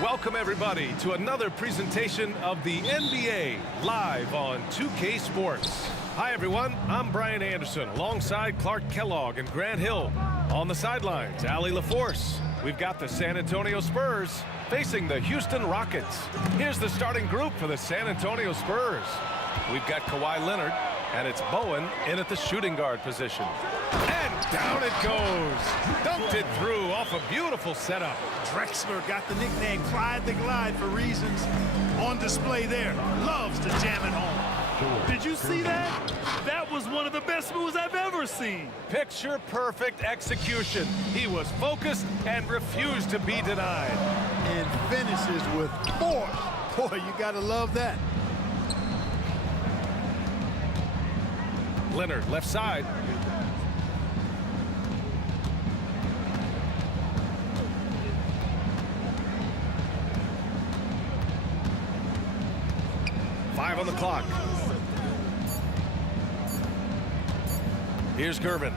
welcome everybody to another presentation of the NBA live on 2K Sports. Hi everyone, I'm Brian Anderson alongside Clark Kellogg and Grant Hill. On the sidelines, Allie LaForce. We've got the San Antonio Spurs facing the Houston Rockets. Here's the starting group for the San Antonio Spurs. We've got Kawhi Leonard, and it's Bowen in at the shooting guard position. And down it goes. Dunked it through off a beautiful setup. Drexler got the nickname Clyde the Glide for reasons on display there. Loves to jam it home. Did you see that? That was one of the best moves I've ever seen. Picture perfect execution. He was focused and refused to be denied. And finishes with force. Boy, you gotta love that. Leonard, left side. Five on the clock. Here's Gervin.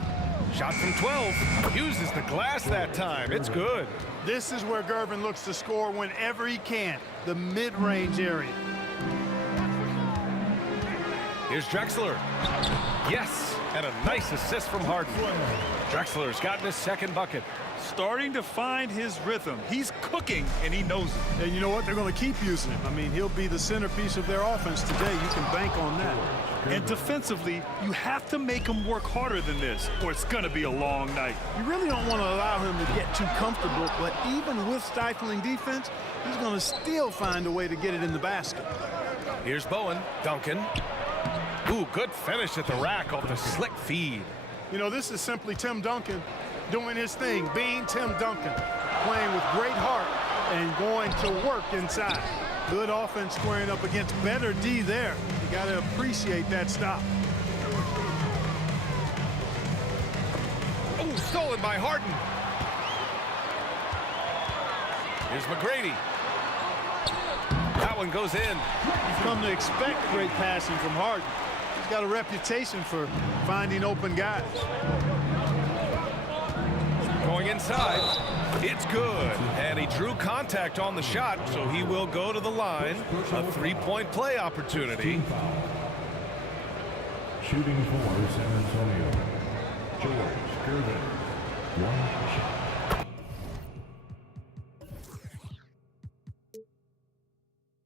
Shot from 12. Uses the glass that time. It's good. This is where Gervin looks to score whenever he can. The mid-range area. Here's Drexler. Yes, and a nice assist from Harden. Drexler's gotten his second bucket. Starting to find his rhythm. He's cooking, and he knows it. And you know what? They're going to keep using him. I mean, he'll be the centerpiece of their offense today. You can bank on that. And defensively, you have to make him work harder than this, or it's going to be a long night. You really don't want to allow him to get too comfortable, but even with stifling defense, he's going to still find a way to get it in the basket. Here's Bowen. Duncan. Ooh, good finish at the rack off the slick feed. You know, this is simply Tim Duncan doing his thing, being Tim Duncan, playing with great heart and going to work inside. Good offense squaring up against better D there. You got to appreciate that stop. Oh, stolen by Harden. Here's McGrady. That one goes in. You've come to expect great passing from Harden. He's got a reputation for finding open guys. Going inside. It's good. And he drew contact on the shot, so he will go to the line. A three-point play opportunity. Shooting for San Antonio. George Gervin. One shot.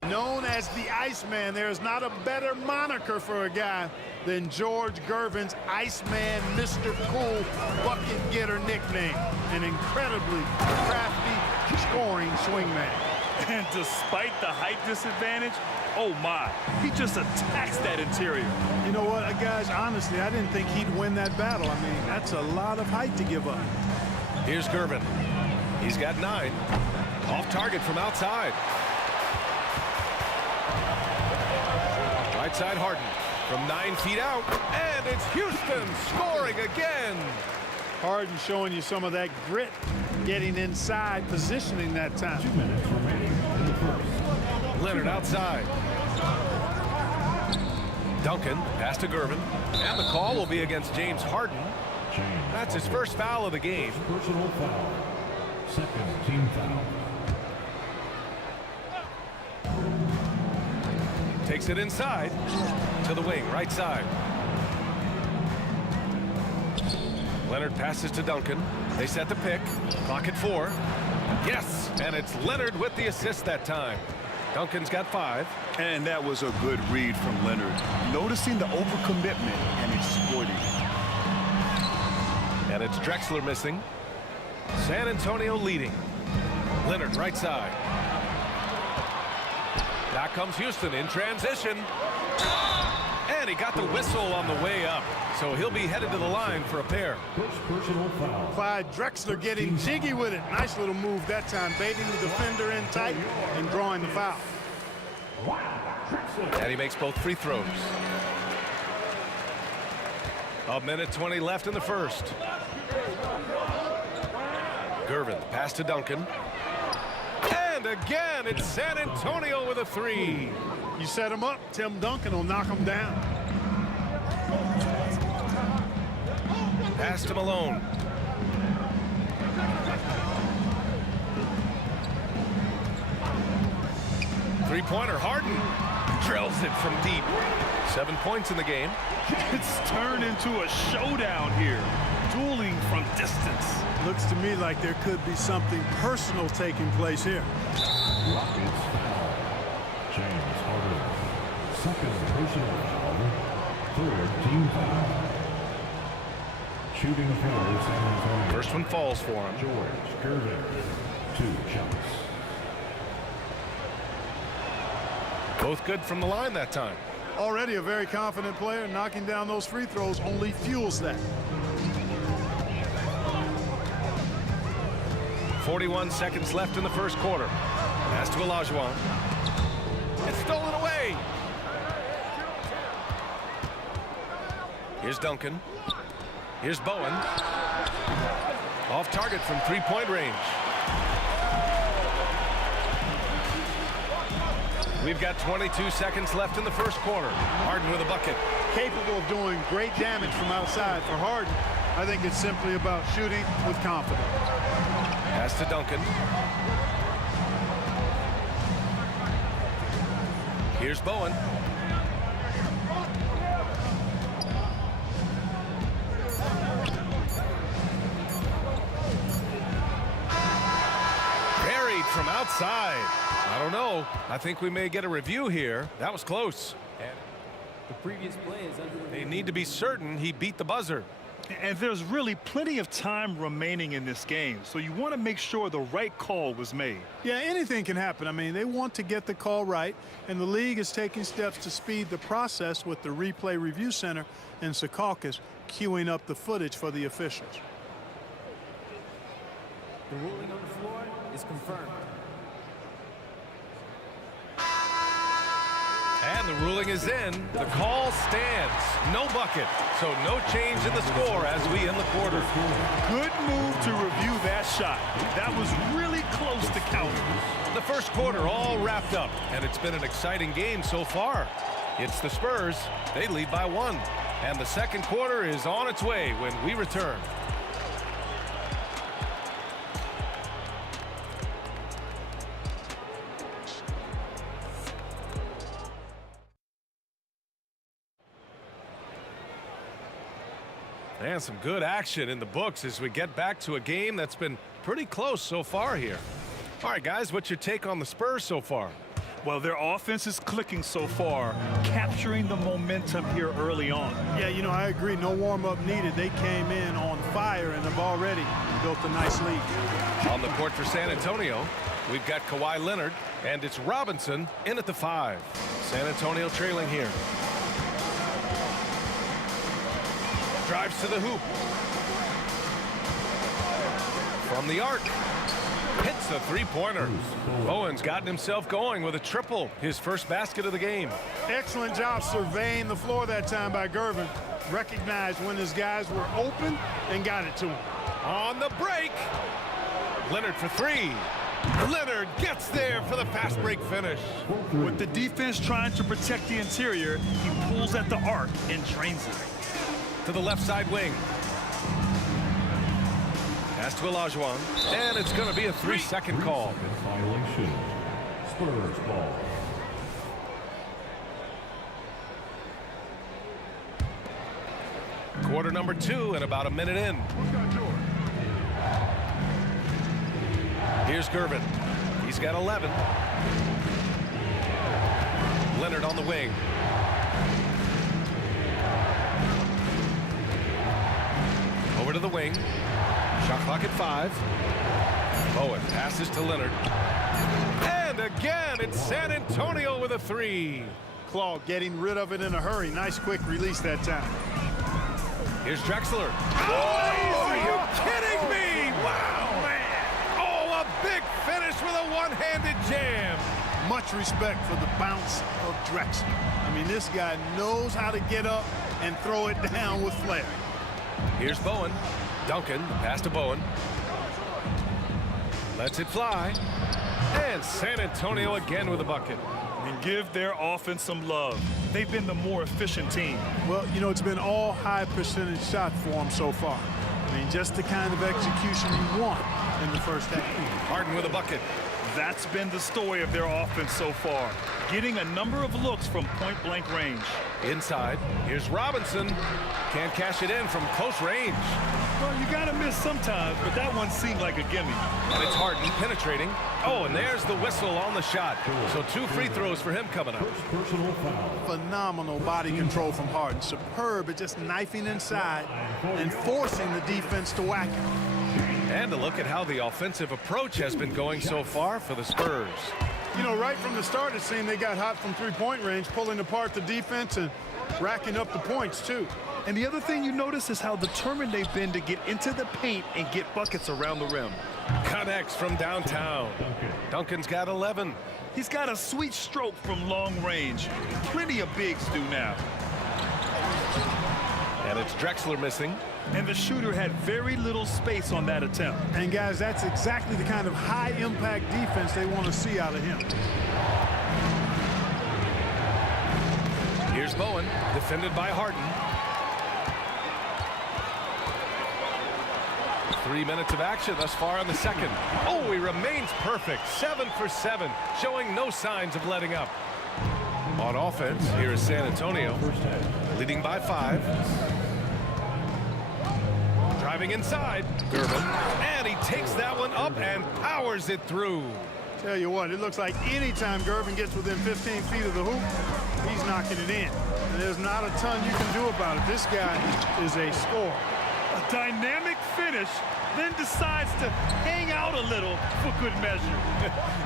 Known as the Iceman, there is not a better moniker for a guy than George Gervin's Iceman, Mr. Cool bucket getter nickname. An incredibly crafty scoring swingman. And despite the height disadvantage, oh my, he just attacks that interior. You know what, guys, honestly, I didn't think he'd win that battle. I mean, that's a lot of height to give up. Here's Gervin. He's got 9. Off target from outside. Right side Harden from 9 feet out, and it's Houston scoring again. Harden showing you some of that grit, getting inside, positioning that time. 2 minutes remaining in the first. Leonard outside. Duncan, pass to Gervin, and the call will be against James Harden. That's his first foul of the game. Personal foul. Second team foul. Takes it inside to the wing, right side. Leonard passes to Duncan. They set the pick. Clock at 4. Yes, and it's Leonard with the assist that time. Duncan's got 5. And that was a good read from Leonard. Noticing the overcommitment and exploiting it. And it's Drexler missing. San Antonio leading. Leonard right side. Back comes Houston in transition. And he got the whistle on the way up. So he'll be headed to the line for a pair. First personal foul. Clyde Drexler getting jiggy with it. Nice little move that time, baiting the defender in tight and drawing the foul. And he makes both free throws. A minute 20 left in the first. Gervin, pass to Duncan. And again, it's San Antonio with a 3. You set him up, Tim Duncan will knock him down. Pass to Malone. three-pointer. Harden drills it from deep. 7 points in the game. It's turned into a showdown here. Dueling from distance. Looks to me like there could be something personal taking place here. Rockets foul. James Harden. Second personal foul. Third team foul. Shooting for San Antonio. First one falls for him. George Gervin. 2 shots. Both good from the line that time. Already a very confident player. Knocking down those free throws only fuels that. 41 seconds left in the first quarter. Pass to Olajuwon. It's stolen away. Here's Duncan. Here's Bowen. Off target from three-point range. We've got 22 seconds left in the first quarter. Harden with a bucket. Capable of doing great damage from outside. For Harden, I think it's simply about shooting with confidence. Pass to Duncan. Here's Bowen. Buried from outside. I don't know. I think we may get a review here. That was close. The previous play is under review. They need to be certain he beat the buzzer. And there's really plenty of time remaining in this game, so you want to make sure the right call was made. Yeah, anything can happen. I mean, they want to get the call right, and the league is taking steps to speed the process with the Replay Review Center in Secaucus queuing up the footage for the officials. The ruling on the floor is confirmed. And the ruling is in. The call stands. No bucket. So no change in the score as we end the quarter. Good move to review that shot. That was really close to counting. The first quarter all wrapped up, and it's been an exciting game so far. It's the Spurs. They lead by 1. And the second quarter is on its way when we return. And some good action in the books as we get back to a game that's been pretty close so far here. All right, guys, what's your take on the Spurs so far? Well, their offense is clicking so far, capturing the momentum here early on. Yeah, you know, I agree. No warm-up needed. They came in on fire and have already built a nice lead. On the court for San Antonio, we've got Kawhi Leonard, and it's Robinson in at the 5. San Antonio trailing here. Drives to the hoop. From the arc. Hits the three-pointer. Bowen's gotten himself going with a triple. His first basket of the game. Excellent job surveying the floor that time by Gervin. Recognized when his guys were open and got it to him. On the break. Leonard for 3. Leonard gets there for the fast break finish. With the defense trying to protect the interior, he pulls at the arc and drains it. To the left side wing. Pass to Olajuwon. And it's going to be a 3-second call. Violation. Spurs ball. Quarter number 2 and about a minute in. Here's Gervin. He's got 11. Leonard on the wing. Over to the wing. Shot clock at 5. Bowen passes to Leonard. And again, it's San Antonio with a 3. Claude getting rid of it in a hurry. Nice quick release that time. Here's Drexler. Oh, are you kidding me? Wow, man. Oh, a big finish with a one-handed jam. Much respect for the bounce of Drexler. I mean, this guy knows how to get up and throw it down with flair. Here's Bowen. Duncan, pass to Bowen. Lets it fly. And San Antonio again with a bucket. And give their offense some love. They've been the more efficient team. Well, you know, it's been all high percentage shot for them so far. I mean, just the kind of execution you want in the first half. Harden with a bucket. That's been the story of their offense so far, getting a number of looks from point-blank range. Inside, here's Robinson. Can't cash it in from close range. Well, you got to miss sometimes, but that one seemed like a gimme. And it's Harden penetrating. Oh, and there's the whistle on the shot. So 2 free throws for him coming up. First personal foul. Phenomenal body control from Harden. Superb at just knifing inside and forcing the defense to whack him. And a look at how the offensive approach has been going so far for the Spurs. You know, right from the start, it seemed they got hot from three-point range, pulling apart the defense and racking up the points, too. And the other thing you notice is how determined they've been to get into the paint and get buckets around the rim. Connects from downtown. Duncan's got 11. He's got a sweet stroke from long range. Plenty of bigs do now. And it's Drexler missing. And the shooter had very little space on that attempt. And, guys, that's exactly the kind of high-impact defense they want to see out of him. Here's Bowen, defended by Harden. 3 minutes of action thus far in the second. Oh, he remains perfect. 7 for 7, showing no signs of letting up. On offense, here is San Antonio, leading by 5. Driving inside, Gervin, and he takes that one up and powers it through. Tell you what, it looks like anytime Gervin gets within 15 feet of the hoop, he's knocking it in. And there's not a ton you can do about it. This guy is a scorer. A dynamic finish, then decides to hang out a little for good measure.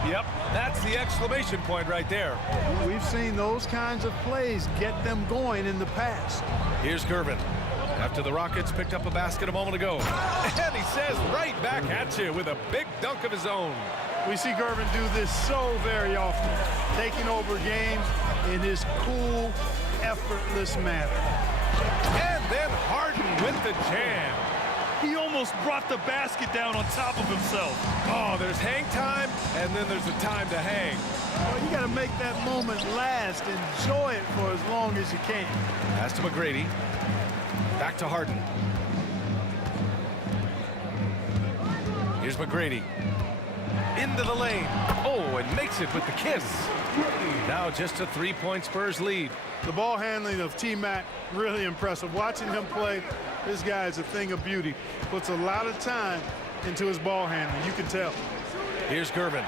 Yep, that's the exclamation point right there. We've seen those kinds of plays get them going in the past. Here's Gervin. After the Rockets picked up a basket a moment ago. And he says right back at you with a big dunk of his own. We see Gervin do this so very often, taking over games in his cool, effortless manner. And then Harden with the jam. He almost brought the basket down on top of himself. Oh, there's hang time, and then there's the time to hang. Well, you got to make that moment last. Enjoy it for as long as you can. Pass to McGrady. Back to Harden. Here's McGrady. Into the lane. Oh, and makes it with the kiss. Now just a 3-point Spurs lead. The ball handling of T-Mac, really impressive. Watching him play, this guy is a thing of beauty. Puts a lot of time into his ball handling, you can tell. Here's Gervin.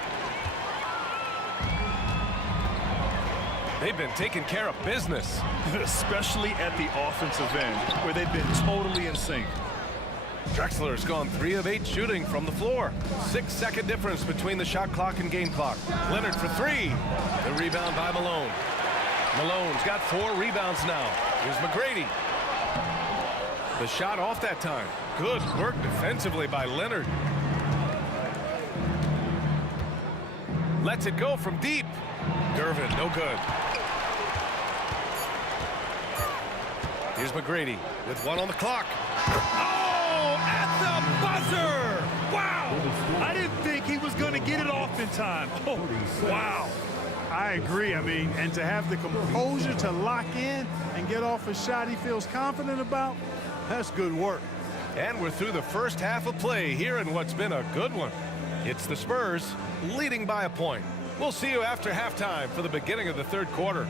They've been taking care of business. Especially at the offensive end, where they've been totally in sync. Drexler's gone 3 of 8 shooting from the floor. 6-second difference between the shot clock and game clock. Leonard for 3. The rebound by Malone. Malone's got 4 rebounds now. Here's McGrady. The shot off that time. Good work defensively by Leonard. Lets it go from deep. Gervin, no good. Here's McGrady with 1 on the clock. Oh, at the buzzer! Wow! I didn't think he was going to get it off in time. Oh, wow. I agree. I mean, and to have the composure to lock in and get off a shot he feels confident about, that's good work. And we're through the first half of play here in what's been a good one. It's the Spurs leading by a point. We'll see you after halftime for the beginning of the third quarter.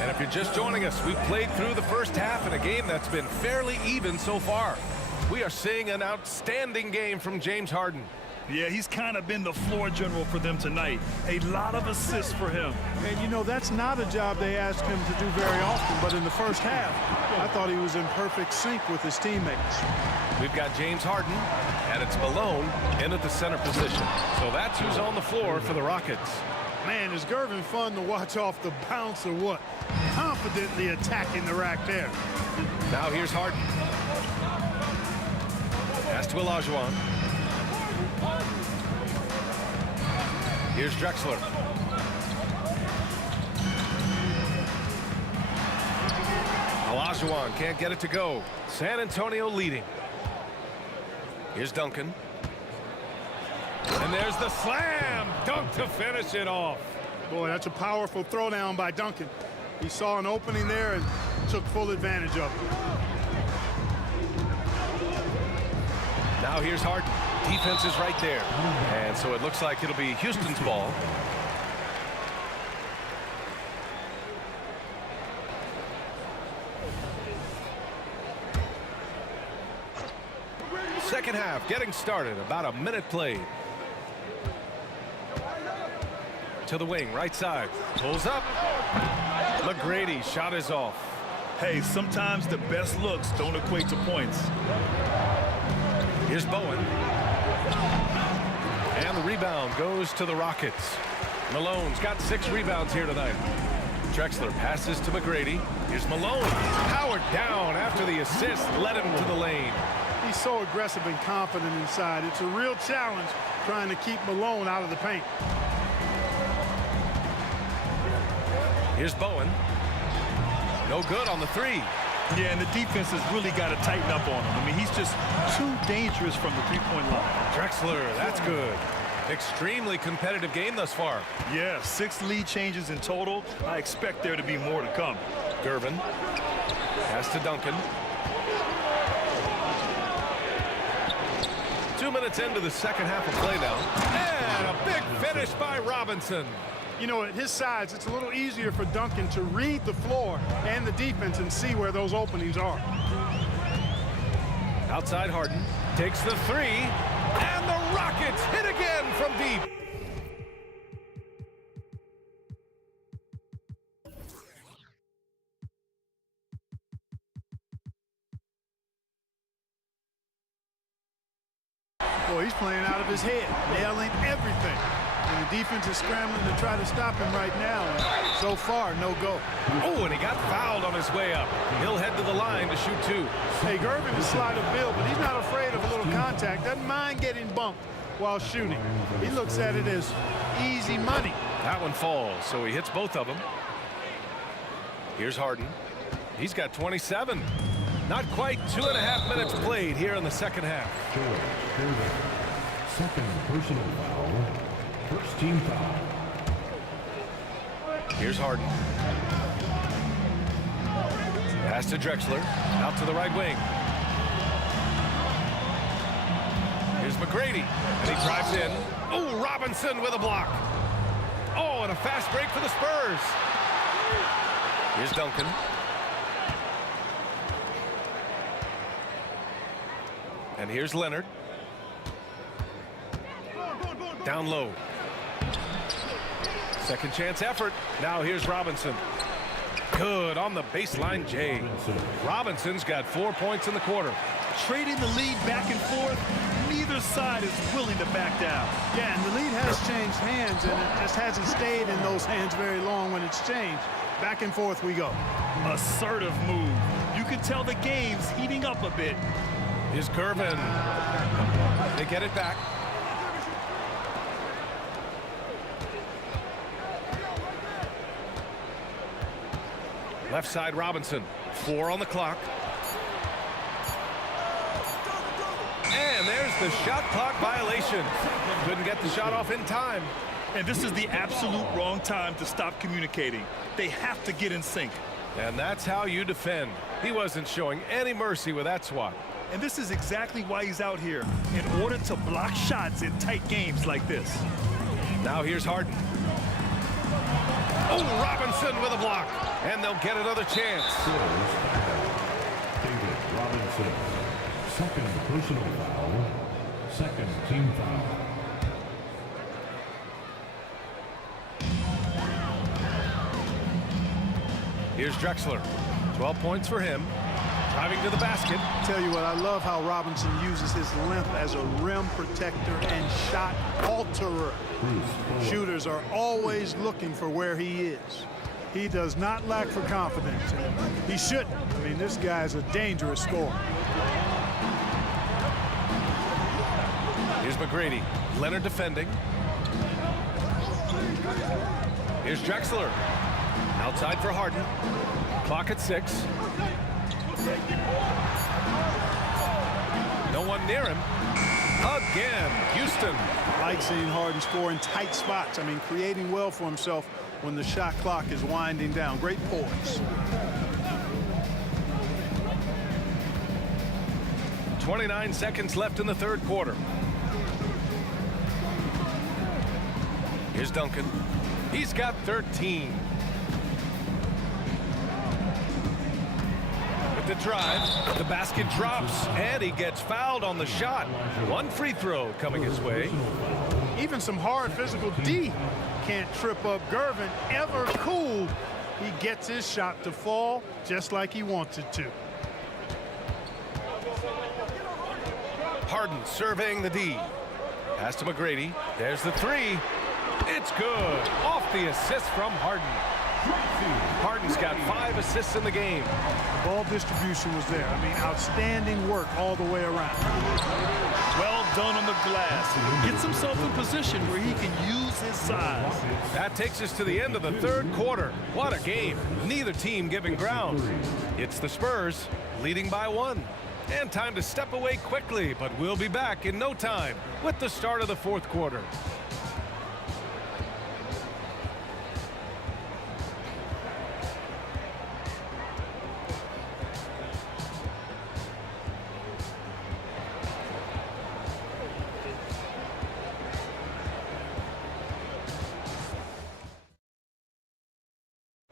And if you're just joining us, we've played through the first half in a game that's been fairly even so far. We are seeing an outstanding game from James Harden. Yeah, he's kind of been the floor general for them tonight. A lot of assists for him. And, you know, that's not a job they asked him to do very often, but in the first half, I thought he was in perfect sync with his teammates. We've got James Harden, and it's Malone in at the center position. So that's who's on the floor for the Rockets. Man, is Gervin fun to watch off the bounce or what? Confidently attacking the rack there. Now here's Harden. Pass to Olajuwon. Here's Drexler. Olajuwon can't get it to go. San Antonio leading. Here's Duncan. And there's the slam dunk to finish it off. Boy, that's a powerful throwdown by Duncan. He saw an opening there and took full advantage of it. Now here's Harden. Defense is right there. And so it looks like it'll be Houston's ball. Second half getting started. About a minute played. To the wing, right side. Pulls up. McGrady shot is off. Hey, sometimes the best looks don't equate to points. Here's Bowen. And the rebound goes to the Rockets. Malone's got 6 rebounds here tonight. Drexler passes to McGrady. Here's Malone. Powered down after the assist led him to the lane. He's so aggressive and confident inside. It's a real challenge trying to keep Malone out of the paint. Here's Bowen. No good on the 3. Yeah, and the defense has really got to tighten up on him. I mean, he's just too dangerous from the three-point line. Drexler, that's good. Extremely competitive game thus far. Yeah, 6 lead changes in total. I expect there to be more to come. Gervin. Pass to Duncan. 2 minutes into the second half of play now. And a big finish by Robinson. You know, at his size, it's a little easier for Duncan to read the floor and the defense and see where those openings are. Outside Harden. Takes the 3. And the Rockets hit again from deep. Boy, he's playing out of his head, nailing everything. And the defense is scrambling to try to stop him right now. And so far, no go. Oh, and he got fouled on his way up. He'll head to the line to shoot 2. Hey, Gervin is slight of build, but he's not afraid of a little contact. Doesn't mind getting bumped while shooting. He looks at it as easy money. That one falls, so he hits both of them. Here's Harden. He's got 27. Not quite 2.5 minutes played here in the second half. Second personal foul. First team foul. Here's Harden. Pass to Drexler. Out to the right wing. Here's McGrady. And he drives in. Oh, Robinson with a block. Oh, and a fast break for the Spurs. Here's Duncan. And here's Leonard. Down low. Second chance effort. Now here's Robinson. Good on the baseline, Jay. Robinson's got 4 points in the quarter. Trading the lead back and forth, neither side is willing to back down. Yeah, and the lead has changed hands, and it just hasn't stayed in those hands very long when it's changed. Back and forth we go. Assertive move. You can tell the game's heating up a bit. Here's Gervin. They get it back. Left side Robinson. 4 on the clock. And there's the shot clock violation. Couldn't get the shot off in time. And this is the absolute wrong time to stop communicating. They have to get in sync. And that's how you defend. He wasn't showing any mercy with that swat. And this is exactly why he's out here, in order to block shots in tight games like this. Now here's Harden. Oh, Robinson with a block. And they'll get another chance. David Robinson. Second personal foul. Second team foul. Here's Drexler. 12 points for him. Driving to the basket. Tell you what, I love how Robinson uses his length as a rim protector and shot alterer. Shooters are always looking for where he is. He does not lack for confidence. He shouldn't. I mean, this guy's a dangerous scorer. Here's McGrady. Leonard defending. Here's Drexler. Outside for Harden. Clock at 6. No one near him. Again, Houston. I like seeing Harden score in tight spots. I mean, creating well for himself when the shot clock is winding down. Great poise. 29 seconds left in the third quarter. Here's Duncan. He's got 13. With the drive, the basket drops, and he gets fouled on the shot. One free throw coming his way. Even some hard physical D can't trip up Gervin. Ever cool. He gets his shot to fall just like he wants it to. Harden surveying the D. Pass to McGrady. There's the three. It's good. Off the assist from Harden. Harden's got 5 assists in the game. Ball distribution was there. I mean, outstanding work all the way around. Well done on the glass. Gets himself in position where he can use his size. That takes us to the end of the third quarter. What a game. Neither team giving ground. It's the Spurs leading by 1. And time to step away quickly, but we'll be back in no time with the start of the fourth quarter.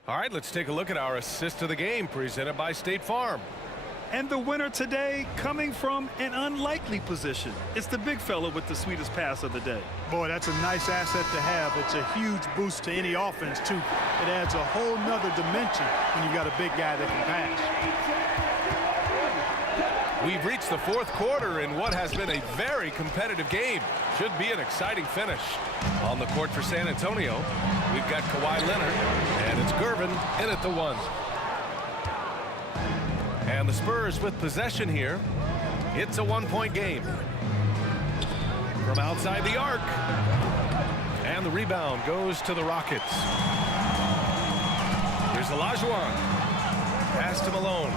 All right, let's take a look at our assist of the game presented by State Farm. And the winner today coming from an unlikely position. It's the big fella with the sweetest pass of the day. Boy, that's a nice asset to have. It's a huge boost to any offense, too. It adds a whole nother dimension when you've got a big guy that can pass. We've reached the fourth quarter in what has been a very competitive game. Should be an exciting finish. On the court for San Antonio, we've got Kawhi Leonard, and it's Gervin in at the 1. And the Spurs with possession here. It's a 1-point game. From outside the arc. And the rebound goes to the Rockets. Here's Olajuwon. Pass to Malone.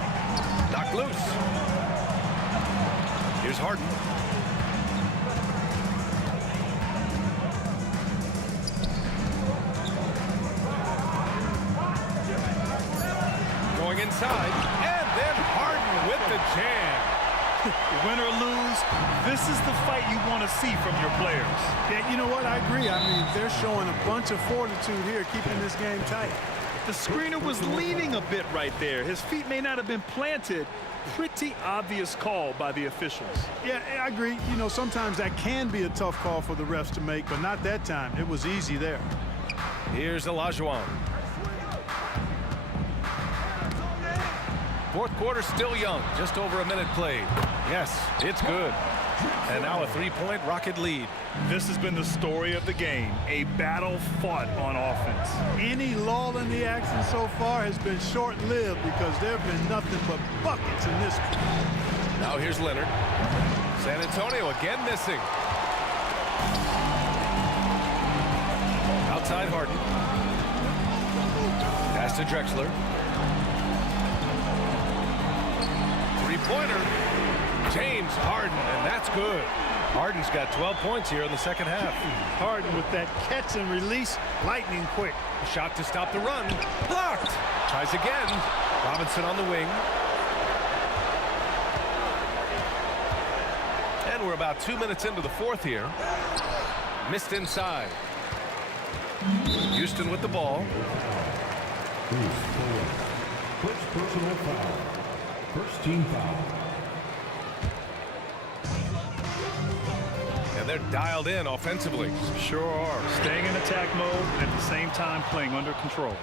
Knocked loose. Here's Harden. Going inside. And then Harden with the jam. Win or lose, this is the fight you want to see from your players. Yeah, you know what? I agree. I mean, they're showing a bunch of fortitude here, keeping this game tight. The screener was leaning a bit right there. His feet may not have been planted. Pretty obvious call by the officials. Yeah, I agree. You know, sometimes that can be a tough call for the refs to make, but not that time. It was easy there. Here's Olajuwon. Fourth quarter still young. Just over a minute played. Yes, it's good. And now a 3-point Rocket lead. This has been the story of the game. A battle fought on offense. Any lull in the action so far has been short-lived because there have been nothing but buckets in this one. Now here's Leonard. San Antonio again missing. Outside Harden. Pass to Drexler. Three-pointer. James Harden, and that's good. Harden's got 12 points here in the second half. Harden with that catch and release, lightning quick. Shot to stop the run. Blocked. Tries again. Robinson on the wing. And we're about 2 minutes into the fourth here. Missed inside. Houston with the ball. First personal foul. First team foul. And they're dialed in offensively. Sure are. Staying in attack mode and at the same time playing under control.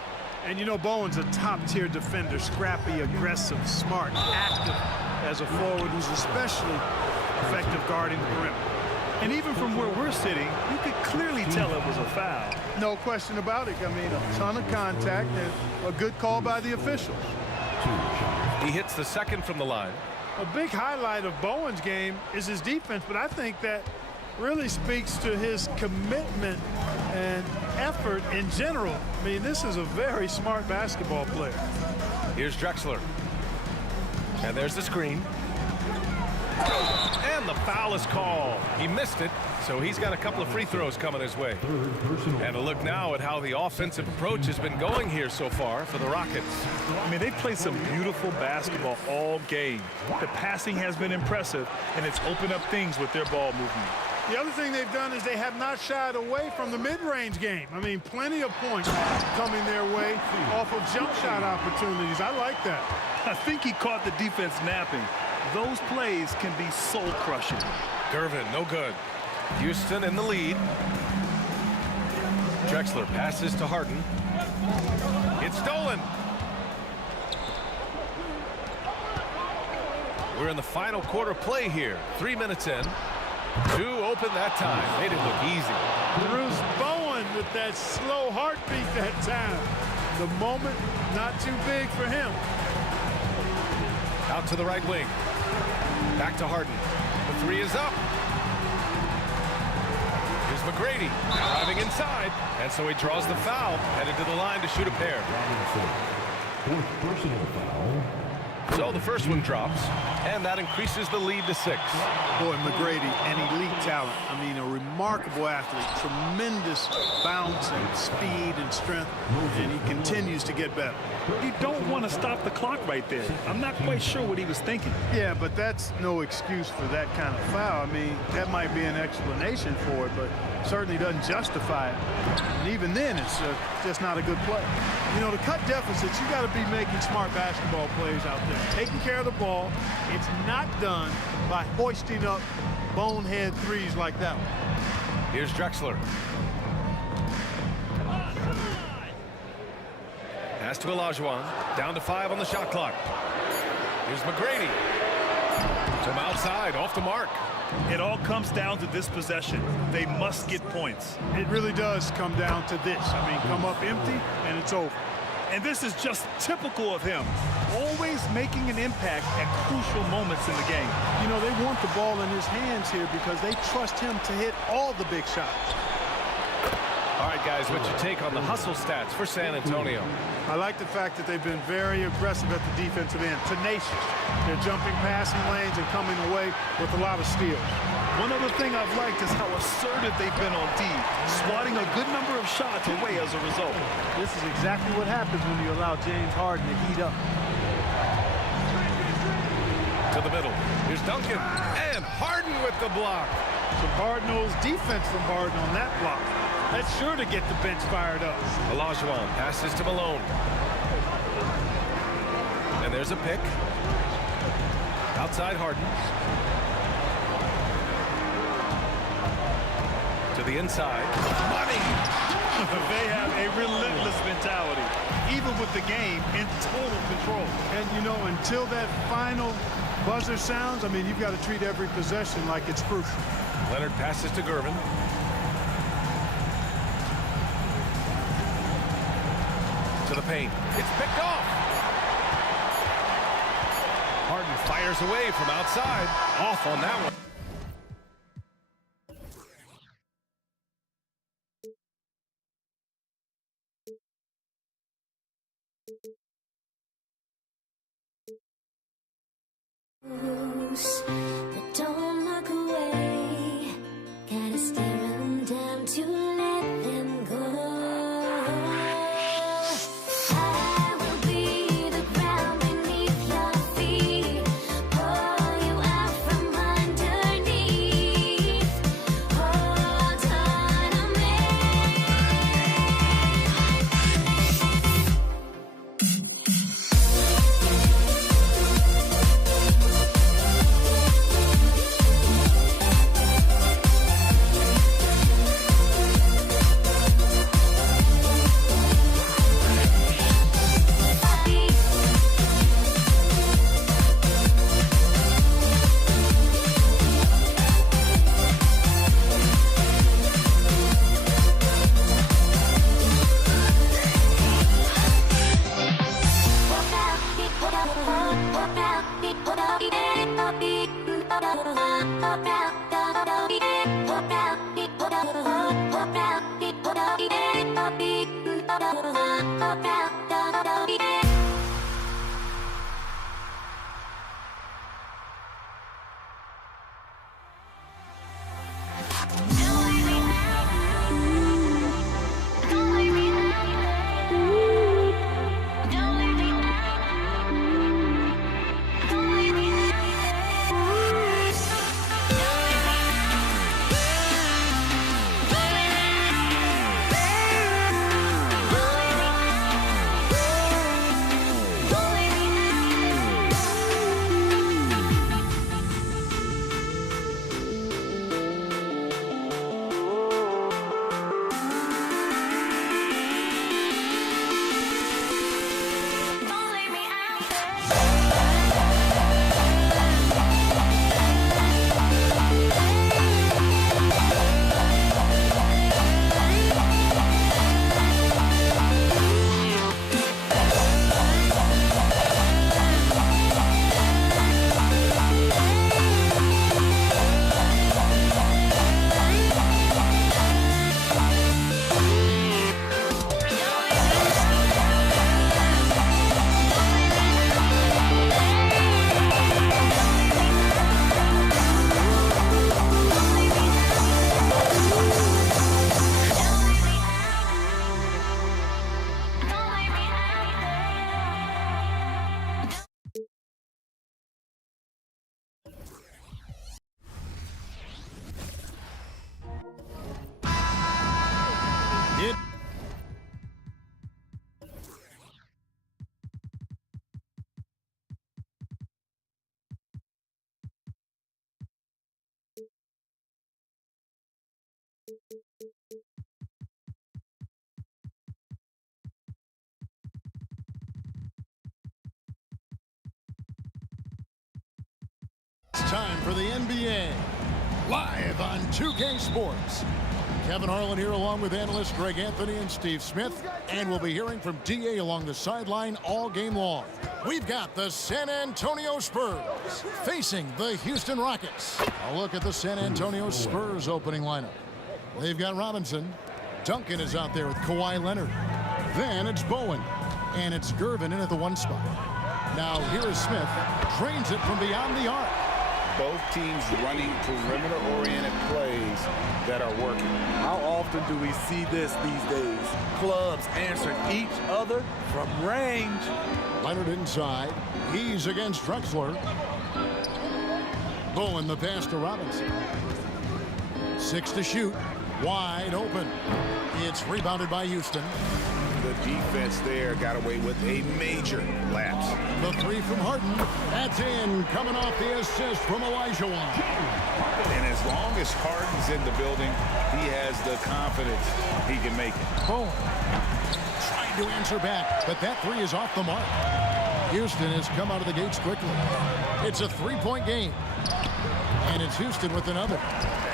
And you know Bowen's a top-tier defender, scrappy, aggressive, smart, active as a forward who's especially effective guarding the perimeter. And even from where we're sitting, you could clearly tell it was a foul. No question about it. I mean, a ton of contact and a good call by the officials. He hits the second from the line. A big highlight of Bowen's game is his defense, but I think that really speaks to his commitment and effort in general. I mean, this is a very smart basketball player. Here's Drexler. And there's the screen. And the foul is called. He missed it, so he's got a couple of free throws coming his way. And a look now at how the offensive approach has been going here so far for the Rockets. I mean, they've played some beautiful basketball all game. The passing has been impressive, and it's opened up things with their ball movement. The other thing they've done is they have not shied away from the mid-range game. I mean, plenty of points coming their way off of jump shot opportunities. I like that. I think he caught the defense napping. Those plays can be soul-crushing. Gervin, no good. Houston in the lead. Drexler passes to Harden. It's stolen. We're in the final quarter play here. 3 minutes in. Two open that time. Made it look easy. Bruce Bowen with that slow heartbeat that time. The moment not too big for him. Out to the right wing. Back to Harden. The three is up. Here's McGrady driving inside. And so he draws the foul. Headed to the line to shoot a pair. Fourth personal foul. So the first one drops. And that increases the lead to 6. Boy, McGrady, an elite talent. I mean, a remarkable athlete. Tremendous bounce and speed and strength. And he continues to get better. You don't want to stop the clock right there. I'm not quite sure what he was thinking. Yeah, but that's no excuse for that kind of foul. I mean, that might be an explanation for it, but certainly doesn't justify it. And even then, it's just not a good play. You know, to cut deficits, you got to be making smart basketball plays out there. Taking care of the ball. It's not done by hoisting up bonehead threes like that one. Here's Drexler. Pass to Olajuwon. Down to 5 on the shot clock. Here's McGrady. From outside, off the mark. It all comes down to this possession. They must get points. It really does come down to this. I mean, come up empty, and it's over. And this is just typical of him. Always making an impact at crucial moments in the game. You know, they want the ball in his hands here because they trust him to hit all the big shots. All right, guys, what's your take on the hustle stats for San Antonio? I like the fact that they've been very aggressive at the defensive end, tenacious. They're jumping passing lanes and coming away with a lot of steals. One other thing I've liked is how assertive they've been on D, swatting a good number of shots away as a result. This is exactly what happens when you allow James Harden to heat up. To the middle. Here's Duncan. And Harden with the block. Some hard-nosed defense from Harden on that block. That's sure to get the bench fired up. Olajuwon passes to Malone. And there's a pick. Outside Harden. To the inside. Money! They have a relentless mentality, even with the game in total control. And, you know, until that final buzzer sounds, I mean, you've got to treat every possession like it's crucial. Leonard passes to Gervin. To the paint. It's picked off. Harden fires away from outside. Off on that one. But don't look away. Gotta stare them down to let them go. I will be the ground beneath your feet. Pull you out from underneath. Hold on to me. It's time for the NBA, live on 2K Sports. Kevin Harlan here along with analysts Greg Anthony and Steve Smith, and we'll be hearing from DA along the sideline all game long. We've got the San Antonio Spurs facing the Houston Rockets. A look at the San Antonio Spurs opening lineup. They've got Robinson. Duncan is out there with Kawhi Leonard. Then it's Bowen, and it's Gervin in at the 1 spot. Now here is Smith, trains it from beyond the arc. Both teams running perimeter-oriented plays that are working. How often do we see this these days? Clubs answering each other from range. Leonard inside. He's against Drexler. Bowen the pass to Robinson. 6 to shoot. Wide open. It's rebounded by Houston. The defense there got away with a major lapse. The 3 from Harden. That's in. Coming off the assist from Olajuwon. And as long as Harden's in the building, he has the confidence he can make it. Bowen trying to answer back, but that 3 is off the mark. Houston has come out of the gates quickly. It's a 3-point game. And it's Houston with another.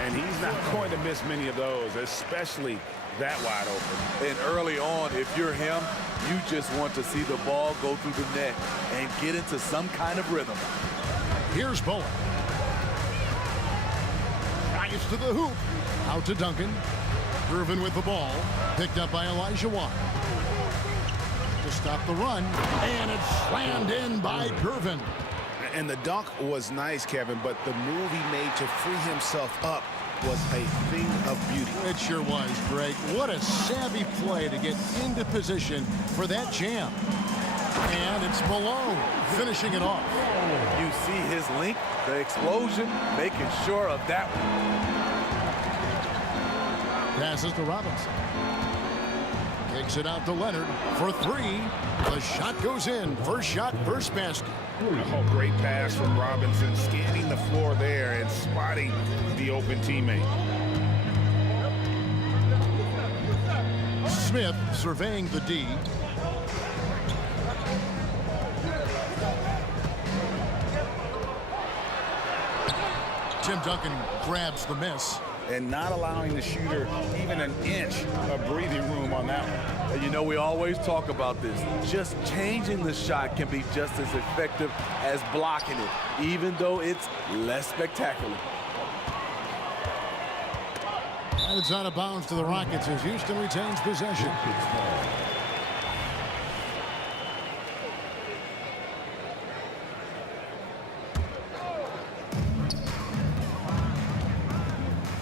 And he's not going to miss many of those, especially that wide open. And early on, if you're him, you just want to see the ball go through the net and get into some kind of rhythm. Here's Bowen. Drives to the hoop. Out to Duncan. Gervin with the ball. Picked up by Olajuwon. To stop the run. And it's slammed in by Gervin. And the dunk was nice, Kevin, but the move he made to free himself up was a thing of beauty. It sure was, Greg. What a savvy play to get into position for that jam. And it's Malone finishing it off. You see his length, the explosion, making sure of that one. Passes to Robinson. Kicks it out to Leonard for 3. The shot goes in. First shot, first basket. Oh, great pass from Robinson, scanning the floor there and spotting the open teammate. Smith surveying the D. Tim Duncan grabs the miss. And not allowing the shooter even an inch of breathing room on that one. And you know, we always talk about this. Just changing the shot can be just as effective as blocking it, even though it's less spectacular. And it's out of bounds to the Rockets as Houston retains possession.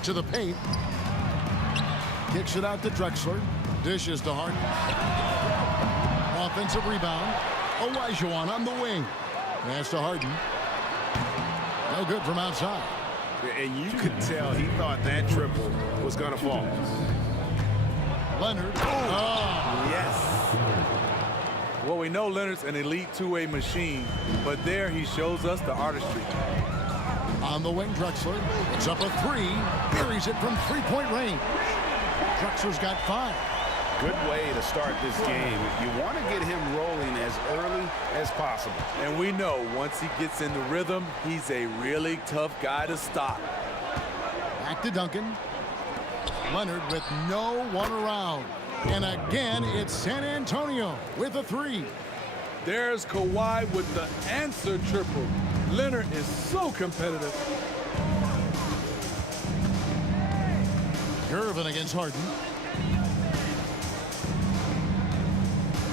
To the paint. Kicks it out to Drexler. Dishes to Harden. Offensive rebound. Olajuwon on the wing. Pass to Harden. No good from outside. And you could tell he thought that triple was going to fall. Leonard. Oh, yes. Well, we know Leonard's an elite two-way machine, but there he shows us the artistry. On the wing, Drexler. It's up a 3. Buries it from 3-point range. Drexler's got 5. Good way to start this game. You want to get him rolling as early as possible. And we know once he gets in the rhythm, he's a really tough guy to stop. Back to Duncan. Leonard with no one around. And again, it's San Antonio with a 3. There's Kawhi with the answer triple. Leonard is so competitive. Gervin against Harden.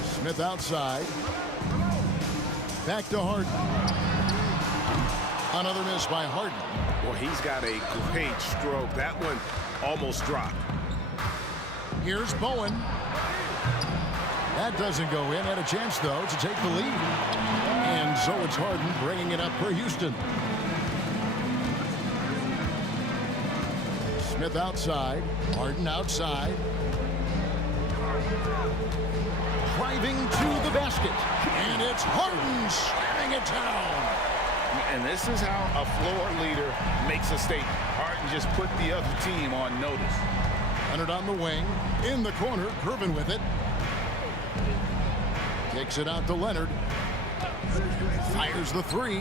Smith outside. Back to Harden. Another miss by Harden. Well, he's got a great stroke. That one almost dropped. Here's Bowen. That doesn't go in. Had a chance, though, to take the lead. And so it's Harden bringing it up for Houston. Smith outside. Harden outside. Driving to the basket. And it's Harden slamming it down. And this is how a floor leader makes a statement. Harden just put the other team on notice. Leonard on the wing. In the corner. Gervin with it. Kicks it out to Leonard. Fires the three.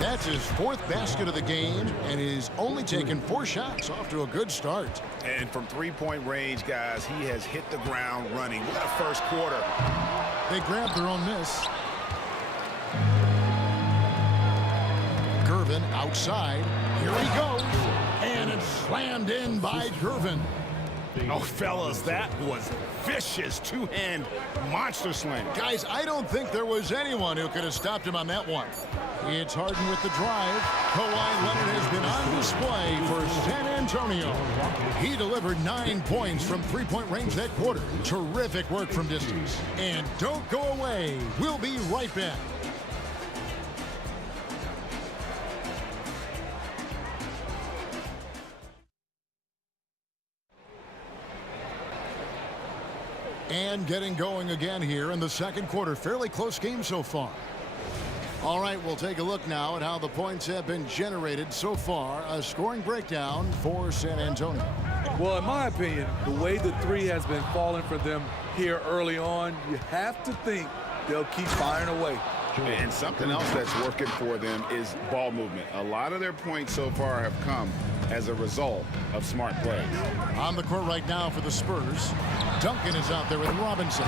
That's his 4th basket of the game, and he's only taken 4 shots. Off to a good start. And from three-point range, guys, he has hit the ground running. What a first quarter. They grabbed their own miss. Gervin outside. Here he goes. And it's slammed in by Gervin. Oh, fellas, that was vicious two-hand monster slam. Guys, I don't think there was anyone who could have stopped him on that one. It's Harden with the drive. Kawhi Leonard has been on display for San Antonio. He delivered 9 points from three-point range that quarter. Terrific work from distance. And don't go away. We'll be right back. And getting going again here in the second quarter. Fairly close game so far. All right, we'll take a look now at how the points have been generated so far. A scoring breakdown for San Antonio. Well, in my opinion, the way the three has been falling for them here early on, you have to think they'll keep firing away. And something else that's working for them is ball movement. A lot of their points so far have come as a result of smart plays. On the court right now for the Spurs, Duncan is out there with Robinson.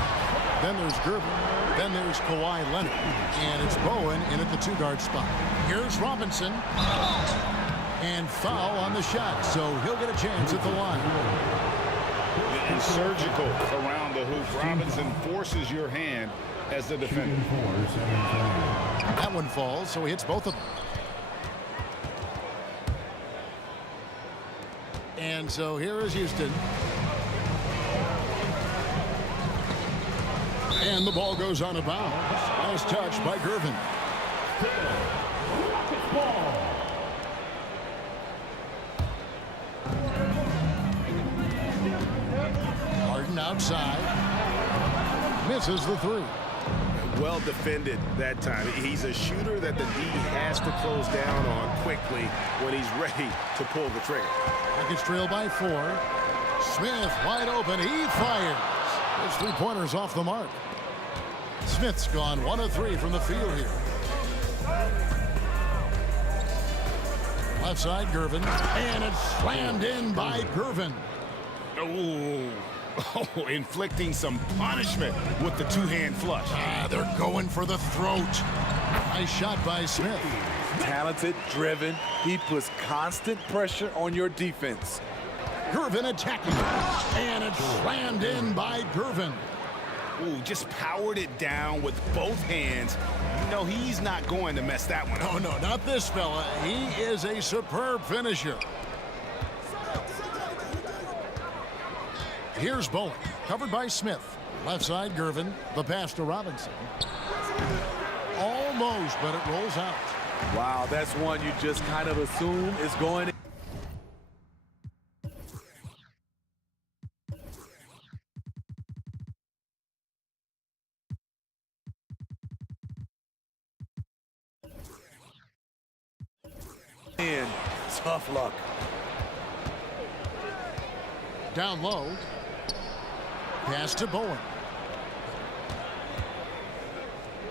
Then there's Gervin. Then there's Kawhi Leonard. And it's Bowen in at the 2-guard spot. Here's Robinson. And foul on the shot, so he'll get a chance at the line. And surgical around the hoop. Robinson forces your hand as the defender. That one falls, so he hits both of them. And so here is Houston. And the ball goes on a bounce. Nice touch by Gervin. Harden outside. Misses the three. Well defended that time. He's a shooter that the D has to close down on quickly when he's ready to pull the trigger. Rockets trail by 4. Smith wide open. He fires. His three-pointers off the mark. Smith's gone 1 of 3 from the field here. Left side, Gervin. And it's slammed in by Gervin. Oh, inflicting some punishment with the two-hand flush. They're going for the throat. Nice shot by Smith. Talented, driven. He puts constant pressure on your defense. Gervin attacking. And it's slammed in by Gervin. Ooh, just powered it down with both hands. You know he's not going to mess that one up. Oh, no, not this fella. He is a superb finisher. Here's Bowen, covered by Smith. Left side, Gervin. The pass to Robinson. Almost, but it rolls out. Wow, that's one you just kind of assume is going in. Tough luck. Down low. Pass to Bowen.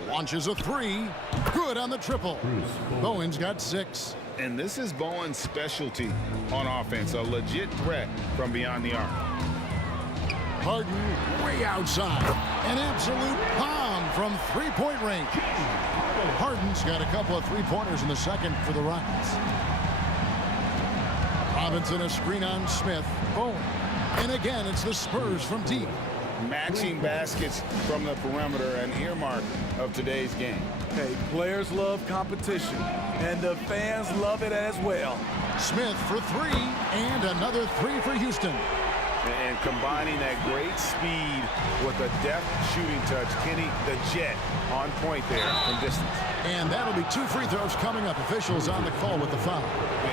Launches a three. Good on the triple. Bowen's got 6. And this is Bowen's specialty on offense, a legit threat from beyond the arc. Harden way outside. An absolute bomb from three-point range. Harden's got a couple of three-pointers in the second for the Rockets. Robinson a screen on Smith. Bowen. And again, it's the Spurs from deep. Matching baskets from the perimeter, an earmark of today's game. Hey, players love competition, and the fans love it as well. Smith for 3, and another 3 for Houston. And combining that great speed with a deft shooting touch, Kenny the Jet on point there from distance. And that'll be 2 free throws coming up. Officials on the call with the foul.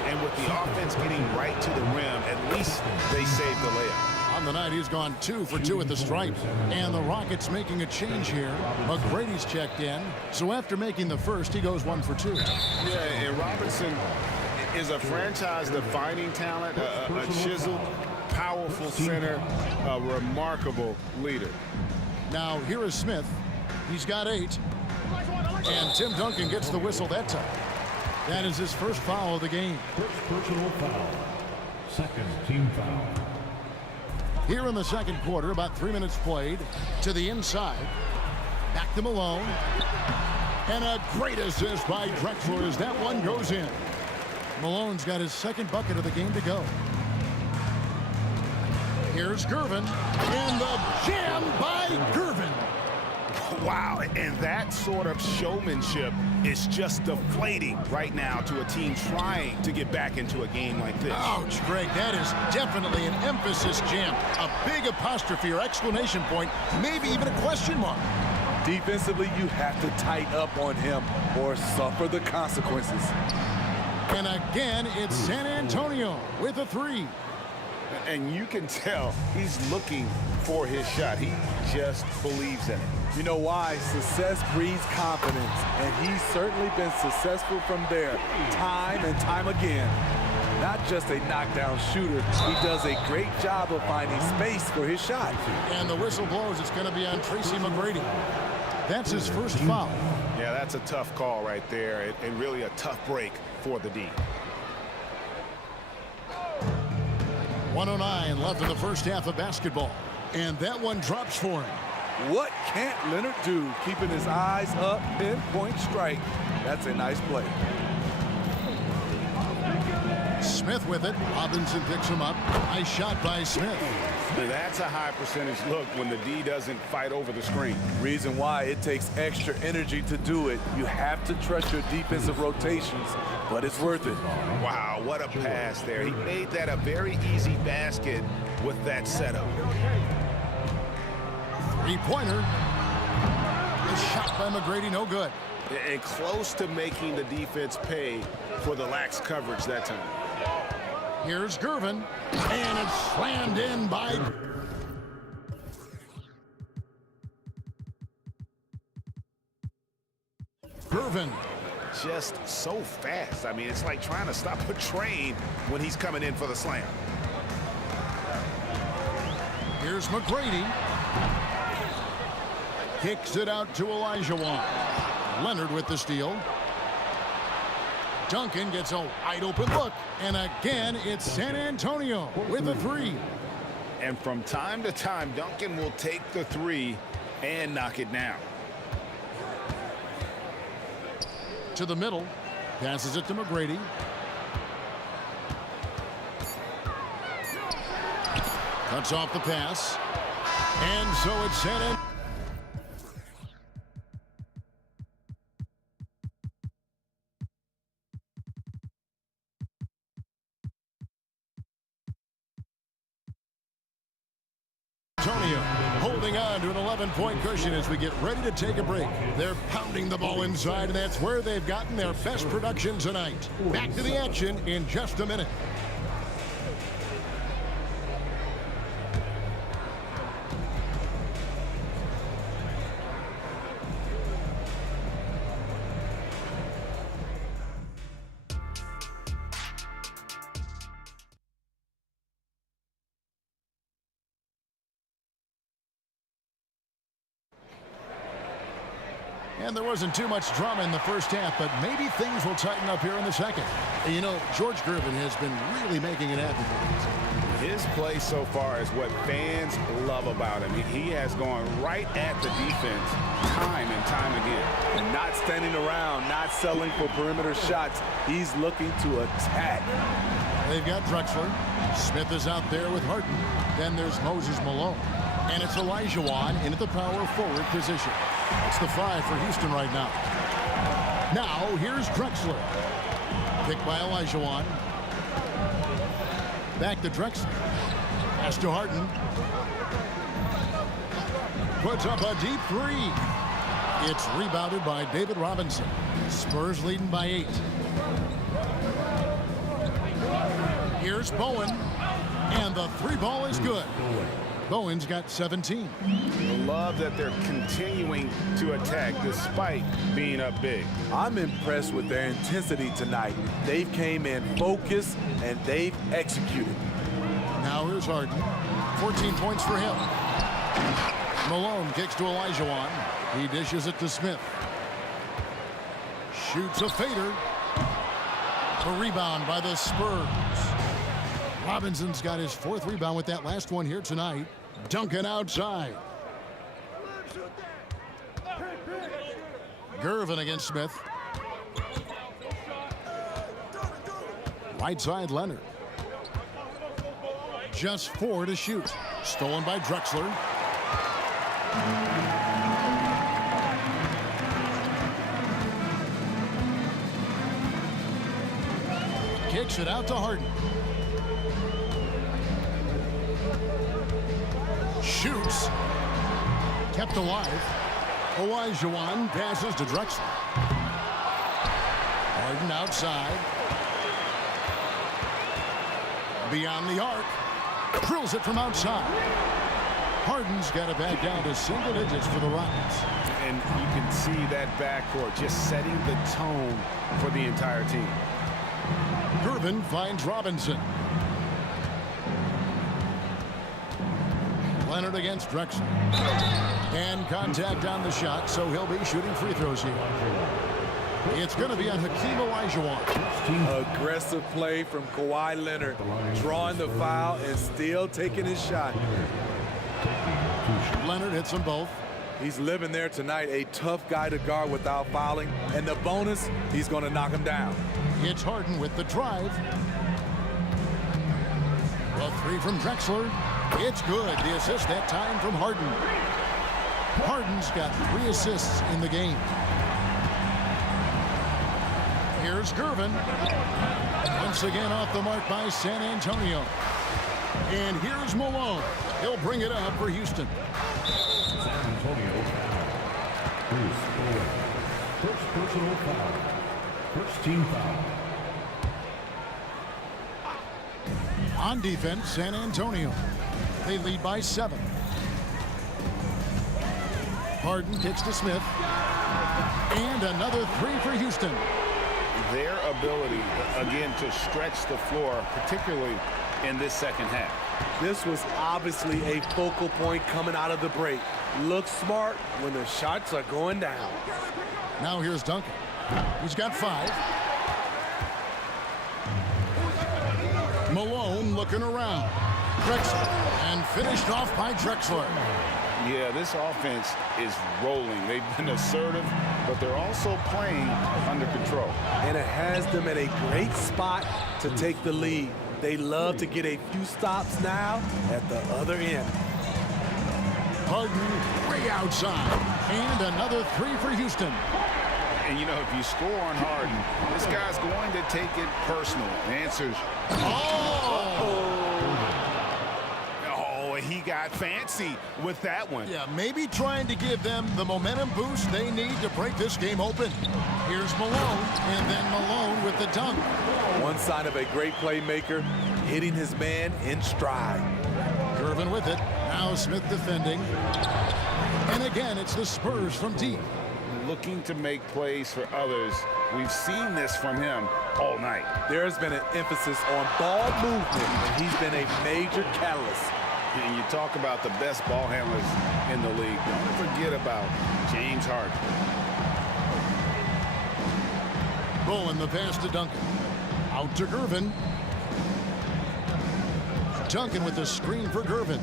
And with the offense getting right to the rim, at least they saved the layup. On the night, he's gone 2 for 2 at the stripe. And the Rockets making a change here. McGrady's checked in. So after making the first, he goes 1 for 2. Yeah, and Robinson is a franchise-defining talent, a chiseled, powerful center, a remarkable leader. Now, here is Smith. He's got 8. And Tim Duncan gets the whistle that time. That is his first foul of the game. First personal foul. Second team foul. Here in the second quarter, about 3 minutes played. To the inside. Back to Malone. And a great assist by Drexler as that one goes in. Malone's got his second bucket of the game to go. Here's Gervin. And the jam by Gervin. Wow, and that sort of showmanship is just deflating right now to a team trying to get back into a game like this. Ouch, Greg, that is definitely an emphasis jam. A big apostrophe or exclamation point, maybe even a question mark. Defensively, you have to tighten up on him or suffer the consequences. And again, it's San Antonio with a three. And you can tell he's looking for his shot. He just believes in it. You know why? Success breeds confidence, and he's certainly been successful from there time and time again. Not just a knockdown shooter, he does a great job of finding space for his shot. And the whistle blows. It's going to be on Tracy McGrady. That's his first foul. Yeah, that's a tough call right there, and really a tough break for the D. 1:09 left in the first half of basketball. And that one drops for him. What can't Leonard do? Keeping his eyes up, pinpoint strike. That's a nice play. Smith with it. Robinson picks him up. Nice shot by Smith. That's a high percentage look when the D doesn't fight over the screen. Reason why it takes extra energy to do it. You have to trust your defensive rotations, but it's worth it. Wow, what a pass there. He made that a very easy basket with that setup. Three-pointer. The shot by McGrady, no good. And close to making the defense pay for the lax coverage that time. Here's Gervin. And it's slammed in by... Gervin. Just so fast. I mean, it's like trying to stop a train when he's coming in for the slam. Here's McGrady. Kicks it out to Olajuwon. Leonard with the steal. Duncan gets a wide open look. And again, it's San Antonio with a three. And from time to time, Duncan will take the three and knock it down. To the middle. Passes it to McGrady. Cuts off the pass. And so it's San Antonio. Holding on to an 11-point cushion as we get ready to take a break. They're pounding the ball inside, and that's where they've gotten their best production tonight. Back to the action in just a minute. And there wasn't too much drama in the first half, but maybe things will tighten up here in the second. You know, George Gervin has been really making it happen for these. His play so far is what fans love about him. He has gone right at the defense time and time again. And not standing around, not settling for perimeter shots. He's looking to attack. They've got Drexler. Smith is out there with Harden. Then there's Moses Malone. And it's Olajuwon into the power forward position. That's the 5 for Houston right now. Now, here's Drexler. Picked by Olajuwon. Back to Drexler. Pass to Harden. Puts up a deep three. It's rebounded by David Robinson. Spurs leading by 8. Here's Bowen. And the three ball is good. Bowen's got 17. I love that they're continuing to attack despite being up big. I'm impressed with their intensity tonight. They've came in focused and they've executed. Now here's Harden. 14 points for him. Malone kicks to Olajuwon. He dishes it to Smith. Shoots a fader. The rebound by the Spurs. Robinson's got his 4th rebound with that last one here tonight. Duncan outside. Gervin against Smith. Right side, Leonard. Just 4 to shoot. Stolen by Drexler. Kicks it out to Harden. Shoots. Kept alive. Olajuwon passes to Drexler. Harden outside. Beyond the arc. Drills it from outside. Harden's got it back down to single digits for the Rockets. And you can see that backcourt just setting the tone for the entire team. Gervin finds Robinson. Leonard against Drexler. And contact on the shot, so he'll be shooting free throws here. It's going to be on Hakeem Olajuwon. Aggressive play from Kawhi Leonard, drawing the foul and still taking his shot. Leonard hits them both. He's living there tonight, a tough guy to guard without fouling. And the bonus, he's going to knock him down. It's Harden with the drive. A 3 from Drexler. It's good. The assist that time from Harden. Harden's got 3 assists in the game. Here's Gervin. Once again off the mark by San Antonio. And here's Malone. He'll bring it up for Houston. San Antonio foul. Bruce Bowen. First personal foul. First team foul. On defense, San Antonio. They lead by 7. Harden kicks to Smith. And another 3 for Houston. Their ability, again, to stretch the floor, particularly in this second half. This was obviously a focal point coming out of the break. Look smart when the shots are going down. Now here's Duncan. He's got 5. Malone looking around. Drexler. And finished off by Drexler. Yeah, this offense is rolling. They've been assertive, but they're also playing under control. And it has them at a great spot to take the lead. They love to get a few stops now at the other end. Harden way outside. And another 3 for Houston. And, you know, if you score on Harden, this guy's going to take it personal. The answer's, he got fancy with that one. Yeah, maybe trying to give them the momentum boost they need to break this game open. Here's Malone, and then Malone with the dunk. One sign of a great playmaker, hitting his man in stride. Gervin with it. Now Smith defending. And again, it's the Spurs from deep. Looking to make plays for others. We've seen this from him all night. There's been an emphasis on ball movement, and he's been a major catalyst. And you talk about the best ball handlers in the league. Don't forget about James Harden. Bowen the pass to Duncan. Out to Gervin. Duncan with the screen for Gervin.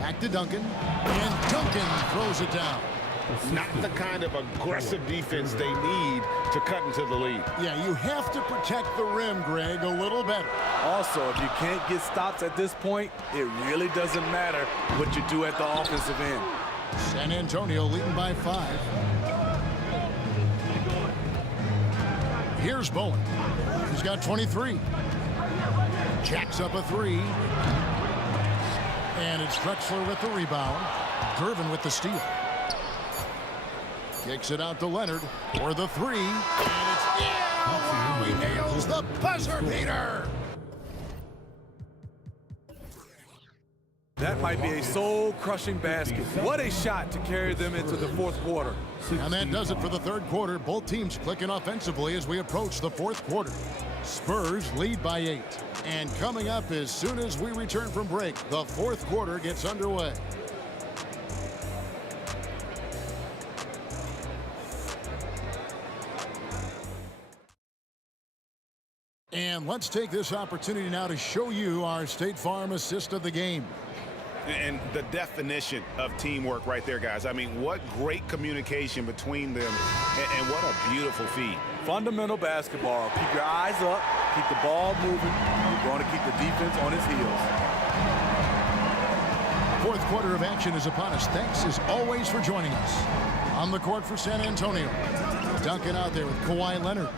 Back to Duncan. And Duncan throws it down. Not the kind of aggressive defense they need to cut into the lead. Yeah, you have to protect the rim, Greg, a little better. Also, if you can't get stops at this point, it really doesn't matter what you do at the offensive end. San Antonio leading by 5. Here's Bowen. He's got 23. Jacks up a 3. And it's Drexler with the rebound. Gervin with the steal. Kicks it out to Leonard for the 3. And it's in. Oh, he nails the buzzer beater. That might be a soul-crushing basket. What a shot to carry them into the 4th quarter. And that does it for the 3rd quarter. Both teams clicking offensively as we approach the 4th quarter. Spurs lead by 8. And coming up as soon as we return from break, the 4th quarter gets underway. And let's take this opportunity now to show you our State Farm assist of the game. And the definition of teamwork right there, guys. I mean, what great communication between them, and what a beautiful feed. Fundamental basketball. Keep your eyes up, keep the ball moving. You're going to keep the defense on its heels. Fourth quarter of action is upon us. Thanks as always for joining us. On the court for San Antonio. Duncan out there with Kawhi Leonard.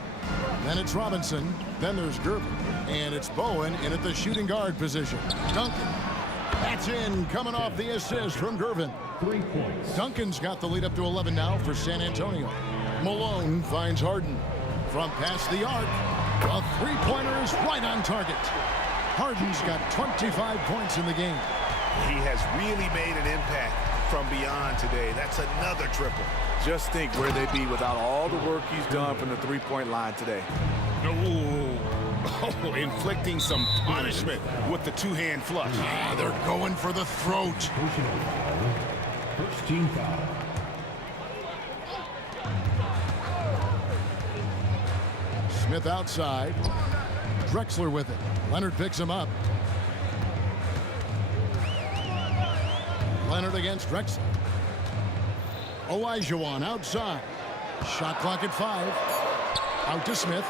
Then it's Robinson. Then there's Gervin. And it's Bowen in at the shooting guard position. Duncan. That's in, coming off the assist from Gervin. 3 points. Duncan's got the lead up to 11 now for San Antonio. Malone finds Harden. From past the arc, a three-pointer is right on target. Harden's got 25 points in the game. He has really made an impact from beyond today. That's another triple. Just think where they'd be without all the work he's done from the three-point line today. Oh, inflicting some punishment with the two-hand flush. Yeah, they're going for the throat. Personal foul. First team foul. Smith outside. Drexler with it. Leonard picks him up. Leonard against Drexler. Olajuwon outside. Shot clock at 5. Out to Smith.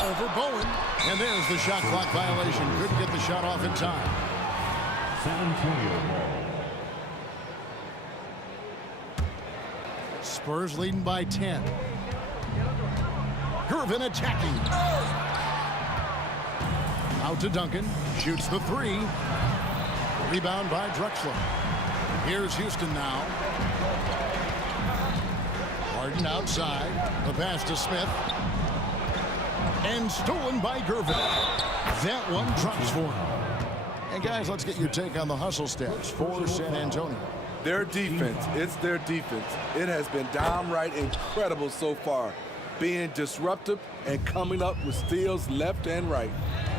Over Bowen. And there's the shot clock violation. Couldn't get the shot off in time. San Antonio ball. Spurs leading by 10. Gervin attacking. Out to Duncan. Shoots the 3. Rebound by Drexler. Here's Houston now. Harden outside. The pass to Smith. And stolen by Gervin. That one drops for him. And guys, let's get your take on the hustle stats for San Antonio. Their defense, it's their defense. It has been downright incredible so far. Being disruptive and coming up with steals left and right.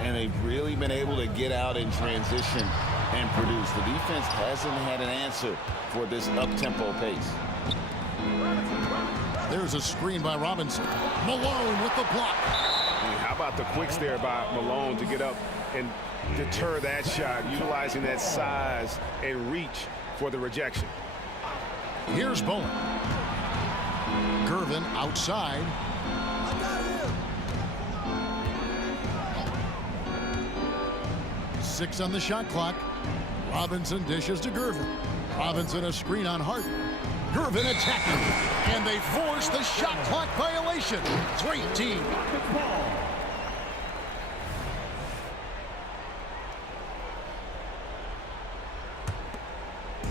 And they've really been able to get out in transition and produce. The defense hasn't had an answer for this up-tempo pace. There's a screen by Robinson. Malone with the block. How about the quicks there by Malone to get up and deter that shot, utilizing that size and reach for the rejection. Here's Bowen. Gervin outside. 6 on the shot clock. Robinson dishes to Gervin. Robinson a screen on Harden. Gervin attacking. And they force the shot clock violation. 3-team.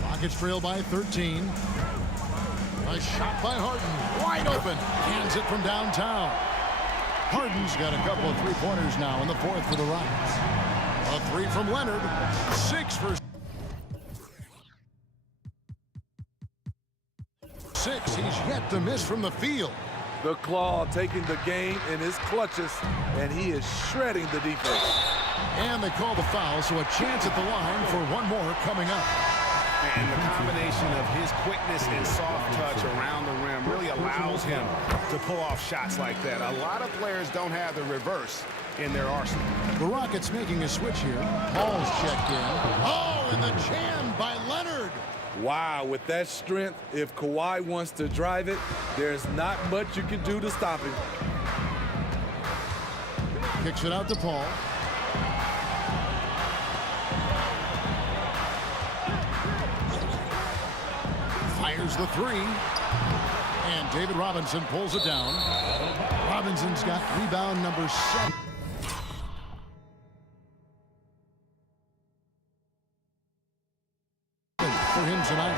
Rockets trail by 13. A shot by Harden. Wide open. Hands it from downtown. Harden's got a couple of three-pointers now in the fourth for the Rockets. A 3 from Leonard. 6 for 6. He's yet to miss from the field. The Claw taking the game in his clutches, and he is shredding the defense. And they call the foul, so a chance at the line for one more coming up. And the combination of his quickness and soft touch around the rim really allows him to pull off shots like that. A lot of players don't have the reverse in their arsenal. The Rockets making a switch here. Paul's checked in. Oh, and the jam by Leonard. Wow, with that strength, if Kawhi wants to drive it, there's not much you can do to stop him. Kicks it out to Paul. Fires the 3. And David Robinson pulls it down. Robinson's got rebound number 7. For him tonight.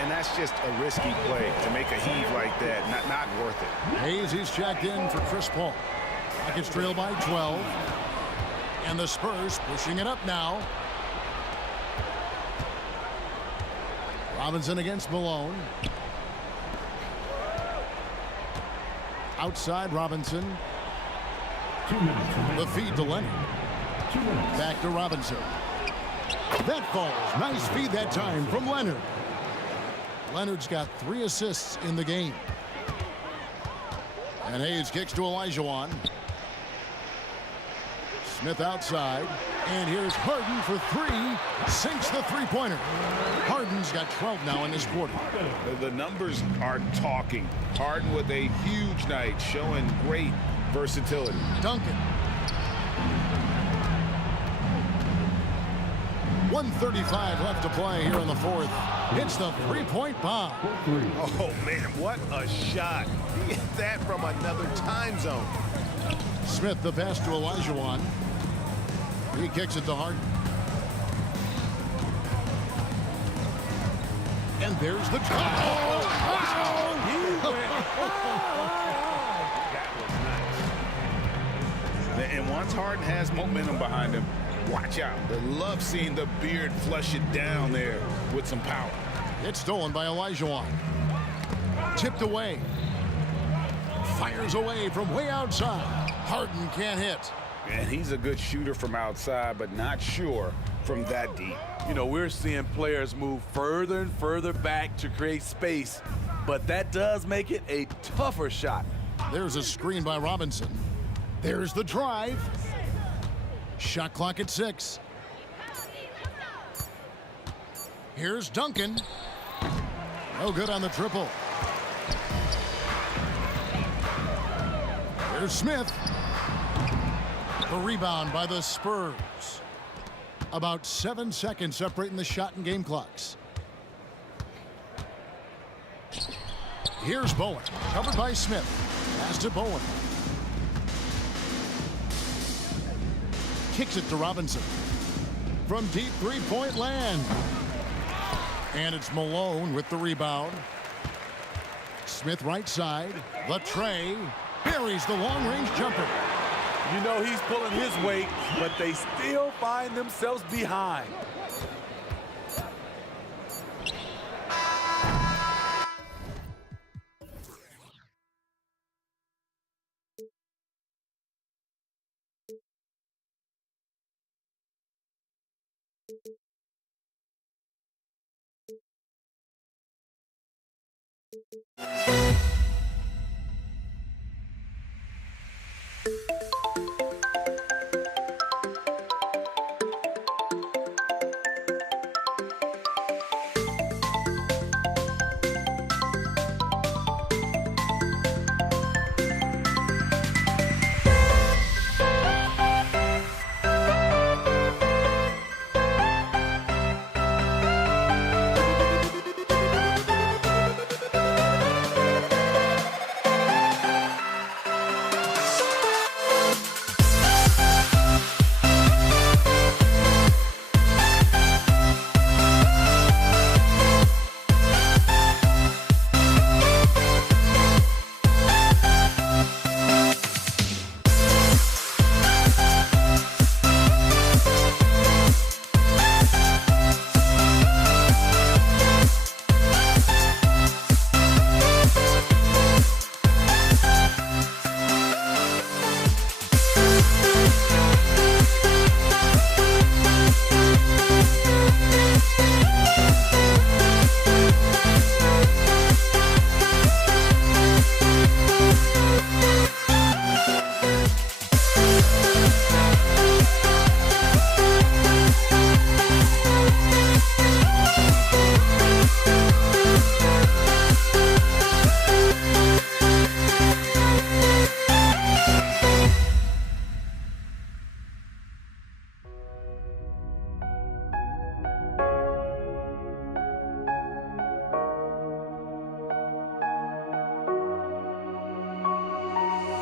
And that's just a risky play to make a heave like that. Not worth it. Hayes is checked in for Chris Paul. Rockets trail by 12. And the Spurs pushing it up now. Robinson against Malone. Outside Robinson. 2 minutes remaining. The feed to Leonard. 2 minutes. Back to Robinson. That falls. Nice feed that time from Leonard. Leonard's got 3 assists in the game. And Hayes kicks to Olajuwon. Smith outside, and here's Harden for three. Sinks the three-pointer. Harden's got 12 now in this quarter. The numbers are talking. Harden with a huge night, showing great versatility. Duncan. 1:35 left to play here in the fourth. Hits the three-point bomb. Oh, man, what a shot. He hit that from another time zone. Smith the pass to Olajuwon. He kicks it to Harden. And there's the And once Harden has momentum behind him, watch out. They love seeing the beard flush it down there with some power. It's stolen by Olajuwon. Tipped away. Fires away from way outside. Harden can't hit. And he's a good shooter from outside, but not sure from that deep. You know, we're seeing players move further and further back to create space, but that does make it a tougher shot. There's a screen by Robinson. There's the drive. Shot clock at 6. Here's Duncan. No good on the triple. Here's Smith. The rebound by the Spurs. About 7 seconds separating the shot and game clocks. Here's Bowen. Covered by Smith. Pass to Bowen. Kicks it to Robinson. From deep three-point land. And it's Malone with the rebound. Smith right side. The tray. Buries the long-range jumper. You know he's pulling his weight, but they still find themselves behind.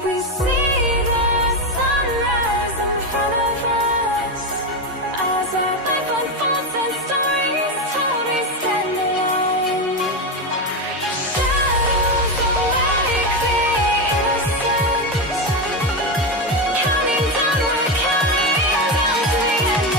We see the sunrise in front of us as our life unfolds and stories told. We stand alone. Shadows awake the innocent, counting down, counting down to the end.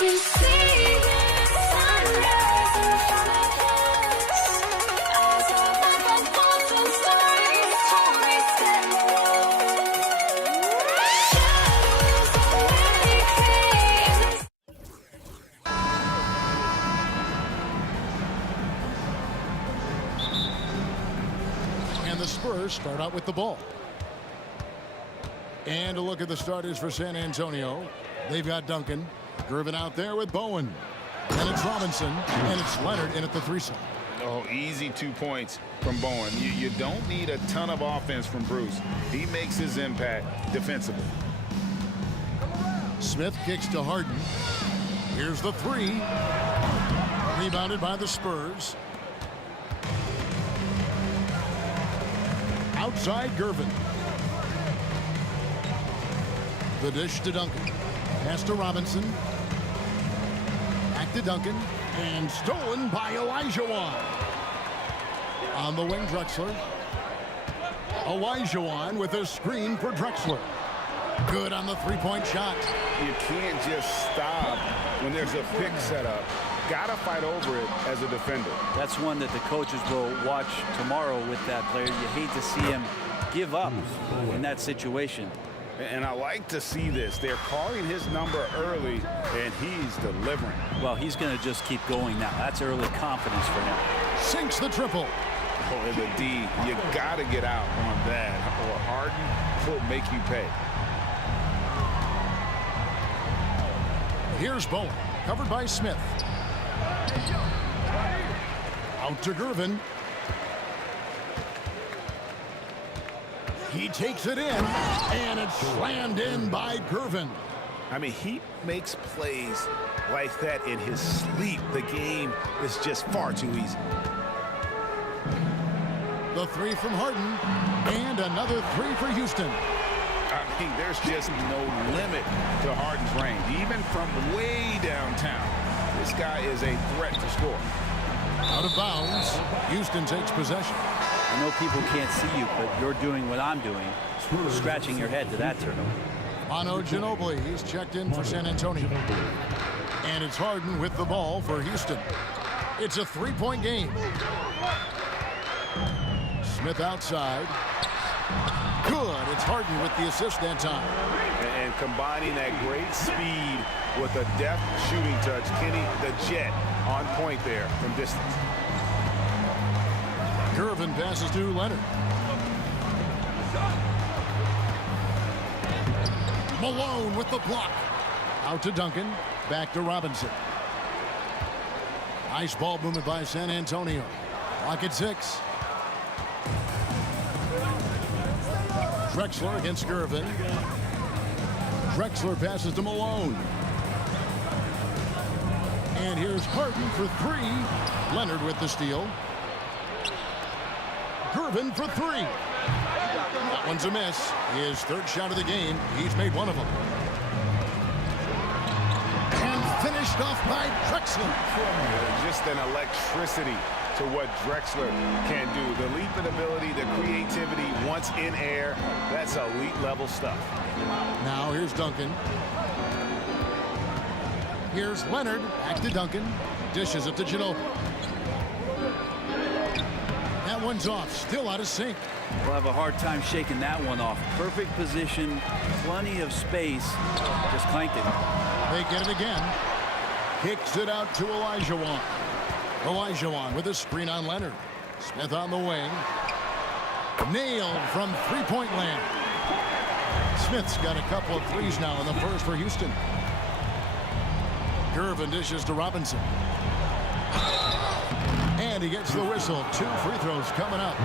You see the sunrise in front of us. Eyes are like a thousand stories told me stand alone. Shadows of many faces. And the Spurs start out with the ball. And a look at the starters for San Antonio. They've got Duncan. Gervin out there with Bowen. And it's Robinson. And it's Leonard in at the 3 slot. Oh, easy 2 points from Bowen. You don't need a ton of offense from Bruce. He makes his impact defensively. Smith kicks to Harden. Here's the 3. Rebounded by the Spurs. Outside Gervin. The dish to Duncan. Pass to Robinson. Back to Duncan. And stolen by Olajuwon. On the wing, Drexler. Olajuwon with a screen for Drexler. Good on the 3-point shot. You can't just stop when there's a pick set up. Gotta fight over it as a defender. That's one that the coaches will watch tomorrow with that player. You hate to see him give up in that situation. And I like to see this. They're calling his number early, and he's delivering. Well, he's going to just keep going now. That's early confidence for him. Sinks the triple. Oh, and the D, you got to get out on that, or Harden will make you pay. Here's Bowen, covered by Smith. Out to Gervin. He takes it in, and it's slammed in by Gervin. I mean, he makes plays like that in his sleep. The game is just far too easy. The 3 from Harden, and another 3 for Houston. I mean, there's just no limit to Harden's range, even from way downtown. This guy is a threat to score. Out of bounds, Houston takes possession. I know people can't see you, but you're doing what I'm doing, scratching your head to that turnover. Manu Ginobili, he's checked in for San Antonio. And it's Harden with the ball for Houston. It's a 3-point game. Smith outside. Good. It's Harden with the assist that time. And combining that great speed with a deft shooting touch. Kenny, the Jet, on point there from distance. Gervin passes to Leonard. Malone with the block. Out to Duncan. Back to Robinson. Nice ball movement by San Antonio. Clock at 6. Drexler against Gervin. Drexler passes to Malone. And here's Harden for 3. Leonard with the steal. Gervin for 3. That one's a miss. His 3rd shot of the game. He's made one of them. And finished off by Drexler. Just an electricity to what Drexler can do. The leaping ability, the creativity, once in air, that's elite level stuff. Now here's Duncan. Here's Leonard. Back to Duncan. Dishes it to Ginobili. That one's off. Still out of sync. We'll have a hard time shaking that one off. Perfect position, plenty of space. Just clanked it. They get it again. Kicks it out to Olajuwon. Olajuwon with a screen on Leonard. Smith on the wing. Nailed from 3-point land. Smith's got a couple of threes now in the first for Houston. Gervin dishes to Robinson. And he gets the whistle. 2 free throws coming up.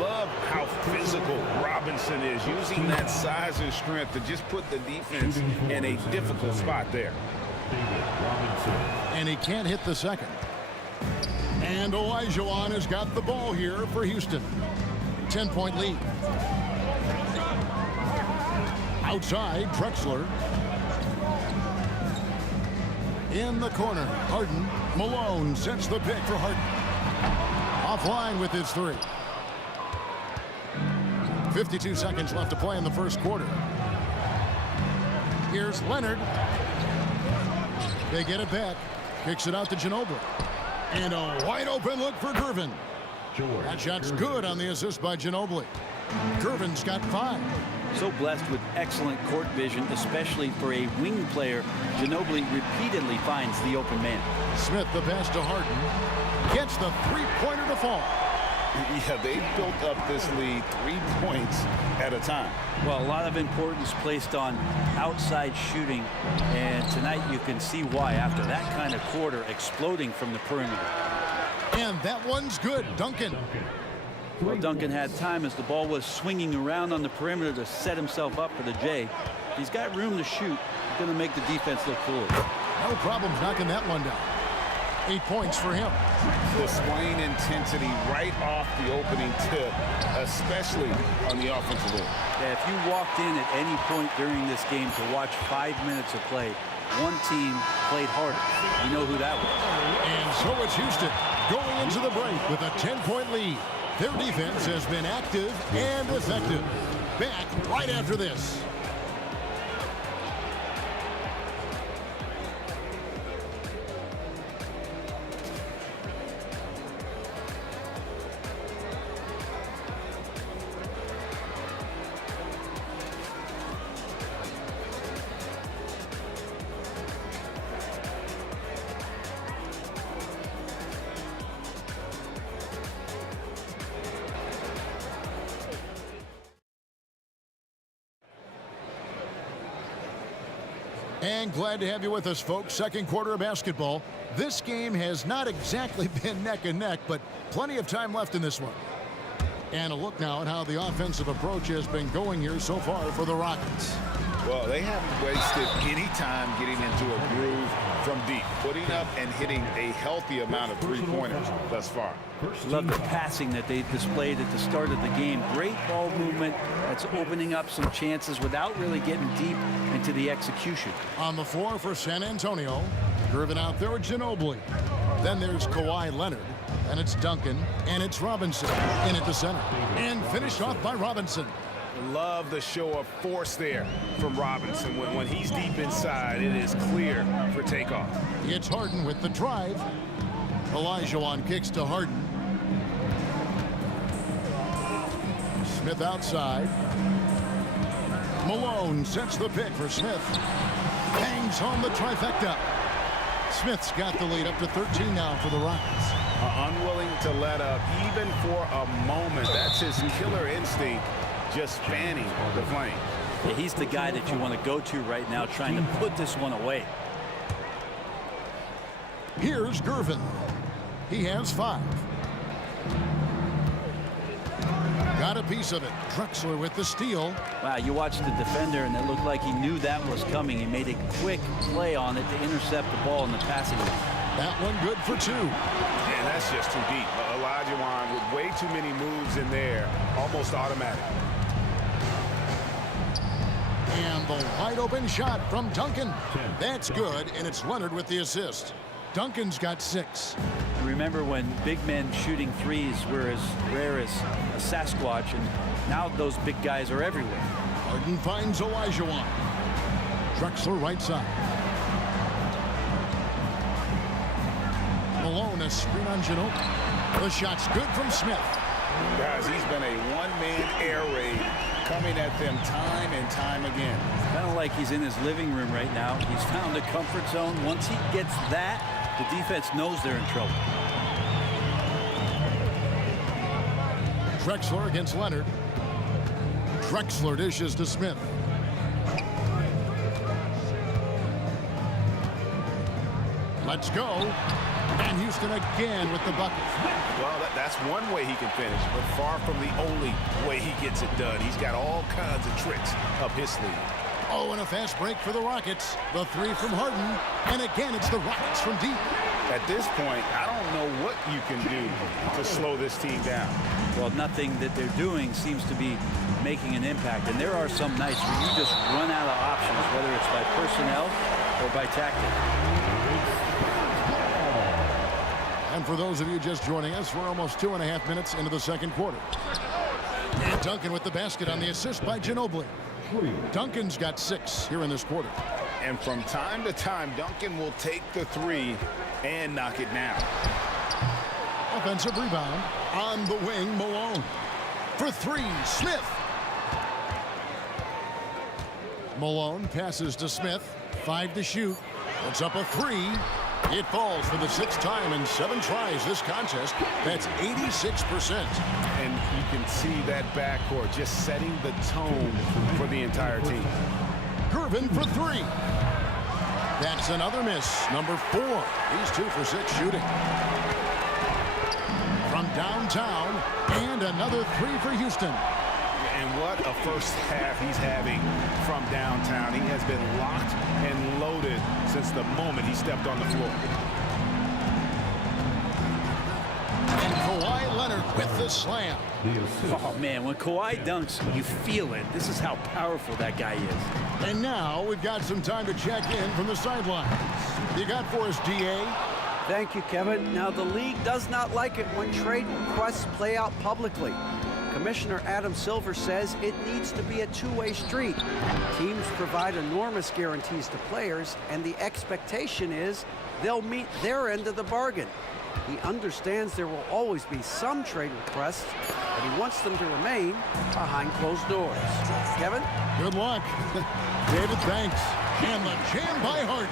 Love how physical Robinson is, using that size and strength to just put the defense in a difficult spot there. And he can't hit the second. And Olajuwon has got the ball here for Houston. 10-point lead. Outside, Drexler. In the corner, Harden. Malone sets the pick for Harden. Offline with his three. 52 seconds left to play in the first quarter. Here's Leonard. They get it back. Kicks it out to Ginobili. And a wide open look for Gervin. That shot's good on the assist by Ginobili. Gervin's got 5. So blessed with excellent court vision, especially for a wing player. Ginobili repeatedly finds the open man. Smith, the pass to Harden. Gets the three-pointer to fall. Yeah, they built up this lead 3 points at a time. Well, a lot of importance placed on outside shooting, and tonight you can see why after that kind of quarter, exploding from the perimeter. And that one's good. Duncan. Well, Duncan had time as the ball was swinging around on the perimeter to set himself up for the J. He's got room to shoot. He's going to make the defense look foolish. No problems knocking that one down. 8 points for him. Displaying intensity right off the opening tip, especially on the offensive end. Yeah, if you walked in at any point during this game to watch 5 minutes of play, one team played harder. You know who that was. And so it's Houston going into the break with a 10-point lead. Their defense has been active and effective. Back right after this. And glad to have you with us, folks. Second quarter of basketball. This game has not exactly been neck and neck, but plenty of time left in this one. And a look now at how the offensive approach has been going here so far for the Rockets. Well, they haven't wasted any time getting into a groove from deep, putting up and hitting a healthy amount of three-pointers thus far. Love the passing that they displayed at the start of the game. Great ball movement that's opening up some chances without really getting deep into the execution. On the floor for San Antonio, Gervin out there with Ginobili. Then there's Kawhi Leonard, and it's Duncan, and it's Robinson in at the center. And finished off by Robinson. Love the show of force there from Robinson. When he's deep inside, it is clear for takeoff. It's Harden with the drive. Olajuwon kicks to Harden. Smith outside. Malone sets the pick for Smith. Bangs home the trifecta. Smith's got the lead up to 13 now for the Rockets. Unwilling to let up even for a moment. That's his killer instinct, just fanning the flame. Yeah, he's the guy that you want to go to right now, trying to put this one away. Here's Gervin. He has 5. Got a piece of it. Drexler with the steal. Wow, you watched the defender, and it looked like he knew that was coming. He made a quick play on it to intercept the ball in the passing lane. That one good for 2. And that's just too deep. Olajuwon with way too many moves in there, almost automatic. And the wide open shot from Duncan. That's good, and it's Leonard with the assist. Duncan's got 6. Remember when big men shooting threes were as rare as a Sasquatch, and now those big guys are everywhere. Harden finds Olajuwon. Drexler right side. Malone, a screen on Ginobili. The shot's good from Smith. Guys, he's been a one-man air raid coming at them time and time again. Kind of like he's in his living room right now. He's found a comfort zone. Once he gets that, the defense knows they're in trouble. Drexler against Leonard. Drexler dishes to Smith. Let's go. And Houston again with the bucket. Well, that's one way he can finish, but far from the only way he gets it done. He's got all kinds of tricks up his sleeve. Oh, and a fast break for the Rockets. The three from Harden. And again, it's the Rockets from deep. At this point, I don't know what you can do to slow this team down. Well, nothing that they're doing seems to be making an impact. And there are some nights where you just run out of options, whether it's by personnel or by tactic. And for those of you just joining us, we're almost 2.5 minutes into the second quarter. And Duncan with the basket on the assist by Ginobili. Duncan's got 6 here in this quarter. And from time to time, Duncan will take the three and knock it down. Offensive rebound on the wing, Malone. For 3, Smith. Malone passes to Smith. 5 to shoot. Puts up a 3. It falls for the 6th time in 7 tries this contest. That's 86%. And you can see that backcourt just setting the tone for the entire team. Gervin for 3. That's another miss. Number 4. He's 2 for 6 shooting. From downtown, and another 3 for Houston. And what a first half he's having from downtown. He has been locked and loaded since the moment he stepped on the floor. And Kawhi Leonard with the slam. Oh, man, when Kawhi dunks, you feel it. This is how powerful that guy is. And now we've got some time to check in from the sidelines. You got for us, D.A.? Thank you, Kevin. Now, the league does not like it when trade requests play out publicly. Commissioner Adam Silver says it needs to be a two-way street. Teams provide enormous guarantees to players, and the expectation is they'll meet their end of the bargain. He understands there will always be some trade requests, but he wants them to remain behind closed doors. Kevin? Good luck. David, thanks. And the jam by Harden.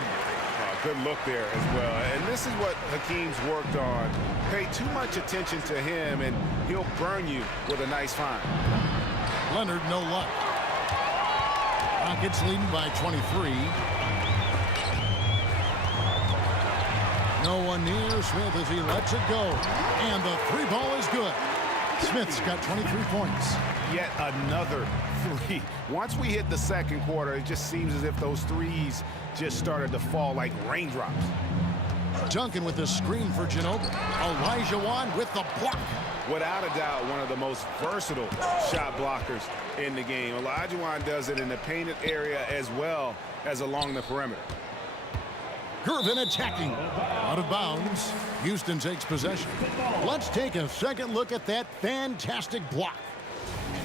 Good look there as well. And this is what Hakeem's worked on. Pay too much attention to him, and he'll burn you with a nice find. Leonard, no luck. Rockets leading by 23. No one near Smith as he lets it go. And the 3 ball is good. Smith's got 23 points. Yet another 3. Once we hit the second quarter, it just seems as if those threes just started to fall like raindrops. Duncan with the screen for Ginobili. Elijah Wan with the block. Without a doubt, one of the most versatile shot blockers in the game. Elijah Wan does it in the painted area as well as along the perimeter. Gervin attacking. Out of bounds. Houston takes possession. Let's take a second look at that fantastic block.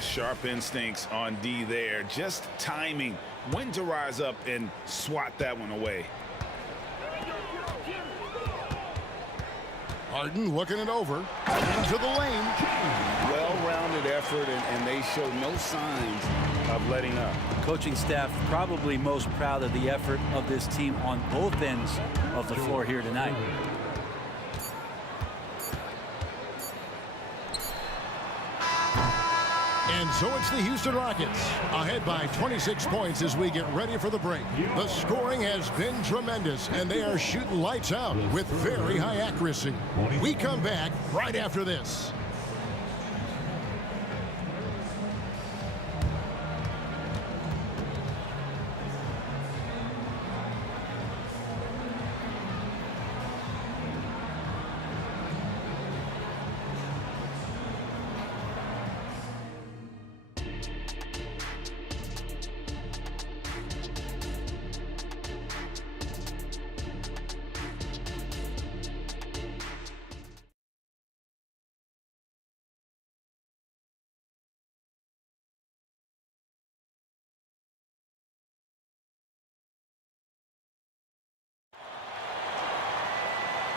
Sharp instincts on D there. Just timing when to rise up and swat that one away. Harden looking it over. Into the lane. Well-rounded effort, and they show no signs of letting up. Coaching staff probably most proud of the effort of this team on both ends of the floor here tonight. And so it's the Houston Rockets ahead by 26 points as we get ready for the break. The scoring has been tremendous, and they are shooting lights out with very high accuracy. We come back right after this.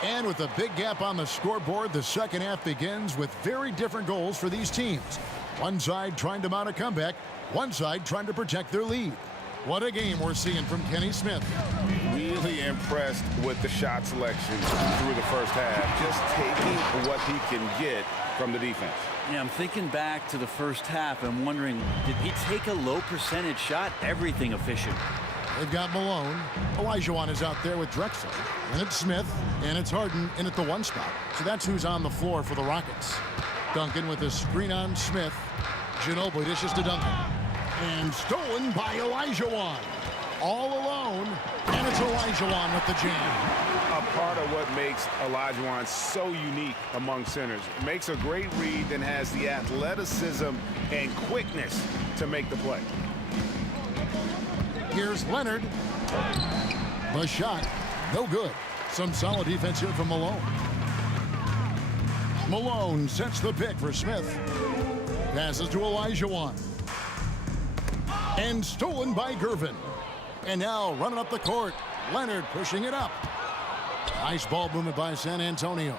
And with a big gap on the scoreboard, the second half begins with very different goals for these teams. One side trying to mount a comeback, one side trying to protect their lead. What a game we're seeing from Kenny Smith. Really impressed with the shot selection through the first half. Just taking what he can get from the defense. Yeah, I'm thinking back to the first half and wondering, did he take a low percentage shot? Everything efficient. They've got Malone. Olajuwon is out there with Drexler. And it's Smith. And it's Harden in at the 1 spot. So that's who's on the floor for the Rockets. Duncan with a screen on Smith. Ginobili dishes to Duncan. And stolen by Olajuwon. All alone. And it's Olajuwon with the jam. A part of what makes Olajuwon so unique among centers. Makes a great read, then has the athleticism and quickness to make the play. Here's Leonard. The shot, no good. Some solid defense here from Malone. Malone sets the pick for Smith. Passes to Olajuwon. And stolen by Gervin. And now running up the court, Leonard pushing it up. Nice ball movement by San Antonio.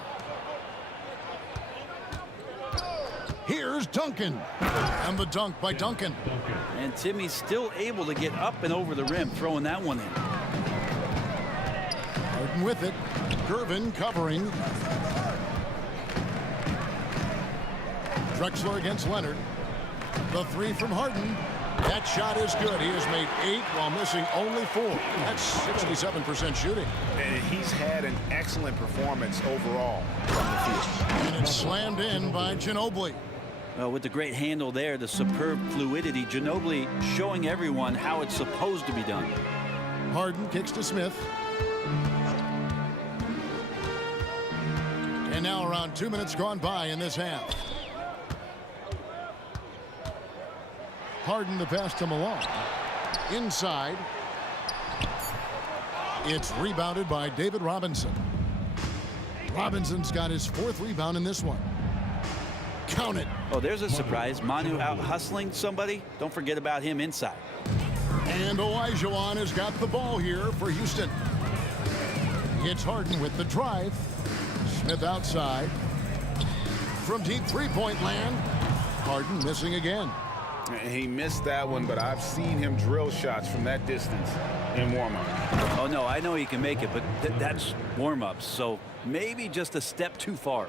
Here's Duncan. And the dunk by Duncan. And Timmy's still able to get up and over the rim, throwing that one in. Harden with it. Gervin covering. Drexler against Leonard. The 3 from Harden. That shot is good. He has made 8 while missing only 4. That's 67% shooting. And he's had an excellent performance overall from the field. And it's slammed in by Ginobili. With the great handle there, the superb fluidity, Ginobili showing everyone how it's supposed to be done. Harden kicks to Smith. And now around 2 minutes gone by in this half. Harden the pass to Malone. Inside. It's rebounded by David Robinson. Robinson's got his 4th rebound in this one. Count it. Oh, there's a surprise. Manu out hustling somebody. Don't forget about him inside. And Olajuwon has got the ball here for Houston. It's Harden with the drive. Smith outside. From deep 3-point land. Harden missing again. He missed that one, but I've seen him drill shots from that distance in warm-up. Oh, no, I know he can make it, but that's warm-ups, so maybe just a step too far.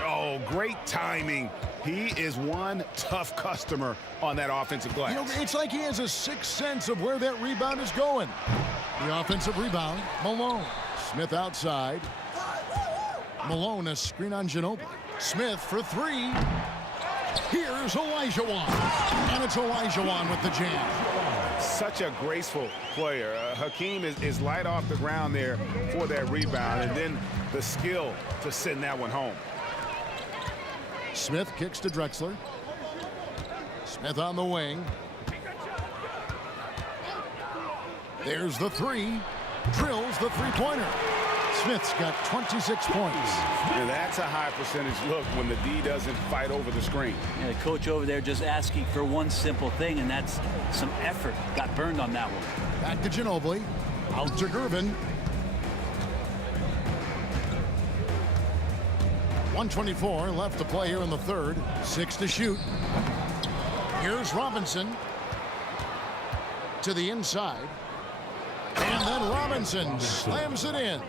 Oh, great timing. He is one tough customer on that offensive glass. You know, it's like he has a sixth sense of where that rebound is going. The offensive rebound, Malone. Smith outside. Malone, a screen on Ginobili. Smith for 3. Here's Olajuwon. And it's Olajuwon with the jam. Such a graceful player. Hakeem is light off the ground there for that rebound, and then the skill to send that one home. Smith kicks to Drexler. Smith on the wing. There's the 3. Drills the 3-pointer. Smith's got 26 points. And that's a high percentage look when the D doesn't fight over the screen. Yeah, the coach over there just asking for one simple thing, and that's some effort. Got burned on that one. Back to Ginobili. Out to Gervin. 1:24 left to play here in the third. 6 to shoot. Here's Robinson to the inside. And then Robinson slams it in.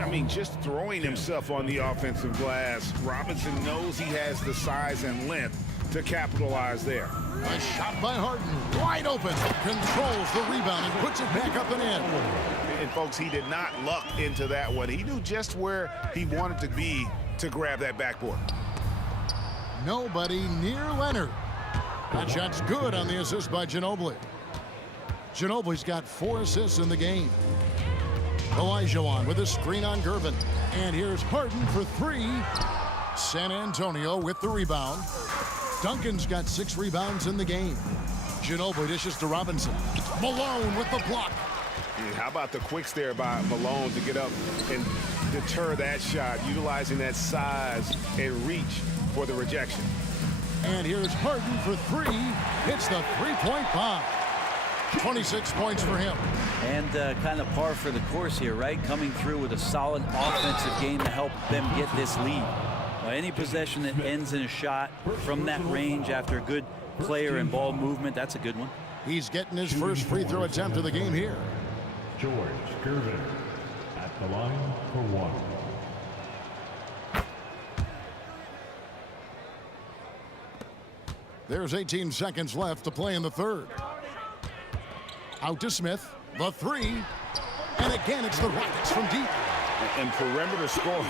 I mean, just throwing himself on the offensive glass. Robinson knows he has the size and length to capitalize there. A shot by Harden, wide open, controls the rebound and puts it back up and in. And folks, he did not luck into that one. He knew just where he wanted to be to grab that backboard. Nobody near Leonard. That shot's good on the assist by Ginobili. Ginobili's got 4 assists in the game. Olajuwon with a screen on Gervin. And here's Harden for 3. San Antonio with the rebound. Duncan's got 6 rebounds in the game. Ginobili dishes to Robinson. Malone with the block. Yeah, how about the quicks there by Malone to get up and deter that shot, utilizing that size and reach for the rejection. And here's Harden for 3. Hits the 3-point bomb. 26 points for him. And kind of par for the course here, right? Coming through with a solid offensive game to help them get this lead. Any possession that ends in a shot from that range after a good player and ball movement, that's a good one. He's getting his first free throw attempt of the game here. George Gervin at the line for 1. There's 18 seconds left to play in the third. Out to Smith. The three. And again, it's the Rockets from deep. And perimeter scoring,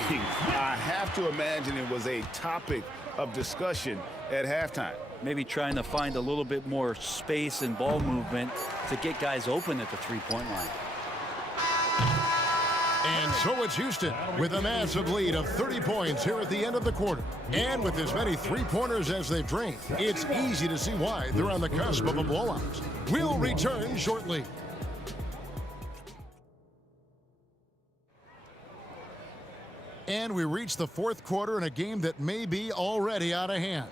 I have to imagine it was a topic of discussion at halftime. Maybe trying to find a little bit more space and ball movement to get guys open at the three-point line. And so it's Houston with a massive lead of 30 points here at the end of the quarter. And with as many three-pointers as they've drained, it's easy to see why they're on the cusp of a blowout. We'll return shortly. And we reach the fourth quarter in a game that may be already out of hand.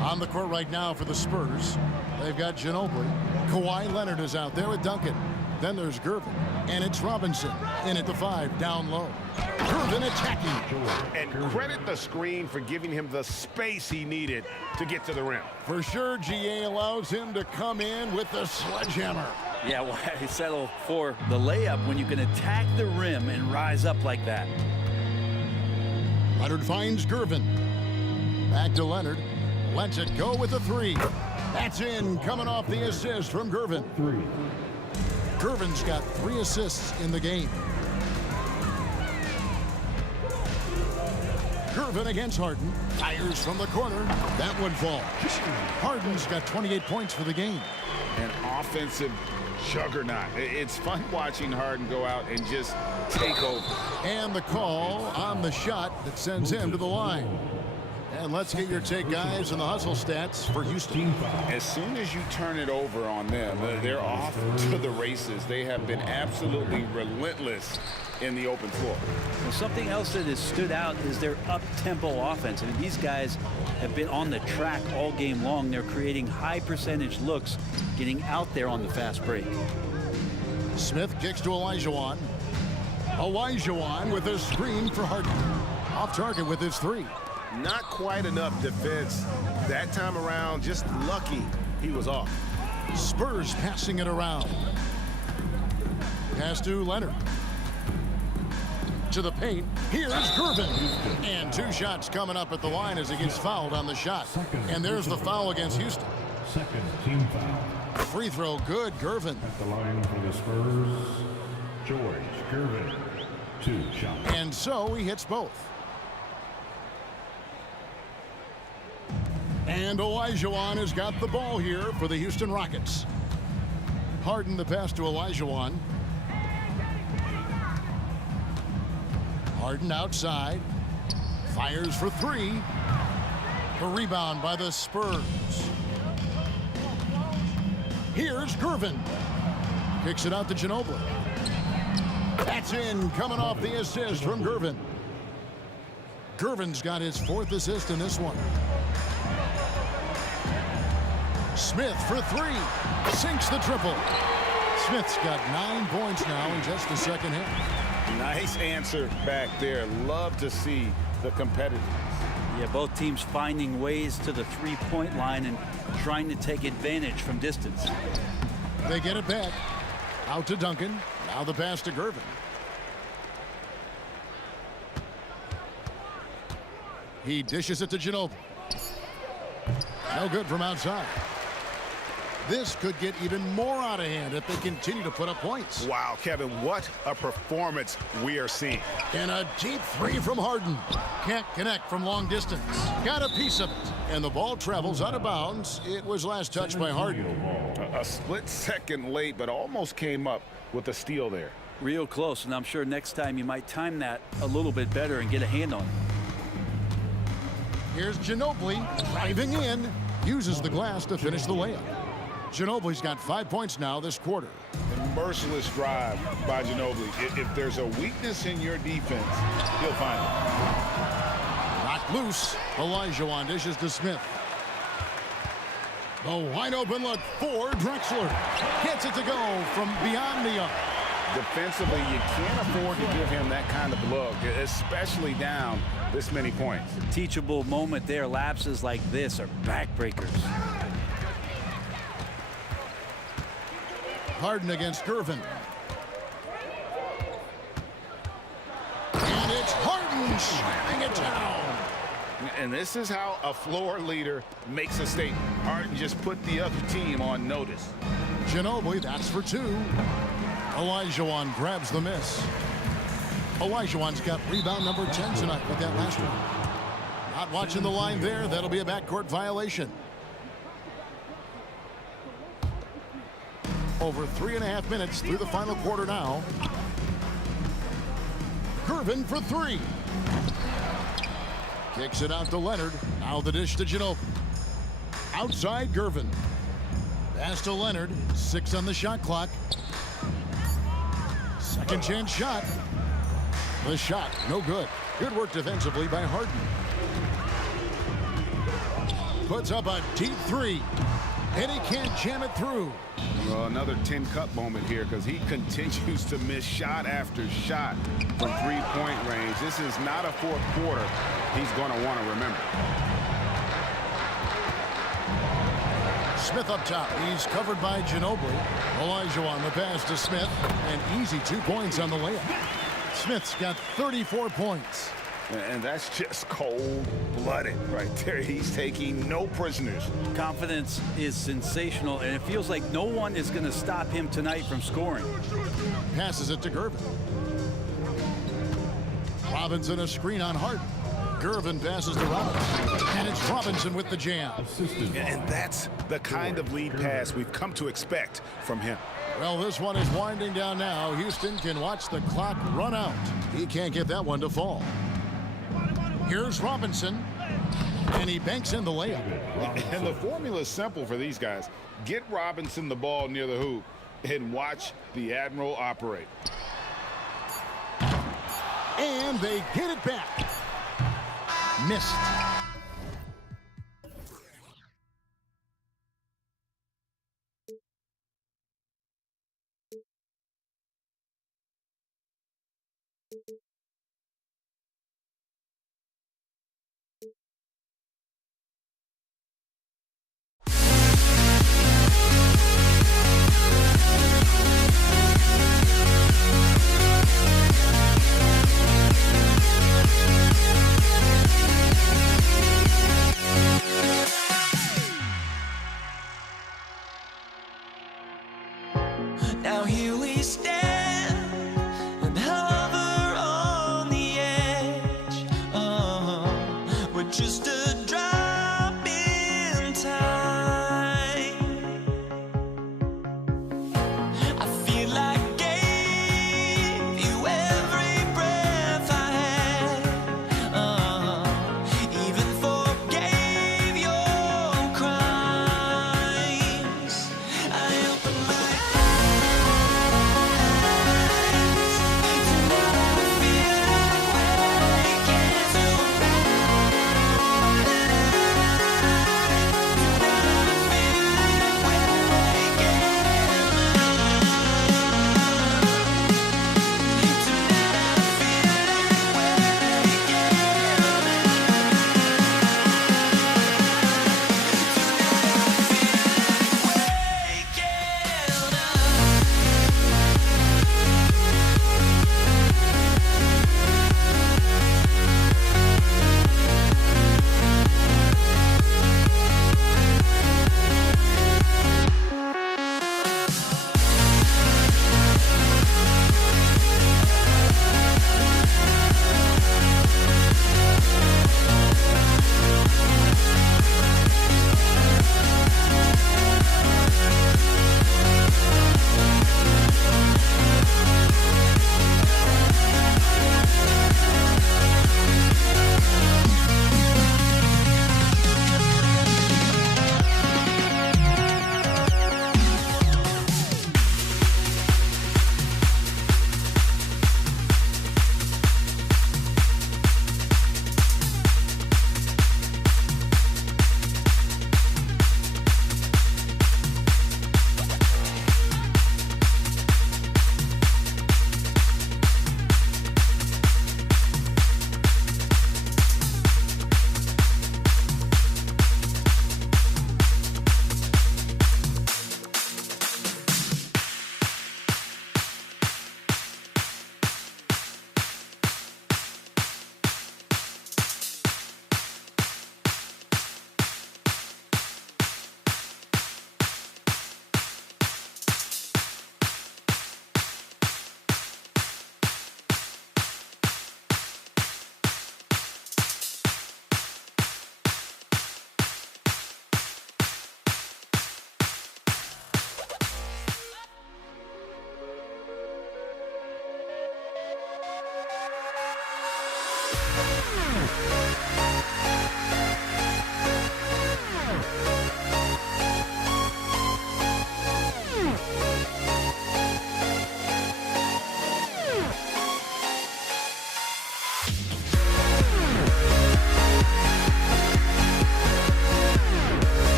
On the court right now for the Spurs, they've got Ginobili. Kawhi Leonard is out there with Duncan. Then there's Gervin. And it's Robinson in at the 5, down low. Gervin attacking. And credit the screen for giving him the space he needed to get to the rim. For sure, GA allows him to come in with the sledgehammer. Yeah, why settle for the layup when you can attack the rim and rise up like that? Leonard finds Gervin. Back to Leonard. Lets it go with the 3. That's in, coming off the assist from Gervin. 3. Gervin's got 3 assists in the game. Gervin against Harden. Fires from the corner. That one falls. Harden's got 28 points for the game. An offensive juggernaut. It's fun watching Harden go out and just take over. And the call on the shot that sends him to the line. And let's get your take, guys, on the hustle stats for Houston. As soon as you turn it over on them, they're off to the races. They have been absolutely relentless in the open floor. Well, something else that has stood out is their up-tempo offense. I mean, these guys have been on the track all game long. They're creating high-percentage looks, getting out there on the fast break. Smith kicks to Olajuwon. Olajuwon with a screen for Harden. Off target with his 3. Not quite enough defense that time around. Just lucky he was off. Spurs passing it around. Pass to Leonard. To the paint. Here's Gervin. And 2 shots coming up at the line as he gets fouled on the shot. And there's the foul against Houston. Second team foul. Free throw good, Gervin. At the line for the Spurs, George Gervin. 2 shots. And so he hits both. And Olajuwon has got the ball here for the Houston Rockets. Harden the pass to Olajuwon. Harden outside. Fires for 3. The rebound by the Spurs. Here's Gervin. Kicks it out to Ginobili. That's in, coming off the assist from Gervin. Gervin's got his 4th assist in this one. Smith for 3. Sinks the triple. Smith's got 9 points now in just the second half. Nice answer back there. Love to see the competitiveness. Yeah, both teams finding ways to the three-point line and trying to take advantage from distance. They get it back. Out to Duncan. Now the pass to Gervin. He dishes it to Ginobili. No good from outside. This could get even more out of hand if they continue to put up points. Wow, Kevin, what a performance we are seeing. And a deep 3 from Harden. Can't connect from long distance. Got a piece of it. And the ball travels out of bounds. It was last touched by Harden. A split second late, but almost came up with a steal there. Real close, and I'm sure next time you might time that a little bit better and get a hand on it. Here's Ginobili driving in. Uses the glass to finish the layup. Ginobili's got 5 points now this quarter. A merciless drive by Ginobili. If there's a weakness in your defense, he'll find it. Knocked loose. Olajuwon dishes to Smith. The wide open look for Drexler. Gets it to go from beyond the arc. Defensively, you can't afford to give him that kind of look, especially down this many points. Teachable moment there. Lapses like this are backbreakers. Harden against Gervin. And it's Harden slamming it down. And this is how a floor leader makes a statement. Harden just put the other team on notice. Ginobili, that's for 2. Olajuwon grabs the miss. Olajuwon's got rebound number 10 tonight with that last one. Not watching the line there. That'll be a backcourt violation. Over 3.5 minutes through the final quarter now. Gervin for 3. Kicks it out to Leonard. Now the dish to Ginobili. Outside Gervin. Pass to Leonard. 6 on the shot clock. Second chance shot. The shot, no good. Good work defensively by Harden. Puts up a deep 3. And he can't jam it through. Well, another tin cup moment here because he continues to miss shot after shot from three-point range. This is not a fourth quarter he's going to want to remember. Smith up top. He's covered by Ginobili. Olajuwon the pass to Smith. And easy 2 points on the layup. Smith's got 34 points. And that's just cold-blooded right there. He's taking no prisoners. Confidence is sensational, and it feels like no one is going to stop him tonight from scoring. Passes it to Gervin. Robinson a screen on Harden. Gervin passes to Robinson. And it's Robinson with the jam. And that's the kind of lead pass we've come to expect from him. Well, this one is winding down now. Houston can watch the clock run out. He can't get that one to fall. Here's Robinson, and he banks in the layup. And the formula is simple for these guys. Get Robinson the ball near the hoop and watch the Admiral operate. And they get it back. Missed. Now here we stand, and however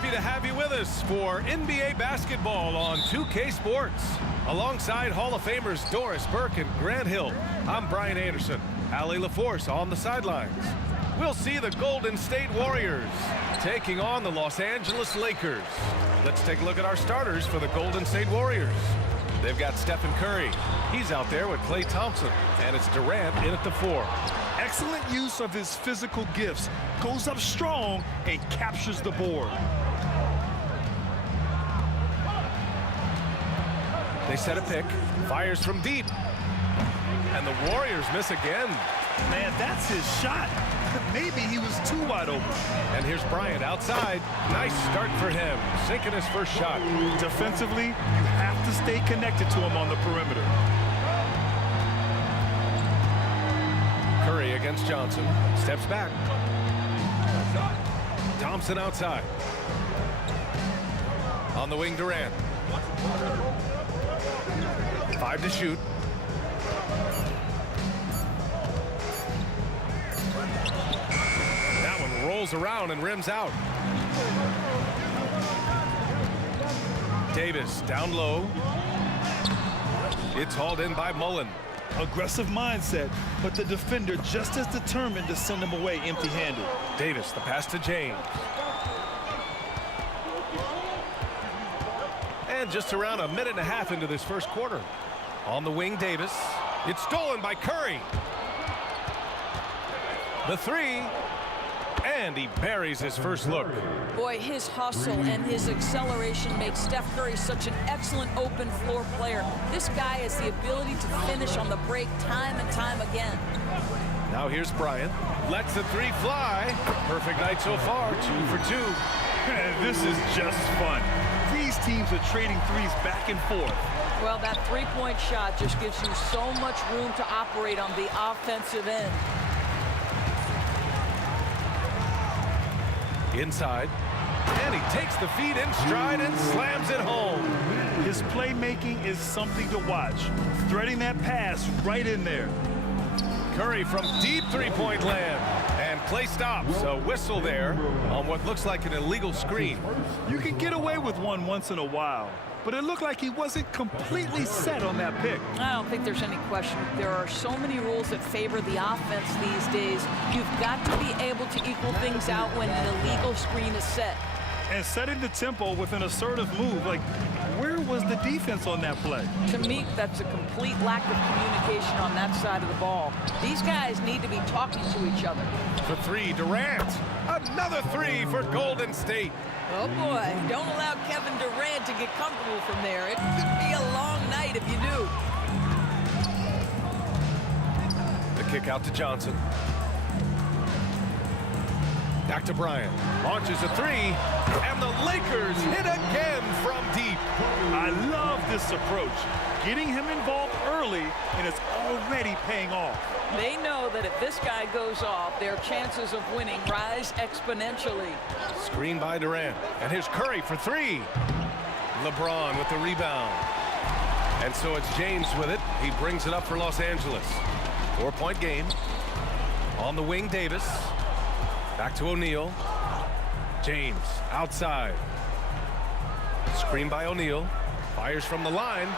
Happy to have you with us for NBA basketball on 2K Sports. Alongside Hall of Famers Doris Burke and Grant Hill, I'm Brian Anderson. Allie LaForce on the sidelines. We'll see the Golden State Warriors taking on the Los Angeles Lakers. Let's take a look at our starters for the Golden State Warriors. They've got Stephen Curry. He's out there with Klay Thompson, and it's Durant in at the 4. Excellent use of his physical gifts. Goes up strong and captures the board. They set a pick, fires from deep, and the Warriors miss again. Man, that's his shot. Maybe he was too wide open. And here's Bryant outside. Nice start for him, sinking his first shot. Defensively, you have to stay connected to him on the perimeter. Curry against Johnson, steps back. Thompson outside. On the wing, Durant. 5 to shoot. That one rolls around and rims out. Davis down low. It's hauled in by Mullen. Aggressive mindset, but the defender just as determined to send him away empty-handed. Davis, the pass to James. And just around a minute and a half into this first quarter. On the wing, Davis. It's stolen by Curry. The 3. And he buries his first look. Boy, his hustle and his acceleration makes Steph Curry such an excellent open floor player. This guy has the ability to finish on the break time and time again. Now here's Bryant. Lets the 3 fly. Perfect night so far, 2 for 2. And this is just fun. These teams are trading threes back and forth. Well, that three-point shot just gives you so much room to operate on the offensive end. Inside, and he takes the feed in stride and slams it home. His playmaking is something to watch. Threading that pass right in there. Curry from deep three-point land, and Klay stops. A whistle there on what looks like an illegal screen. You can get away with one once in a while, but it looked like he wasn't completely set on that pick. I don't think there's any question. There are so many rules that favor the offense these days. You've got to be able to equal things out when an illegal screen is set. And setting the tempo with an assertive move, like, where was the defense on that play? To me, that's a complete lack of communication on that side of the ball. These guys need to be talking to each other. For 3, Durant. Another 3 for Golden State. Oh boy, don't allow Kevin Durant to get comfortable from there. It could be a long night if you do. The kick out to Johnson. Back to Bryant. Launches a 3, and the Lakers hit again from deep. I love this approach. Getting him involved early, and it's already paying off. They know that if this guy goes off, their chances of winning rise exponentially. Screen by Durant. And here's Curry for 3. LeBron with the rebound. And so it's James with it. He brings it up for Los Angeles. 4-point game. On the wing, Davis. Back to O'Neal. James outside. Screen by O'Neal. Fires from the line.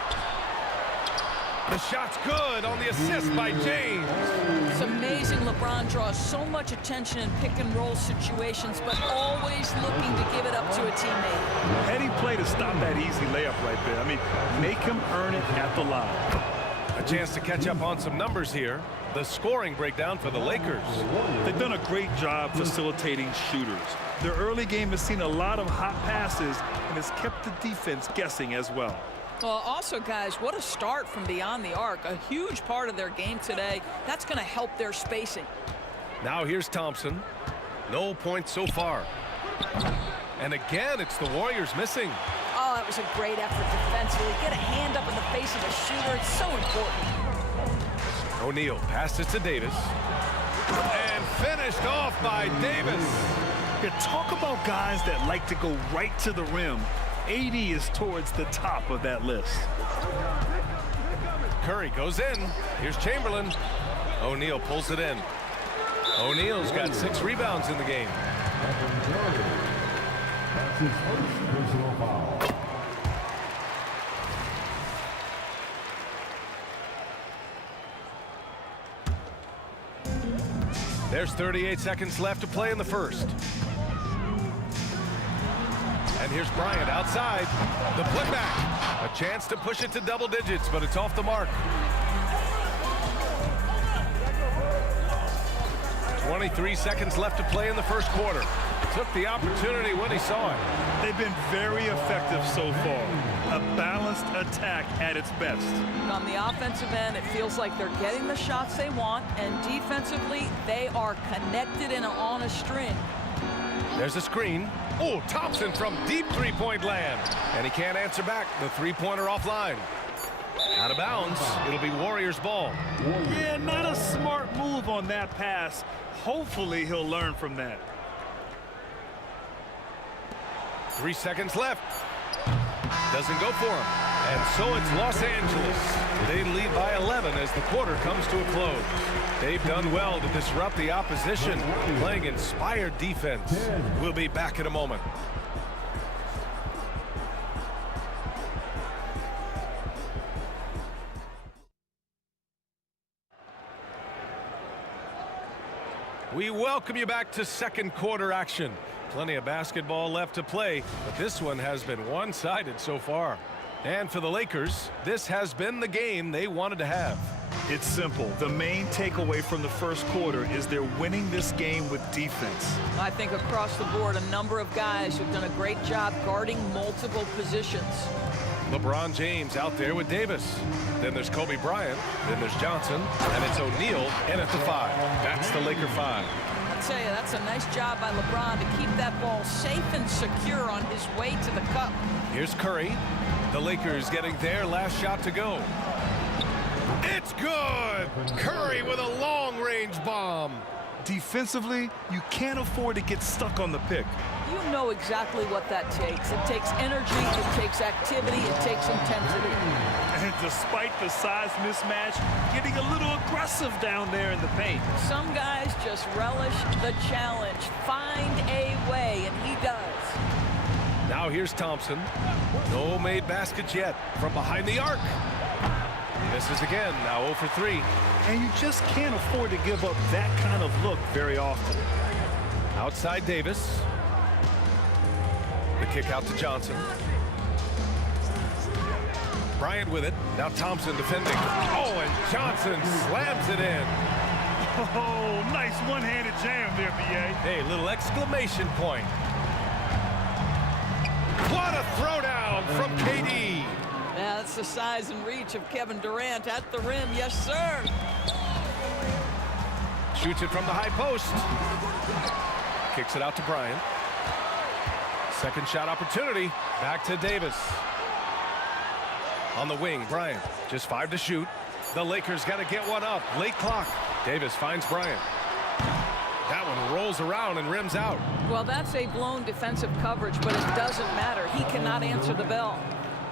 The shot's good on the assist by James. It's amazing LeBron draws so much attention in pick-and-roll situations, but always looking to give it up to a teammate. Heady play to stop that easy layup right there. I mean, make him earn it at the line. A chance to catch up on some numbers here. The scoring breakdown for the Lakers. They've done a great job facilitating shooters. Their early game has seen a lot of hot passes and has kept the defense guessing as well. Well, also, guys, what a start from beyond the arc. A huge part of their game today. That's going to help their spacing. Now here's Thompson. No points so far. And again, it's the Warriors missing. Oh, that was a great effort defensively. Get a hand up in the face of a shooter. It's so important. O'Neal passed it to Davis. And finished off by Davis. Yeah, talk about guys that like to go right to the rim. AD is towards the top of that list. Curry goes in. Here's Chamberlain. O'Neal pulls it in. O'Neal's got 6 rebounds in the game. his first personal foul. There's 38 seconds left to play in the first. And here's Bryant outside. The putback. A chance to push it to double digits, but it's off the mark. 23 seconds left to play in the first quarter. Took the opportunity when he saw it. They've been very effective so far. A balanced attack at its best. On the offensive end, it feels like they're getting the shots they want, and defensively, they are connected and on a string. There's a screen. Oh, Thompson from deep three-point land. And he can't answer back. The three-pointer offline. Out of bounds. It'll be Warriors ball. Yeah, not a smart move on that pass. Hopefully he'll learn from that. 3 seconds left. Doesn't go for him. And so it's Los Angeles. They lead by 11 as the quarter comes to a close. They've done well to disrupt the opposition, playing inspired defense. We'll be back in a moment. We welcome you back to second quarter action. Plenty of basketball left to play, but this one has been one-sided so far. And for the Lakers, this has been the game they wanted to have. It's simple. The main takeaway from the first quarter is they're winning this game with defense. I think across the board, a number of guys who've done a great job guarding multiple positions. LeBron James out there with Davis. Then there's Kobe Bryant. Then there's Johnson. And it's O'Neal in at the 5. That's the Laker 5. I'll tell you, that's a nice job by LeBron to keep that ball safe and secure on his way to the cup. Here's Curry. The Lakers getting their last shot to go. It's good! Curry with a long-range bomb. Defensively, you can't afford to get stuck on the pick. You know exactly what that takes. It takes energy, it takes activity, it takes intensity. And despite the size mismatch, getting a little aggressive down there in the paint. Some guys just relish the challenge. Find a way, and he does. Now here's Thompson. No made baskets yet from behind the arc. Misses again, now 0 for 3. And you just can't afford to give up that kind of look very often. Outside Davis. The kick out to Johnson. Bryant with it. Now Thompson defending. Oh, and Johnson slams it in. Oh, nice one-handed jam there, B.A. Hey, little exclamation point. What a throwdown from KD. Yeah, that's the size and reach of Kevin Durant at the rim. Yes, sir. Shoots it from the high post. Kicks it out to Bryant. Second shot opportunity. Back to Davis. On the wing, Bryant. Just 5 to shoot. The Lakers got to get one up. Late clock. Davis finds Bryant. That one rolls around and rims out. Well, that's a blown defensive coverage, but it doesn't matter. He cannot answer the bell.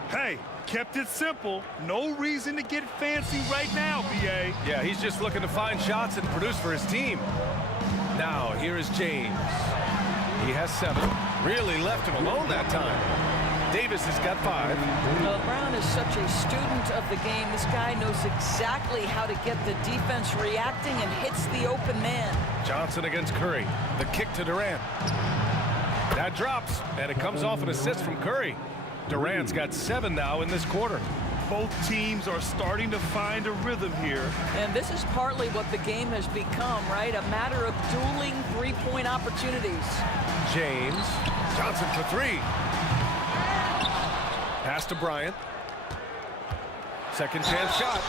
Hey, kept it simple. No reason to get fancy right now, B.A. Yeah, he's just looking to find shots and produce for his team. Now, here is James. He has 7. Really left him alone that time. Davis has got 5. LeBron is such a student of the game. This guy knows exactly how to get the defense reacting and hits the open man. Johnson against Curry. The kick to Durant. That drops, and it comes off an assist from Curry. Durant's got 7 now in this quarter. Both teams are starting to find a rhythm here. And this is partly what the game has become, right? A matter of dueling three-point opportunities. James. Johnson for 3. Pass to Bryant. Second chance shot.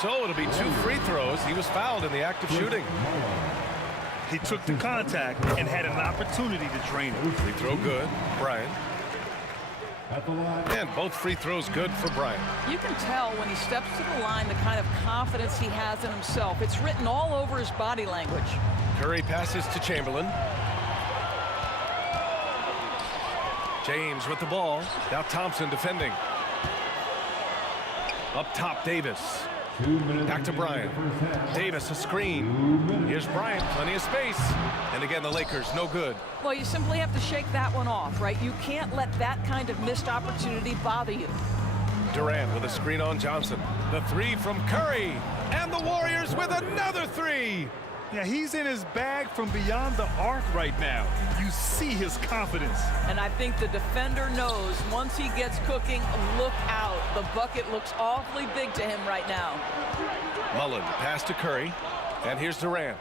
So it'll be 2 free throws. He was fouled in the act of shooting. He took the contact and had an opportunity to drain it. Free throw good. Bryant. And both free throws good for Bryant. You can tell when he steps to the line the kind of confidence he has in himself. It's written all over his body language. Curry passes to Chamberlain. James with the ball. Now Thompson defending. Up top, Davis. Back to Bryant. Davis, a screen. Here's Bryant, plenty of space. And again, the Lakers, no good. Well, you simply have to shake that one off, right? You can't let that kind of missed opportunity bother you. Durant with a screen on Johnson. The three from Curry. And the Warriors with another three. Yeah, he's in his bag from beyond the arc right now. You see his confidence. And I think the defender knows once he gets cooking, look out. The bucket looks awfully big to him right now. Mullen, pass to Curry. And here's Durant.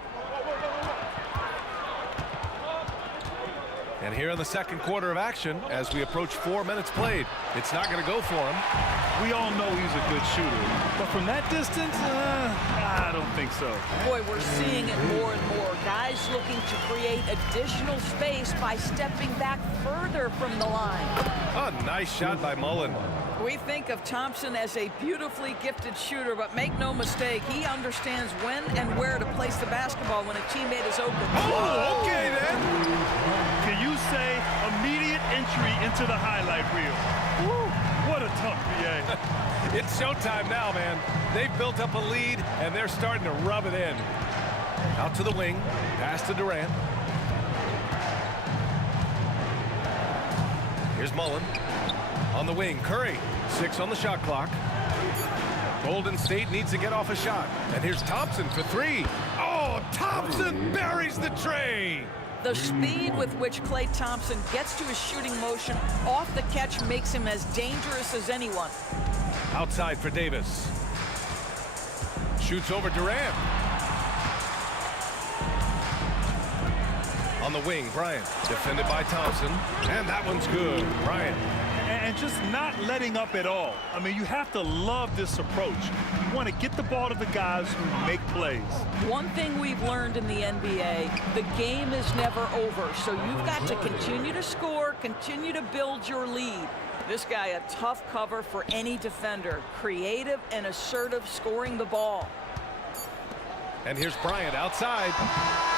And here in the second quarter of action, as we approach 4 minutes played, it's not going to go for him. We all know he's a good shooter, but from that distance, I don't think so. Boy, we're seeing it more and more. Guys looking to create additional space by stepping back further from the line. A nice shot by Mullen. We think of Thompson as a beautifully gifted shooter, but make no mistake, he understands when and where to place the basketball when a teammate is open. Oh, okay then. Can you say immediate entry into the highlight reel? Woo, what a tough PA. It's showtime now, man. They've built up a lead, and they're starting to rub it in. Out to the wing, pass to Durant. Here's Mullen. On the wing, Curry. 6 on the shot clock. Golden State needs to get off a shot. And here's Thompson for 3. Oh, Thompson buries the tray. The speed with which Klay Thompson gets to his shooting motion off the catch makes him as dangerous as anyone. Outside for Davis. Shoots over Durant. On the wing, Bryant. Defended by Thompson. And that one's good. Bryant. And just not letting up at all. I mean, you have to love this approach. You want to get the ball to the guys who make plays. One thing we've learned in the NBA, the game is never over. So you've got to continue to score, continue to build your lead. This guy, a tough cover for any defender. Creative and assertive scoring the ball. And here's Bryant outside.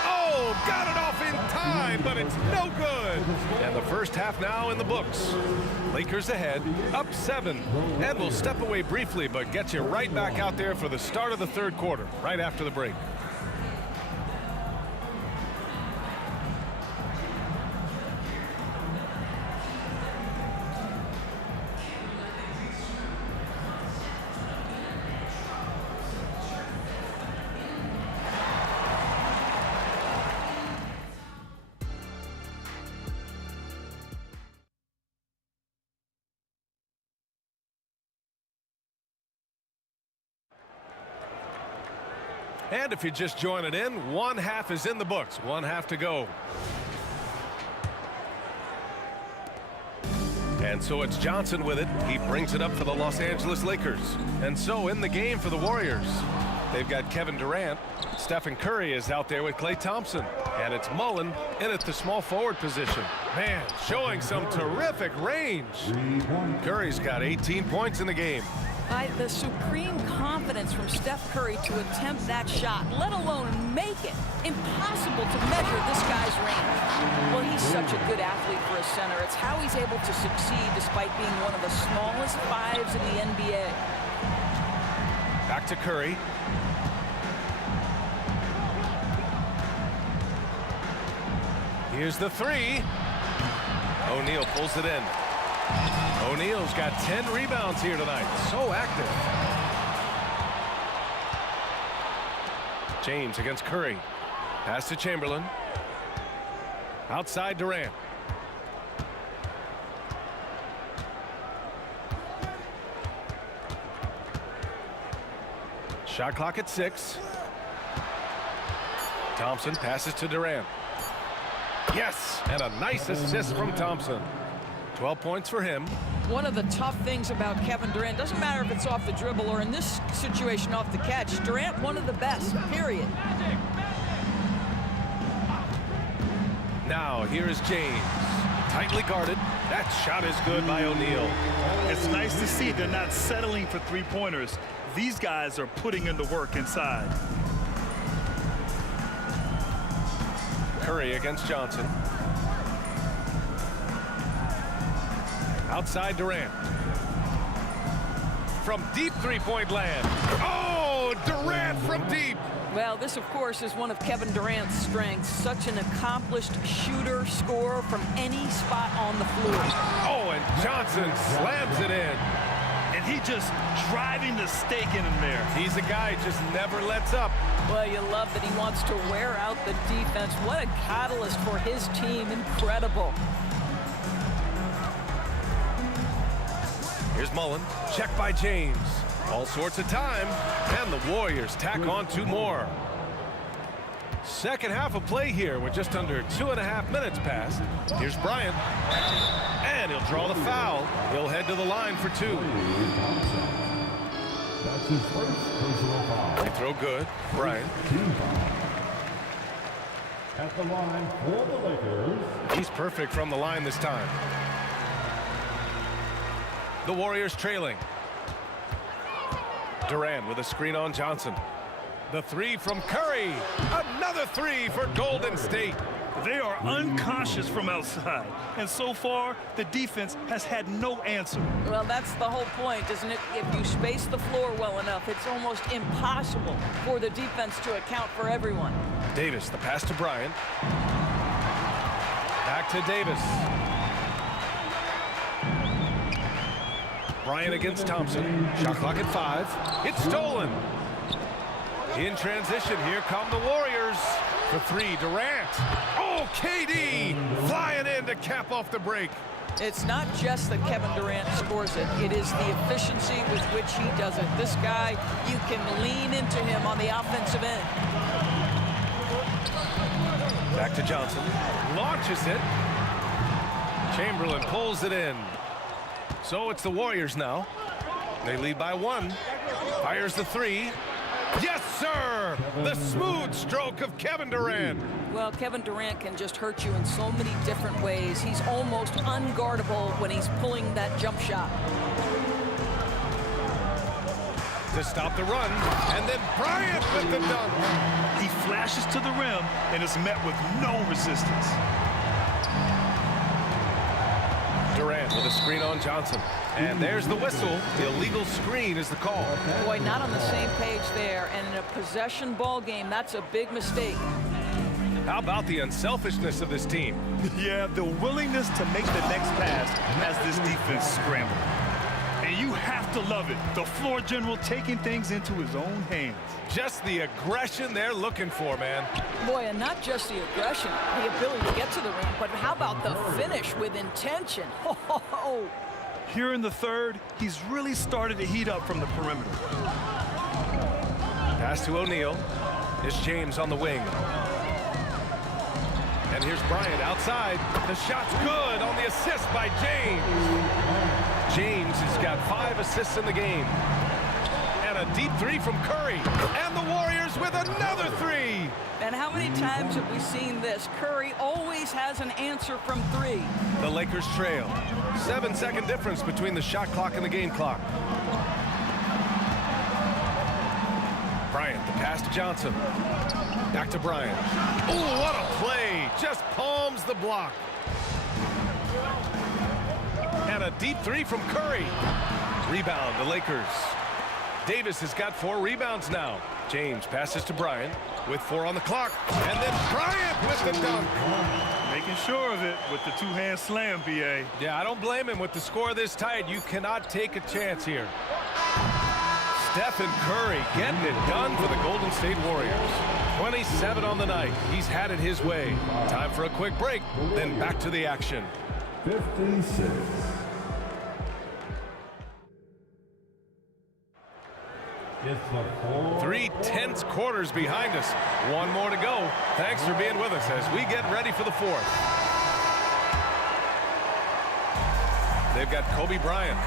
Oh, got it off in time, but it's no good. And the first half now in the books. Lakers ahead, up 7. And we'll step away briefly, but get you right back out there for the start of the third quarter, right after the break. And if you're just joining in, one half is in the books. One half to go. And so it's Johnson with it. He brings it up for the Los Angeles Lakers. And so in the game for the Warriors, they've got Kevin Durant. Stephen Curry is out there with Klay Thompson. And it's Mullen in at the small forward position. Man, showing some terrific range. Curry's got 18 points in the game. The supreme confidence from Steph Curry to attempt that shot, let alone make it. Impossible to measure this guy's range. Well, he's such a good athlete for a center. It's how he's able to succeed despite being one of the smallest 5s in the NBA. Back to Curry. Here's the 3. O'Neal pulls it in. O'Neal's got 10 rebounds here tonight. So active. James against Curry. Pass to Chamberlain. Outside Durant. Shot clock at 6. Thompson passes to Durant. Yes, and a nice assist from Thompson. 12 points for him. One of the tough things about Kevin Durant, doesn't matter if it's off the dribble or in this situation off the catch, Durant one of the best, period. Now here is James. Tightly guarded. That shot is good by O'Neal. It's nice to see they're not settling for three-pointers. These guys are putting in the work inside. Curry against Johnson. Outside Durant. from deep three-point land. Oh, Durant from deep. Well, this, of course, is one of Kevin Durant's strengths. Such an accomplished shooter, scorer from any spot on the floor. Oh, and Johnson slams it in. And he just driving the stake in him there. He's a guy who just never lets up. Well, you love that he wants to wear out the defense. What a catalyst for his team. Incredible. Here's Mullen. Check by James. All sorts of time. And the Warriors tack on 2 more. Second half of play here with just under 2.5 minutes passed. Here's Bryant. And he'll draw the foul. He'll head to the line for 2. That's his first personal foul. Free throw good. Bryant. Team foul. At the line for the Lakers. He's perfect from the line this time. The Warriors trailing. Durant with a screen on Johnson. The 3 from Curry. Another 3 for Golden State. They are unconscious from outside. And so far, the defense has had no answer. Well, that's the whole point, isn't it? If you space the floor well enough, it's almost impossible for the defense to account for everyone. Davis, the pass to Bryant. Back to Davis. Bryant against Thompson. Shot clock at 5. It's stolen. In transition, here come the Warriors. For 3, Durant. Oh, KD flying in to cap off the break. It's not just that Kevin Durant scores it. It is the efficiency with which he does it. This guy, you can lean into him on the offensive end. Back to Johnson. Launches it. Chamberlain pulls it in. So it's the Warriors now. They lead by 1. Fires the 3. Yes, sir! The smooth stroke of Kevin Durant. Well, Kevin Durant can just hurt you in so many different ways. He's almost unguardable when he's pulling that jump shot. To stop the run, and then Bryant with the dunk. He flashes to the rim and is met with no resistance. Durant with a screen on Johnson. And there's the whistle. The illegal screen is the call. Boy, not on the same page there. And in a possession ball game, that's a big mistake. How about the unselfishness of this team? Yeah, the willingness to make the next pass as this defense scrambles. And you have to love it. The floor general taking things into his own hands. Just the aggression they're looking for, man. Boy, and not just the aggression, the ability to get to the rim, but how about the finish with intention? Oh. Here in the third, he's really started to heat up from the perimeter. Pass to O'Neal. It's James on the wing. And here's Bryant outside. The shot's good on the assist by James. James has got 5 assists in the game. And a deep 3 from Curry. And the Warriors with another 3. And how many times have we seen this? Curry always has an answer from 3. The Lakers trail. 7-second difference between the shot clock and the game clock. Bryant, the pass to Johnson. Back to Bryant. Oh, what a play. Just palms the block. And a deep 3 from Curry. Rebound, the Lakers. Davis has got 4 rebounds now. James passes to Bryant with 4 on the clock. And then Bryant with the dunk. Making sure of it with the 2-hand slam, B.A. Yeah, I don't blame him. With the score this tight, you cannot take a chance here. Stephen Curry getting it done for the Golden State Warriors. 27 on the night. He's had it his way. Time for a quick break, then back to the action. 56. It's the 3 tense quarters behind us. 1 more to go. Thanks for being with us as we get ready for the 4th. They've got Kobe Bryant.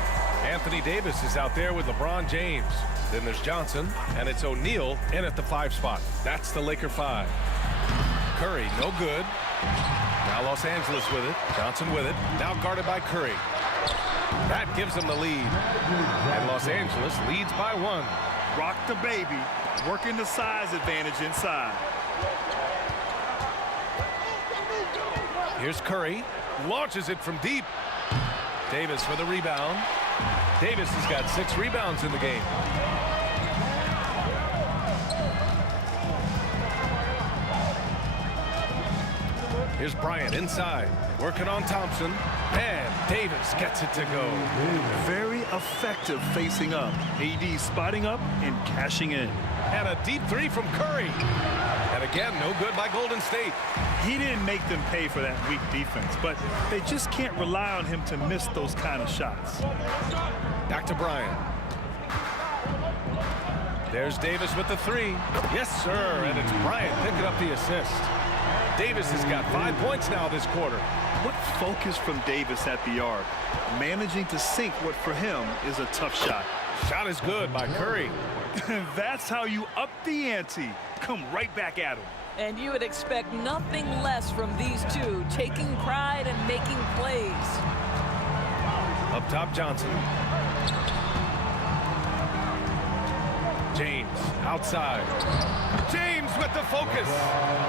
Anthony Davis is out there with LeBron James. Then there's Johnson, and it's O'Neal in at the 5 spot. That's the Laker 5. Curry, no good. Now Los Angeles with it. Johnson with it. Now guarded by Curry. That gives them the lead. And Los Angeles leads by 1. Rock the baby, working the size advantage inside. Here's Curry. Launches it from deep. Davis with a rebound. Davis has got 6 rebounds in the game. Here's Bryant inside, working on Thompson, and Davis gets it to go. Very effective facing up. AD spotting up and cashing in. And a deep 3 from Curry. And again, no good by Golden State. He didn't make them pay for that weak defense, but they just can't rely on him to miss those kind of shots. Back to Bryant. There's Davis with the 3. Yes, sir, and it's Bryant picking up the assist. Davis has got 5 points now this quarter. What focus from Davis at the arc, managing to sink what for him is a tough shot. Shot is good by Curry. That's how you up the ante. Come right back at him. And you would expect nothing less from these two, taking pride and making plays. Up top, Johnson. James outside. James with the focus.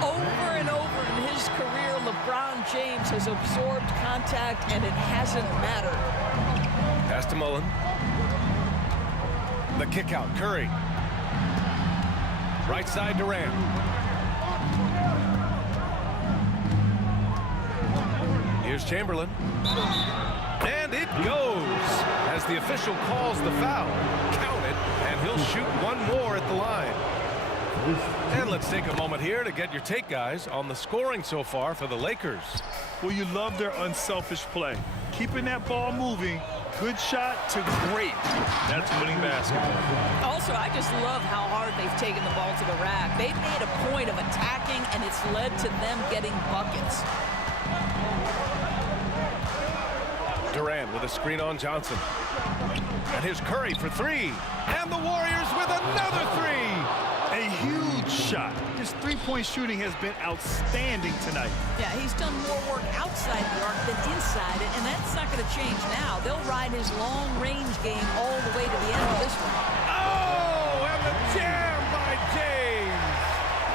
Over and over in his career, LeBron James has absorbed contact, and it hasn't mattered. Pass to Mullen. The kick out, Curry. Right side, Durant. Here's Chamberlain. And it goes as the official calls the foul. Count it, and he'll shoot one more at the line. And let's take a moment here to get your take, guys, on the scoring so far for the Lakers. Well, you love their unselfish play. Keeping that ball moving, good shot to great. That's winning basketball. Also, I just love how hard they've taken the ball to the rack. They've made a point of attacking, and it's led to them getting buckets. Durant with a screen on Johnson. And here's Curry for 3. And the Warriors with another 3. A huge shot. His three-point shooting has been outstanding tonight. Yeah, he's done more work outside the arc than inside it, and that's not going to change now. They'll ride his long-range game all the way to the end of this one. Oh, and the jam by James.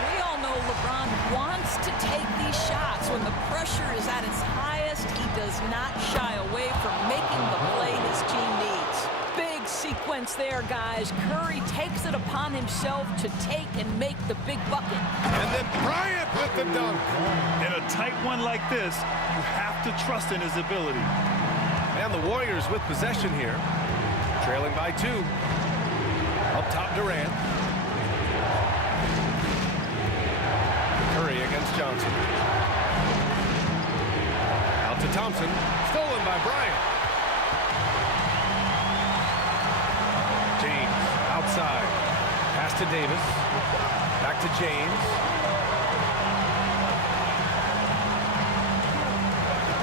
We all know LeBron wants to take these shots. When the pressure is at its highest, he does not shy away from making the play his team needs. Big sequence there, guys. Curry takes it upon himself to take and make the big bucket. And then Bryant with the dunk. In a tight one like this, you have to trust in his ability. And the Warriors with possession here. Trailing by 2. Up top, Durant. Curry against Johnson. Out to Thompson. Stolen by Bryant. James outside. Pass to Davis. Back to James.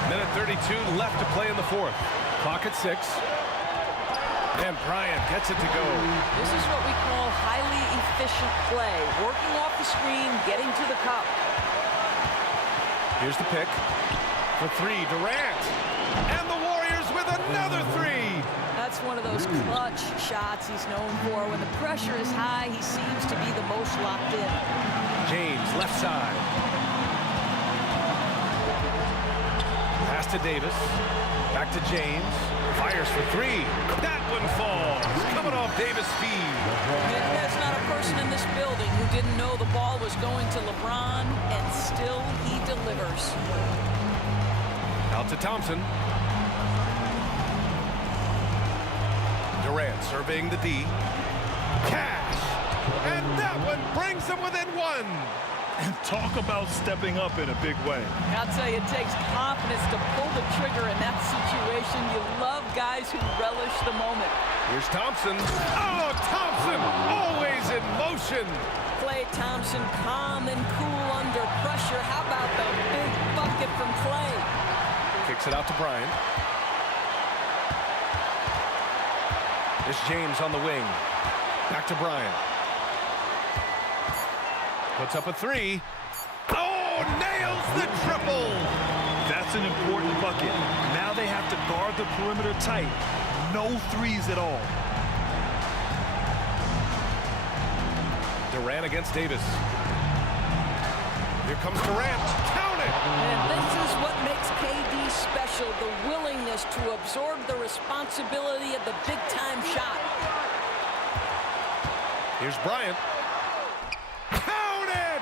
Minute 32 left to play in the 4th. Clock at 6. And Bryant gets it to go. This is what we call highly efficient play. Working off the screen, getting to the cup. Here's the pick. For 3, Durant. And the Warriors with another 3. That's one of those clutch shots he's known for. When the pressure is high, he seems to be the most locked in. James, left side. Pass to Davis. Back to James. Fires for 3. That one falls. Coming off Davis' feed. There's not a person in this building who didn't know the ball was going to LeBron, and still he delivers. Out to Thompson. Durant surveying the D. Cash. And that one brings them within 1. And talk about stepping up in a big way. I'll tell you, it takes confidence to pull the trigger in that situation. You love guys who relish the moment. Here's Thompson. Oh, Thompson, always in motion. Klay Thompson, calm and cool under pressure. How about the big bucket from Klay? Kicks it out to Bryant. It's James on the wing. Back to Bryant. Puts up a 3. Oh, nails the triple. That's an important bucket. Now they have to guard the perimeter tight. No threes at all. Durant against Davis. Here comes Durant. Count it. And this is what makes KD special, the willingness to absorb the responsibility of the big-time shot. Here's Bryant. Count it!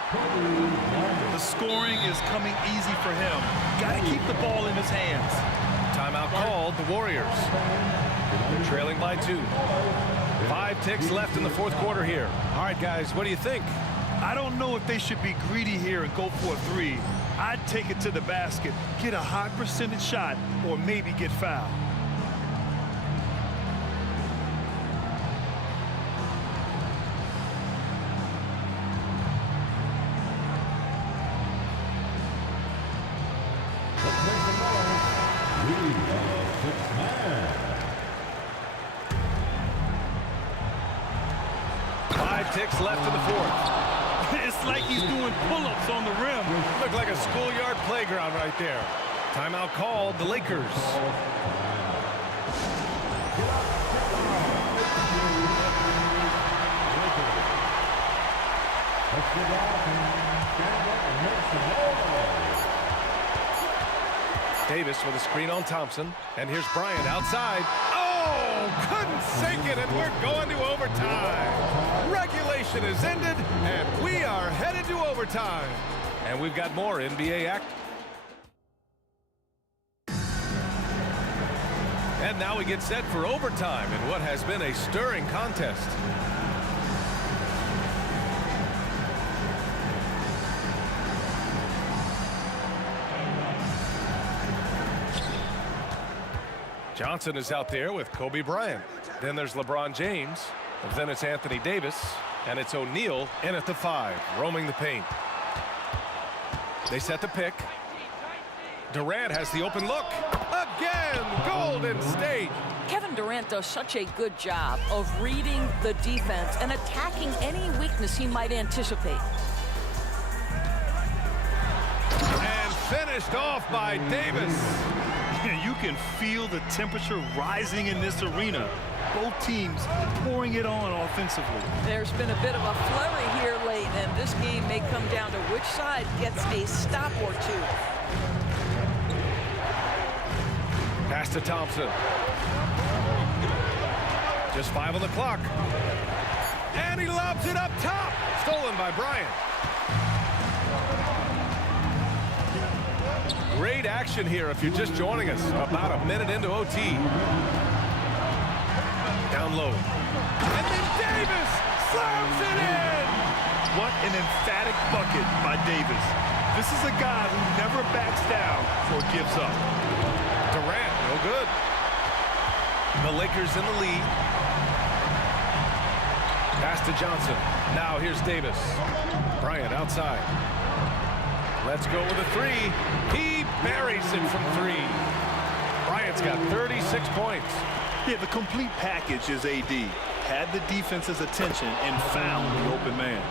The scoring is coming easy for him. Got to keep the ball in his hands. Timeout called, the Warriors. They're trailing by 2. 5 ticks left in the fourth quarter here. All right, guys, what do you think? I don't know if they should be greedy here and go for a 3. I'd take it to the basket, get a high percentage shot, or maybe get fouled. Ticks left in the fourth. It's like he's doing pull-ups on the rim. Looked like a schoolyard playground right there. Timeout called, the Lakers. Davis with a screen on Thompson. And here's Bryant outside. Oh, couldn't sink it, and we're going to overtime. Regulation is ended, and we are headed to overtime. And we've got more NBA action. And now we get set for overtime in what has been a stirring contest. Johnson is out there with Kobe Bryant. Then there's LeBron James. And then it's Anthony Davis. And it's O'Neal in at the 5, roaming the paint. They set the pick. Durant has the open look. Again, Golden State. Kevin Durant does such a good job of reading the defense and attacking any weakness he might anticipate. And finished off by Davis. You can feel the temperature rising in this arena. Both teams pouring it on offensively. There's been a bit of a flurry here late, and this game may come down to which side gets a stop or two. Pass to Thompson. Just 5 on the clock. And he lobs it up top. Stolen by Bryant. Great action here if you're just joining us. About a minute into OT. Down low. And then Davis slams it in. What an emphatic bucket by Davis. This is a guy who never backs down or gives up. Durant, no good. The Lakers in the lead. Pass to Johnson. Now here's Davis. Bryant outside. Let's go with a 3. He buries it from 3. Bryant's got 36 points. Yeah, the complete package is AD. Had the defense's attention and found the open man.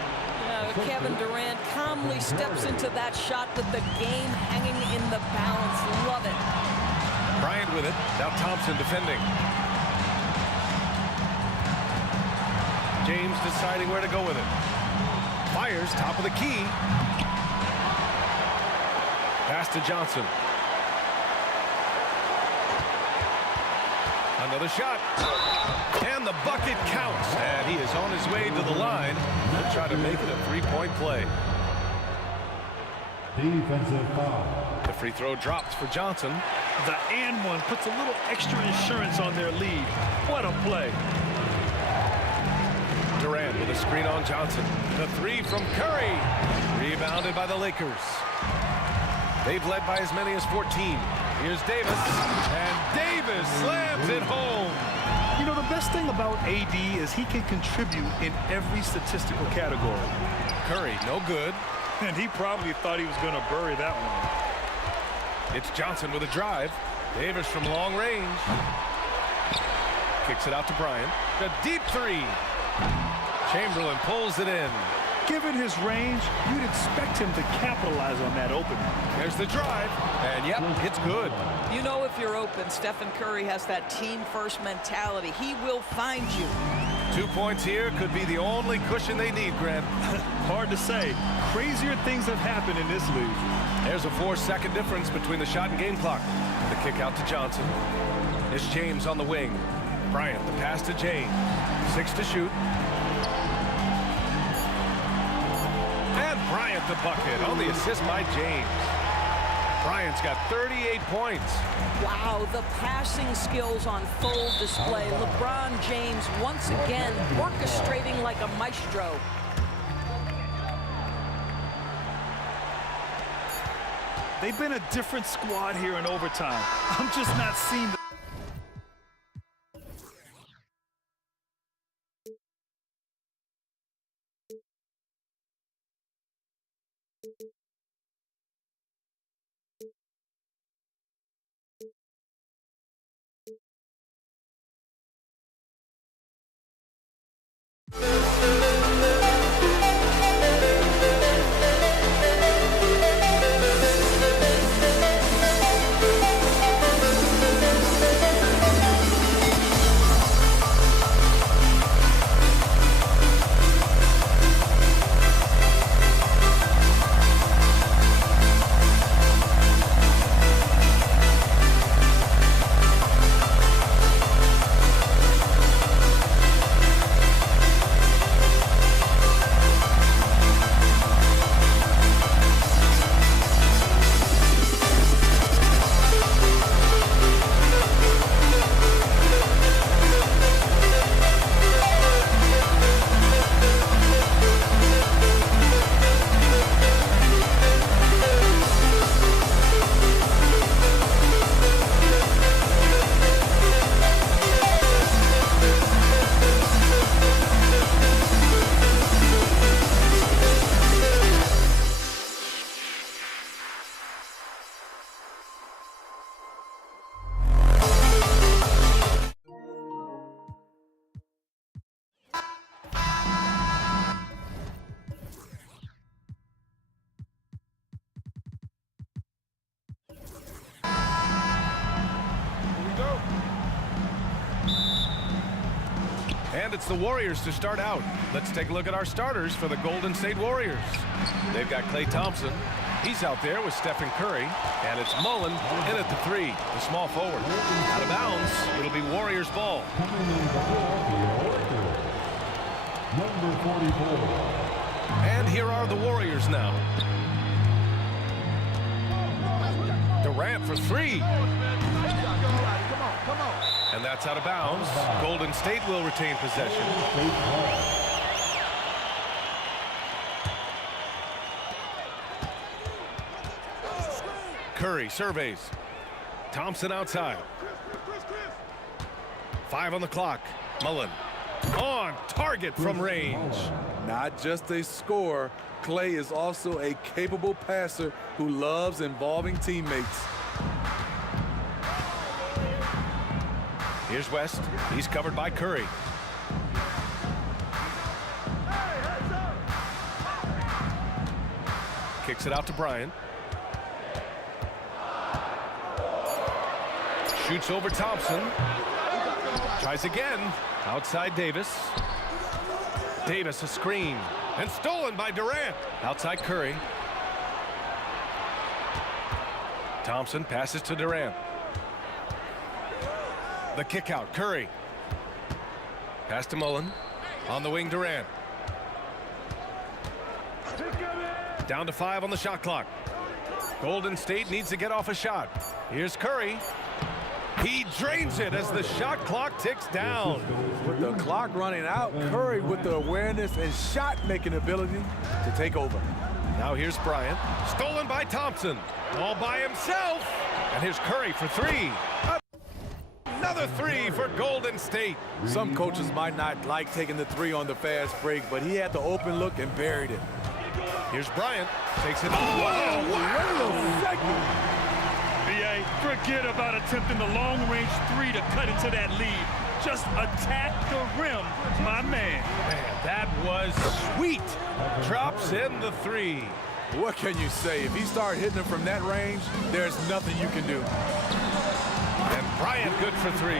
Kevin Durant calmly steps into that shot with the game hanging in the balance. Love it. Bryant with it. Now Thompson defending. James deciding where to go with it. Fires top of the key. Pass to Johnson. Another shot. And the bucket counts. And he is on his way to the line to try to make it a 3-point play. Defensive foul. The free throw drops for Johnson. The and one puts a little extra insurance on their lead. What a play. Durant with a screen on Johnson. The 3 from Curry. Rebounded by the Lakers. They've led by as many as 14. Here's Davis. And Davis slams it home. You know, the best thing about AD is he can contribute in every statistical category. Curry, no good. And he probably thought he was going to bury that one. It's Johnson with a drive. Davis from long range. Kicks it out to Bryant. A deep 3. Chamberlain pulls it in. Given his range, you'd expect him to capitalize on that opening. There's the drive, and yep, it's good. You know if you're open, Stephen Curry has that team-first mentality. He will find you. 2 points here could be the only cushion they need, Grant. Hard to say. Crazier things have happened in this league. There's a 4-second difference between the shot and game clock. The kick out to Johnson. It's James on the wing. Bryant, the pass to James. 6 to shoot. And Bryant the bucket on the assist by James. Bryant's got 38 points. Wow, the passing skills on full display. LeBron James once again orchestrating like a maestro. They've been a different squad here in overtime. I'm just not seeing the And it's the Warriors to start out. Let's take a look at our starters for the Golden State Warriors. They've got Klay Thompson. He's out there with Stephen Curry. And it's Mullen in at the 3, the small forward. Out of bounds, it'll be Warriors ball. Number 44. And here are the Warriors now. Durant for 3. And that's out of bounds. Golden State will retain possession. Curry surveys. Thompson outside. 5 on the clock. Mullen on target from range. Not just a scorer, Klay is also a capable passer who loves involving teammates. Here's West. He's covered by Curry. Kicks it out to Bryant. Shoots over Thompson. Tries again. Outside Davis. Davis a screen. And stolen by Durant. Outside Curry. Thompson passes to Durant. The kick out, Curry. Pass to Mullen. On the wing, Durant. Down to 5 on the shot clock. Golden State needs to get off a shot. Here's Curry. He drains it as the shot clock ticks down. With the clock running out, Curry with the awareness and shot-making ability to take over. Now here's Bryant. Stolen by Thompson. All by himself. And here's Curry for 3. Another 3 for Golden State. Some coaches might not like taking the 3 on the fast break, but he had the open look and buried it. Here's Bryant. Takes it. Whoa, wait a second. BA, forget about attempting the long-range 3 to cut into that lead. Just attack the rim, my man. Man, that was sweet. Drops in the 3. What can you say? If he started hitting it from that range, there's nothing you can do. And Bryant good for 3.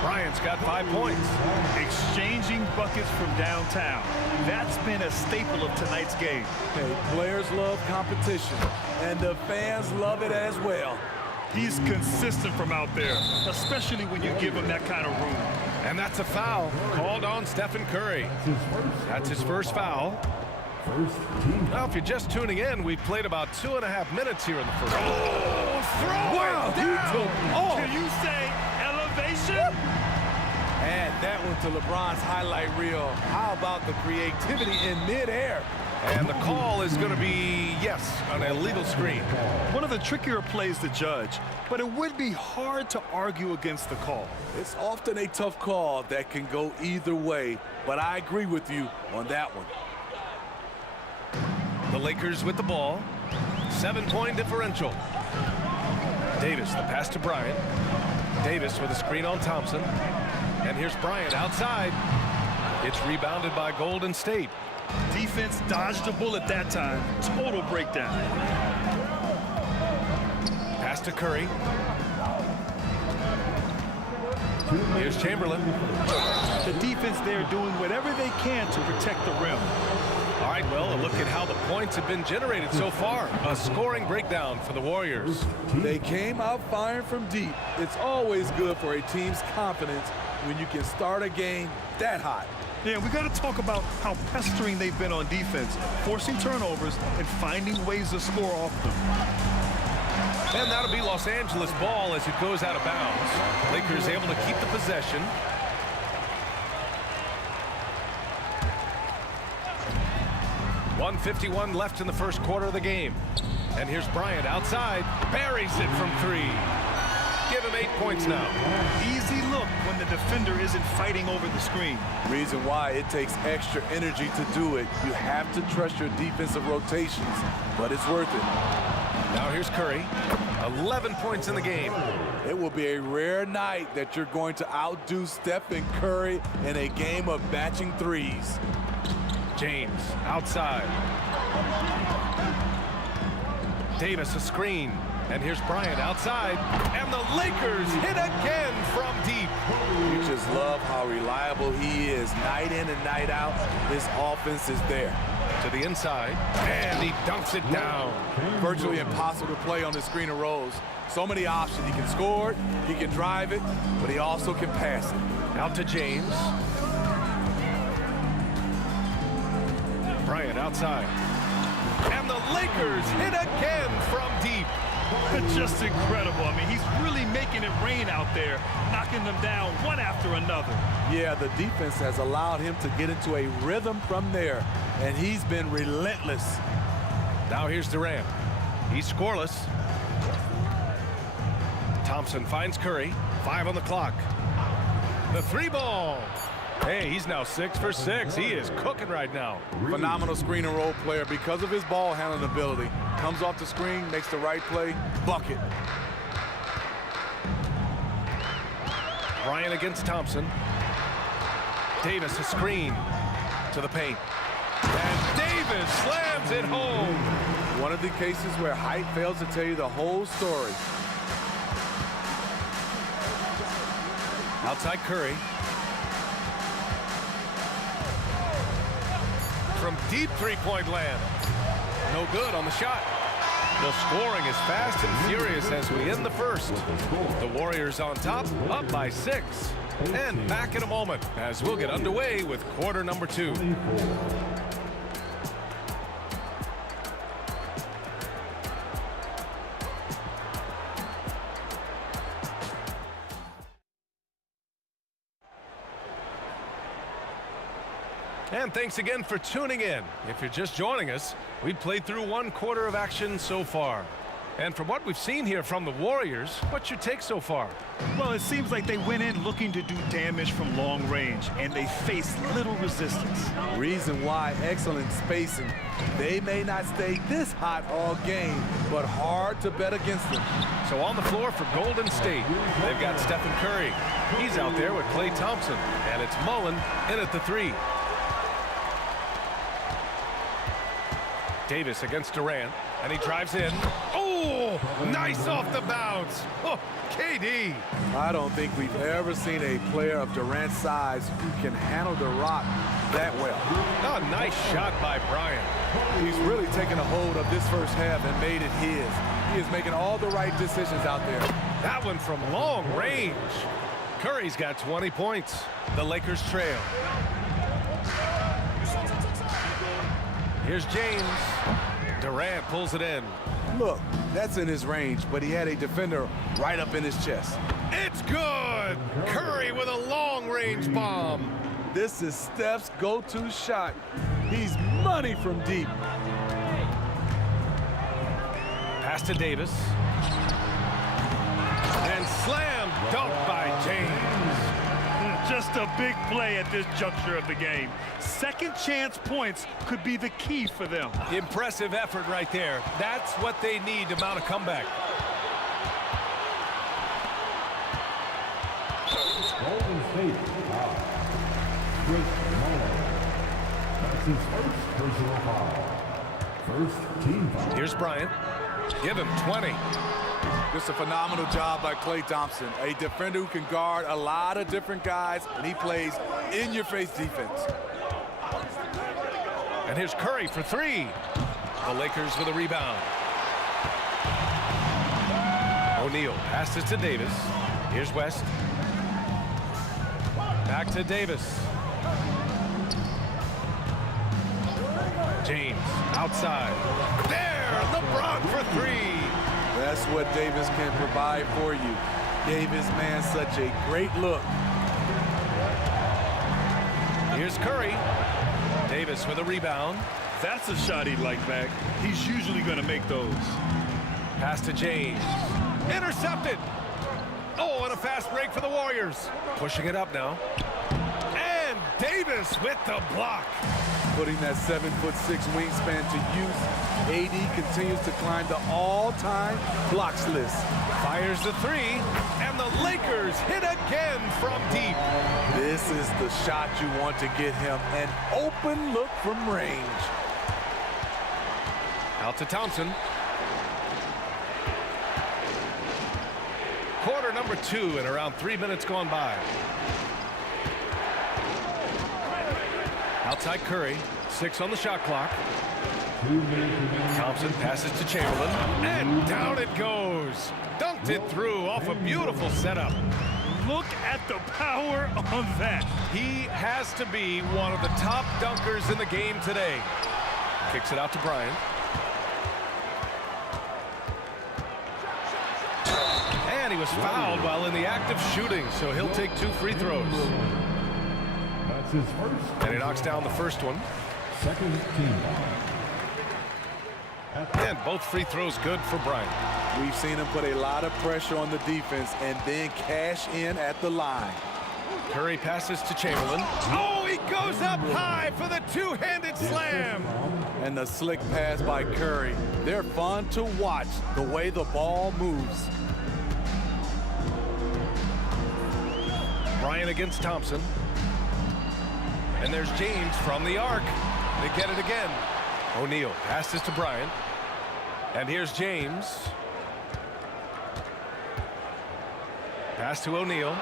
Bryant's got 5 points. Exchanging buckets from downtown. That's been a staple of tonight's game. Hey, players love competition, and the fans love it as well. He's consistent from out there, especially when you give him that kind of room. And that's a foul called on Stephen Curry. That's his first foul. Now, if you're just tuning in, we've played about 2.5 minutes here in the first. Oh, throw it down! Can you say elevation? Add that one to LeBron's highlight reel. How about the creativity in midair? And the call is going to be, yes, an illegal screen. One of the trickier plays to judge, but it would be hard to argue against the call. It's often a tough call that can go either way, but I agree with you on that one. The Lakers with the ball. 7-point differential. Davis, the pass to Bryant. Davis with a screen on Thompson. And here's Bryant outside. It's rebounded by Golden State. Defense dodged a bullet that time. Total breakdown. Pass to Curry. Here's Chamberlain. The defense there doing whatever they can to protect the rim. All right, well, a look at how the points have been generated so far. A scoring breakdown for the Warriors. They came out firing from deep. It's always good for a team's confidence when you can start a game that hot. Yeah, we got to talk about how pestering they've been on defense, forcing turnovers and finding ways to score off them. And that'll be Los Angeles ball as it goes out of bounds. Lakers able to keep the possession. .151 left in the first quarter of the game. And here's Bryant outside. Buries it from 3. Give him 8 points now. Easy look when the defender isn't fighting over the screen. Reason why it takes extra energy to do it. You have to trust your defensive rotations, but it's worth it. Now here's Curry. 11 points in the game. It will be a rare night that you're going to outdo Stephen Curry in a game of batching threes. James outside. Davis a screen. And here's Bryant outside. And the Lakers hit again from deep. You just love how reliable he is night in and night out. His offense is there. To the inside. And he dunks it down. Virtually impossible to play on the screen and rolls. So many options. He can score it, he can drive it, but he also can pass it. Out to James. Bryant outside. And the Lakers hit again from deep. Just incredible. I mean, he's really making it rain out there, knocking them down one after another. Yeah, the defense has allowed him to get into a rhythm from there, and he's been relentless. Now here's Durant. He's scoreless. Thompson finds Curry. 5 on the clock. The 3 ball. Hey, he's now 6 for 6. He is cooking right now. Phenomenal screen and roll player because of his ball handling ability. Comes off the screen, makes the right play, bucket. Bryant against Thompson. Davis a screen to the paint. And Davis slams it home. One of the cases where height fails to tell you the whole story. Outside Curry. From deep three-point land. No good on the shot. The scoring is fast and furious as we end the first. The Warriors on top, up by 6. And back in a moment as we'll get underway with quarter number 2. And thanks again for tuning in. If you're just joining us, we've played through 1 quarter of action so far. And from what we've seen here from the Warriors, what's your take so far? Well, it seems like they went in looking to do damage from long range, and they faced little resistance. Reason why, excellent spacing. They may not stay this hot all game, but hard to bet against them. So on the floor for Golden State, they've got Stephen Curry. He's out there with Klay Thompson, and it's Mullen in at the 3. Davis against Durant, and he drives in. Oh! Oh, nice off the bounce. Oh, KD. I don't think we've ever seen a player of Durant's size who can handle the rock that well. A nice shot by Bryant. He's really taken a hold of this first half and made it his. He is making all the right decisions out there. That one from long range. Curry's got 20 points. The Lakers trail. Here's James. Durant pulls it in. Look, that's in his range, but he had a defender right up in his chest. It's good! Curry with a long-range bomb. This is Steph's go-to shot. He's money from deep. Pass to Davis. And slam dunk by James. Just a big play at this juncture of the game. Second chance points could be the key for them. Impressive effort right there. That's what they need to mount a comeback. Golden State foul. Chris Muller. That's his first personal foul. First team foul. Here's Bryant. Give him 20. Just a phenomenal job by Klay Thompson, a defender who can guard a lot of different guys, and he plays in-your-face defense. And here's Curry for three. The Lakers with a rebound. O'Neal passes to Davis. Here's West. Back to Davis. James outside. There, LeBron for three. That's what Davis can provide for you. Gave his man such a great look. Here's Curry. Davis with a rebound. That's a shot he'd like back. He's usually going to make those. Pass to James. Intercepted. Oh, and a fast break for the Warriors. Pushing it up now. And Davis with the block. Putting that 7'6" wingspan to use, AD continues to climb the all-time blocks list. Fires the three, and the Lakers hit again from deep. This is the shot you want to get him, an open look from range. Out to Thompson. Quarter number 2 and around 3 minutes gone by. Outside Curry, 6 on the shot clock. Thompson passes to Chamberlain, and down it goes. Dunked it through off a beautiful setup. Look at the power on that. He has to be one of the top dunkers in the game today. Kicks it out to Bryant. And he was fouled while in the act of shooting, so he'll take 2 free throws. That's his first. And he knocks down the first one. Second team foul. And both free throws good for Bryant. We've seen him put a lot of pressure on the defense and then cash in at the line. Curry passes to Chamberlain. Oh, he goes up high for the two-handed slam. And the slick pass by Curry. They're fun to watch the way the ball moves. Bryant against Thompson. And there's James from the arc. They get it again. O'Neal passes to Bryant. And here's James. Pass to O'Neal.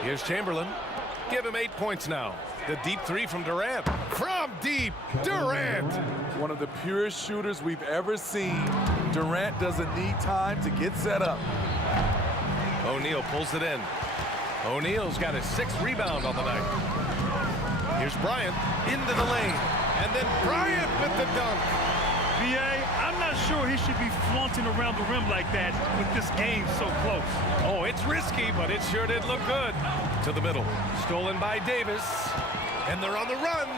Here's Chamberlain. Give him 8 points now. The deep three from Durant. From deep, Durant. One of the purest shooters we've ever seen. Durant doesn't need time to get set up. O'Neal pulls it in. O'Neal's got his 6th rebound on the night. Here's Bryant into the lane. And then Bryant with the dunk. B.A., I'm not sure he should be flaunting around the rim like that with this game so close. Oh, it's risky, but it sure did look good. To the middle. Stolen by Davis. And they're on the run.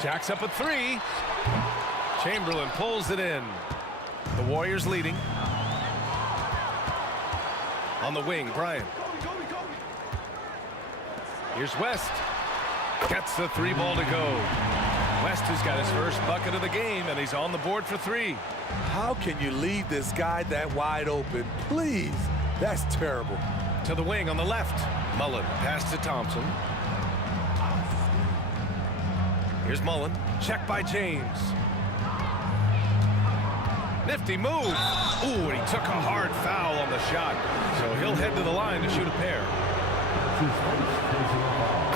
Jacks up a 3. Chamberlain pulls it in. The Warriors leading. On the wing, Bryant. Here's West. Gets the 3 ball to go. West has got his first bucket of the game, and he's on the board for 3. How can you leave this guy that wide open? Please. That's terrible. To the wing on the left. Mullen pass to Thompson. Here's Mullen. Check by James. Nifty move. Ooh, and he took a hard foul on the shot. So he'll head to the line to shoot a pair.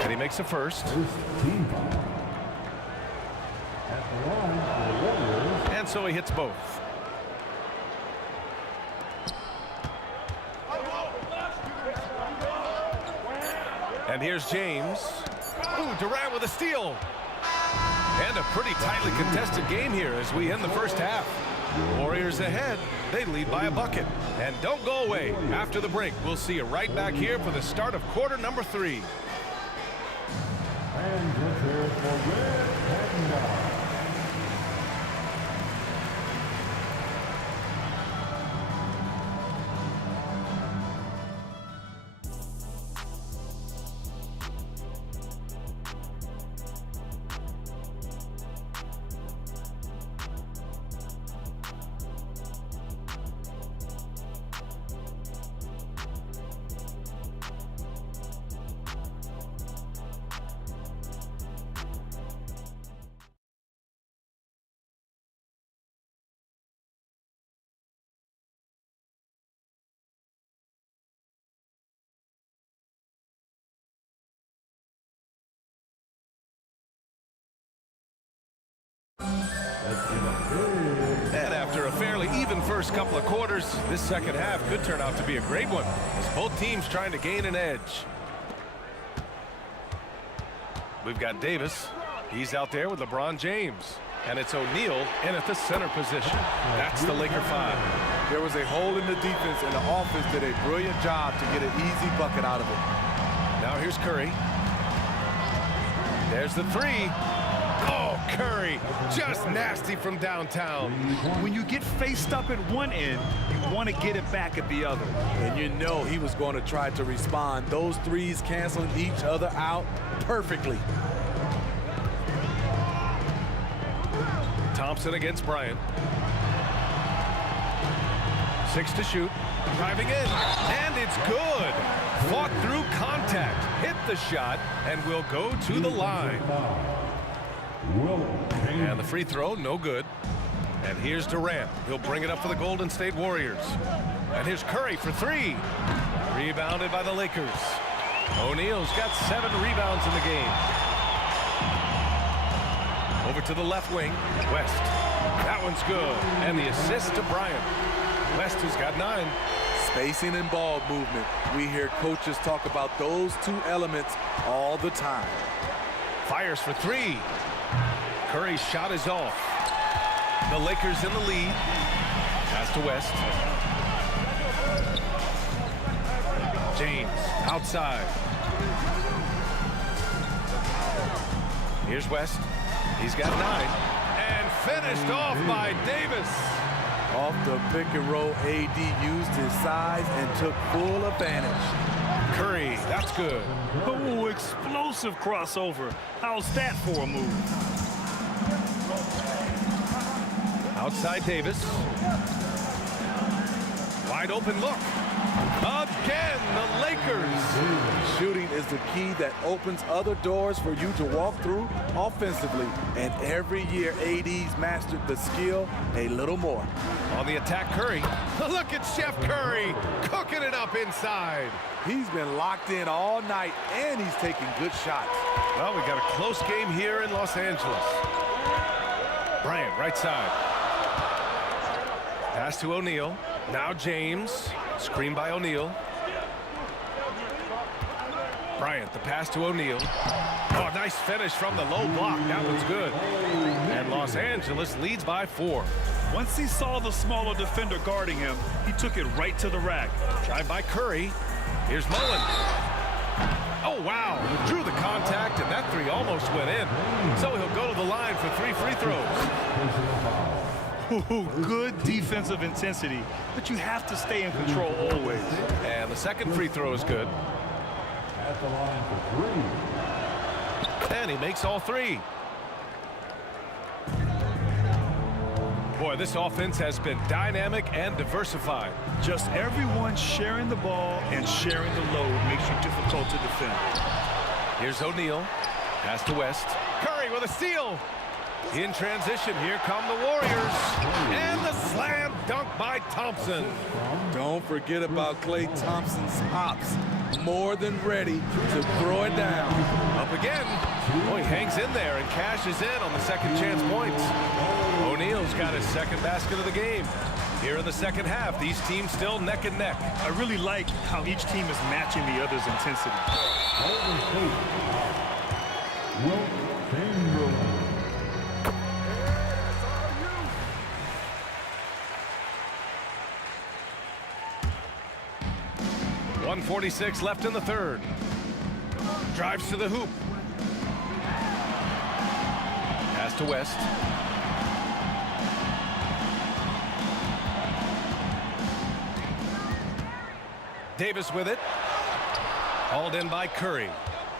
And he makes a first. And so he hits both. And here's James. Ooh, Durant with a steal. And a pretty tightly contested game here as we end the first half. Warriors ahead. They lead by a bucket. And don't go away. After the break, we'll see you right back here for the start of quarter number 3. And let's hear it for Red Panda. And after a fairly even first couple of quarters, this second half could turn out to be a great one as both teams trying to gain an edge. We've got Davis. He's out there with LeBron James. And it's O'Neal in at the center position. That's the Laker 5. There was a hole in the defense, and the offense did a brilliant job to get an easy bucket out of it. Now here's Curry. There's the 3. Oh, Curry, just nasty from downtown. When you get faced up at one end, you want to get it back at the other. And you know he was going to try to respond. Those threes canceling each other out perfectly. Thompson against Bryant. 6 to shoot. Driving in. And it's good. Fought through contact. Hit the shot and will go to the line. And the free throw, no good. And here's Durant. He'll bring it up for the Golden State Warriors. And here's Curry for 3. Rebounded by the Lakers. O'Neal's got 7 rebounds in the game. Over to the left wing, West. That one's good. And the assist to Bryant. West has got 9. Spacing and ball movement. We hear coaches talk about those 2 elements all the time. Fires for 3. Curry's shot is off. The Lakers in the lead. Pass to West. James outside. Here's West. He's got 9. And finished off by Davis. Off the pick and roll, AD used his size and took full advantage. Curry, that's good. Oh, explosive crossover. How's that for a move? Outside Davis. Wide open look. Again, the Lakers. Shooting is the key that opens other doors for you to walk through offensively. And every year, AD's mastered the skill a little more. On the attack, Curry. Look at Chef Curry cooking it up inside. He's been locked in all night, and he's taking good shots. Well, we got a close game here in Los Angeles. Bryant, right side. Pass to O'Neal. Now James. Screen by O'Neal. Bryant, the pass to O'Neal. Oh, nice finish from the low block. That one's good. And Los Angeles leads by 4. Once he saw the smaller defender guarding him, he took it right to the rack. Drive by Curry. Here's Mullen. Oh, wow. Drew the contact, and that 3 almost went in. So he'll go to the line for 3 free throws. Ooh, good defensive intensity, but you have to stay in control always. And the second free throw is good. At the line for 3. And he makes all 3. Boy, this offense has been dynamic and diversified. Just everyone sharing the ball and sharing the load makes you difficult to defend. Here's O'Neal. Pass to West. Curry with a steal. In transition, here come the Warriors. And the slam dunk by Thompson. Don't forget about Klay Thompson's hops. More than ready to throw it down. Up again. Oh, he hangs in there and cashes in on the second chance points. O'Neal's got his second basket of the game. Here in the second half, these teams still neck and neck. I really like how each team is matching the other's intensity. Will Chamberlain. 1:46 left in the third. Drives to the hoop. Pass to West. Davis with it. Hauled in by Curry.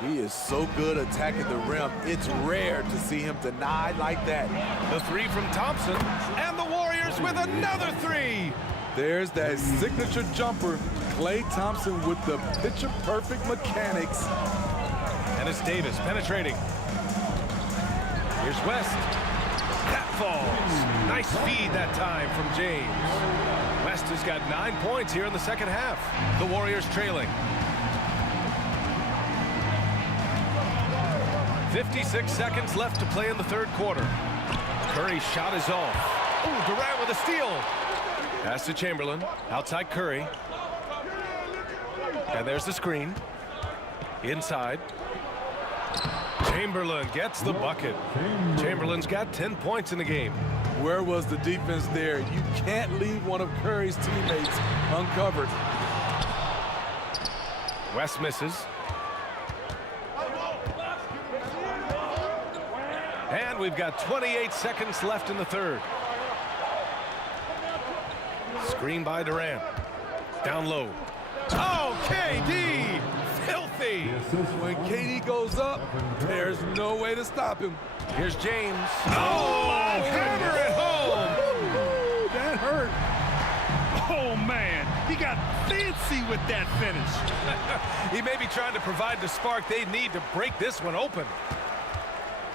He is so good attacking the rim. It's rare to see him denied like that. The three from Thompson, and the Warriors with another three. There's that signature jumper. Klay Thompson with the picture-perfect mechanics. And it's Davis penetrating. Here's West. That falls. Nice feed that time from James. West has got 9 points here in the second half. The Warriors trailing. 56 seconds left to play in the third quarter. Curry's shot is off. Ooh, Durant with a steal. Pass to Chamberlain. Outside Curry. And there's the screen. Inside. Chamberlain gets the bucket. Chamberlain's got 10 points in the game. Where was the defense there? You can't leave one of Curry's teammates uncovered. West misses. And we've got 28 seconds left in the third. Screen by Durant. Down low. Oh, KD! Filthy! When KD goes up, there's no way to stop him. Here's James. Oh, hammer it home! Ooh, that hurt. Oh, man. He got fancy with that finish. He may be trying to provide the spark they need to break this one open.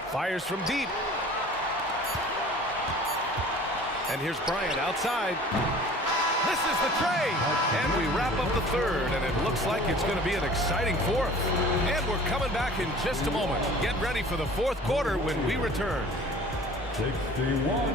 Fires from deep. And here's Bryant outside. Misses the tray. And we wrap up the third, and it looks like it's going to be an exciting fourth. And we're coming back in just a moment. Get ready for the fourth quarter when we return. 61.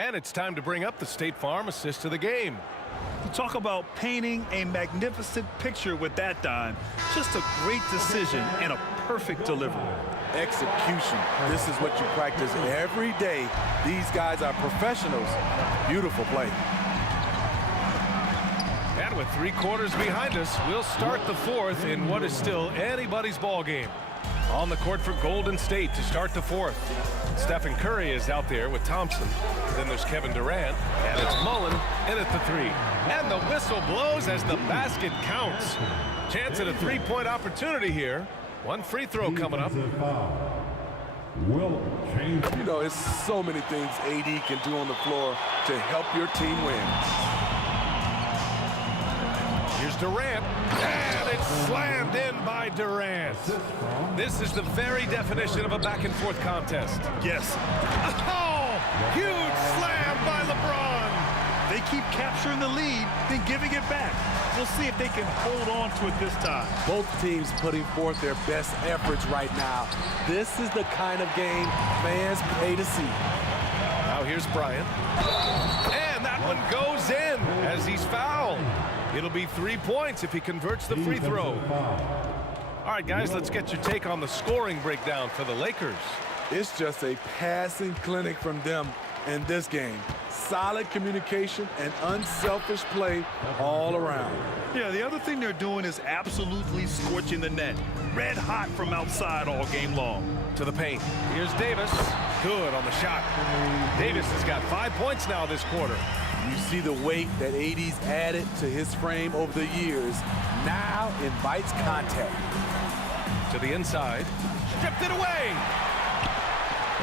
And it's time to bring up the State Farm assist of the game. You talk about painting a magnificent picture with that dime. Just a great decision and a perfect delivery. Execution. This is what you practice every day. These guys are professionals. Beautiful play. And with 3 quarters behind us, we'll start the fourth in what is still anybody's ball game. On the court for Golden State to start the fourth. Stephen Curry is out there with Thompson. Then there's Kevin Durant, and it's Mullen in at the 3. And the whistle blows as the basket counts. Chance at a 3-point opportunity here. 1 free throw coming up. Will Chamberlain. You know, it's so many things AD can do on the floor to help your team win. Here's Durant, and it's slammed in by Durant. This is the very definition of a back-and-forth contest. Yes. Oh, huge slam by LeBron. They keep capturing the lead, then giving it back. We'll see if they can hold on to it this time. Both teams putting forth their best efforts right now. This is the kind of game fans pay to see. Now here's Bryant. And that one goes in as he's fouled. It'll be 3 points if he converts the free throw. All right, guys, let's get your take on the scoring breakdown for the Lakers. It's just a passing clinic from them in this game. Solid communication and unselfish play all around. Yeah, the other thing they're doing is absolutely scorching the net. Red hot from outside all game long. To the paint. Here's Davis. Good on the shot. Davis has got 5 points now this quarter. You see the weight that AD's added to his frame over the years. Now invites contact. To the inside. Stripped it away.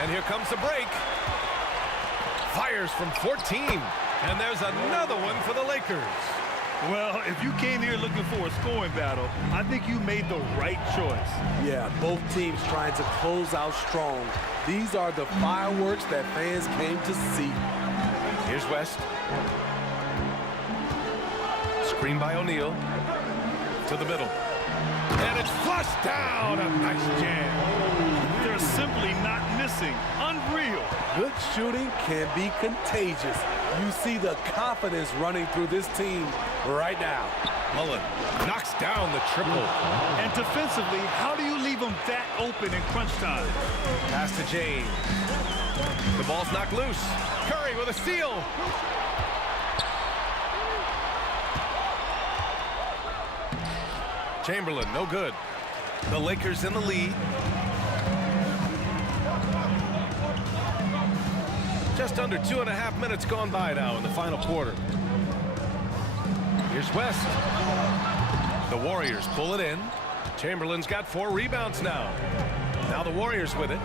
And here comes the break. Fires from 14. And there's another one for the Lakers. Well, if you came here looking for a scoring battle, I think you made the right choice. Yeah, both teams trying to close out strong. These are the fireworks that fans came to see. Here's West. Screen by O'Neal. To the middle. And it's flushed down. A nice jam. They're simply not missing. Unreal. Good shooting can be contagious. You see the confidence running through this team right now. Mullen knocks down the triple. And defensively, how do you leave them that open in crunch time? Pass to James. The ball's knocked loose. Curry with a steal. Chamberlain, no good. The Lakers in the lead. Just under 2.5 minutes gone by now in the final quarter. Here's West. The Warriors pull it in. Chamberlain's got 4 rebounds now. Now the Warriors with it.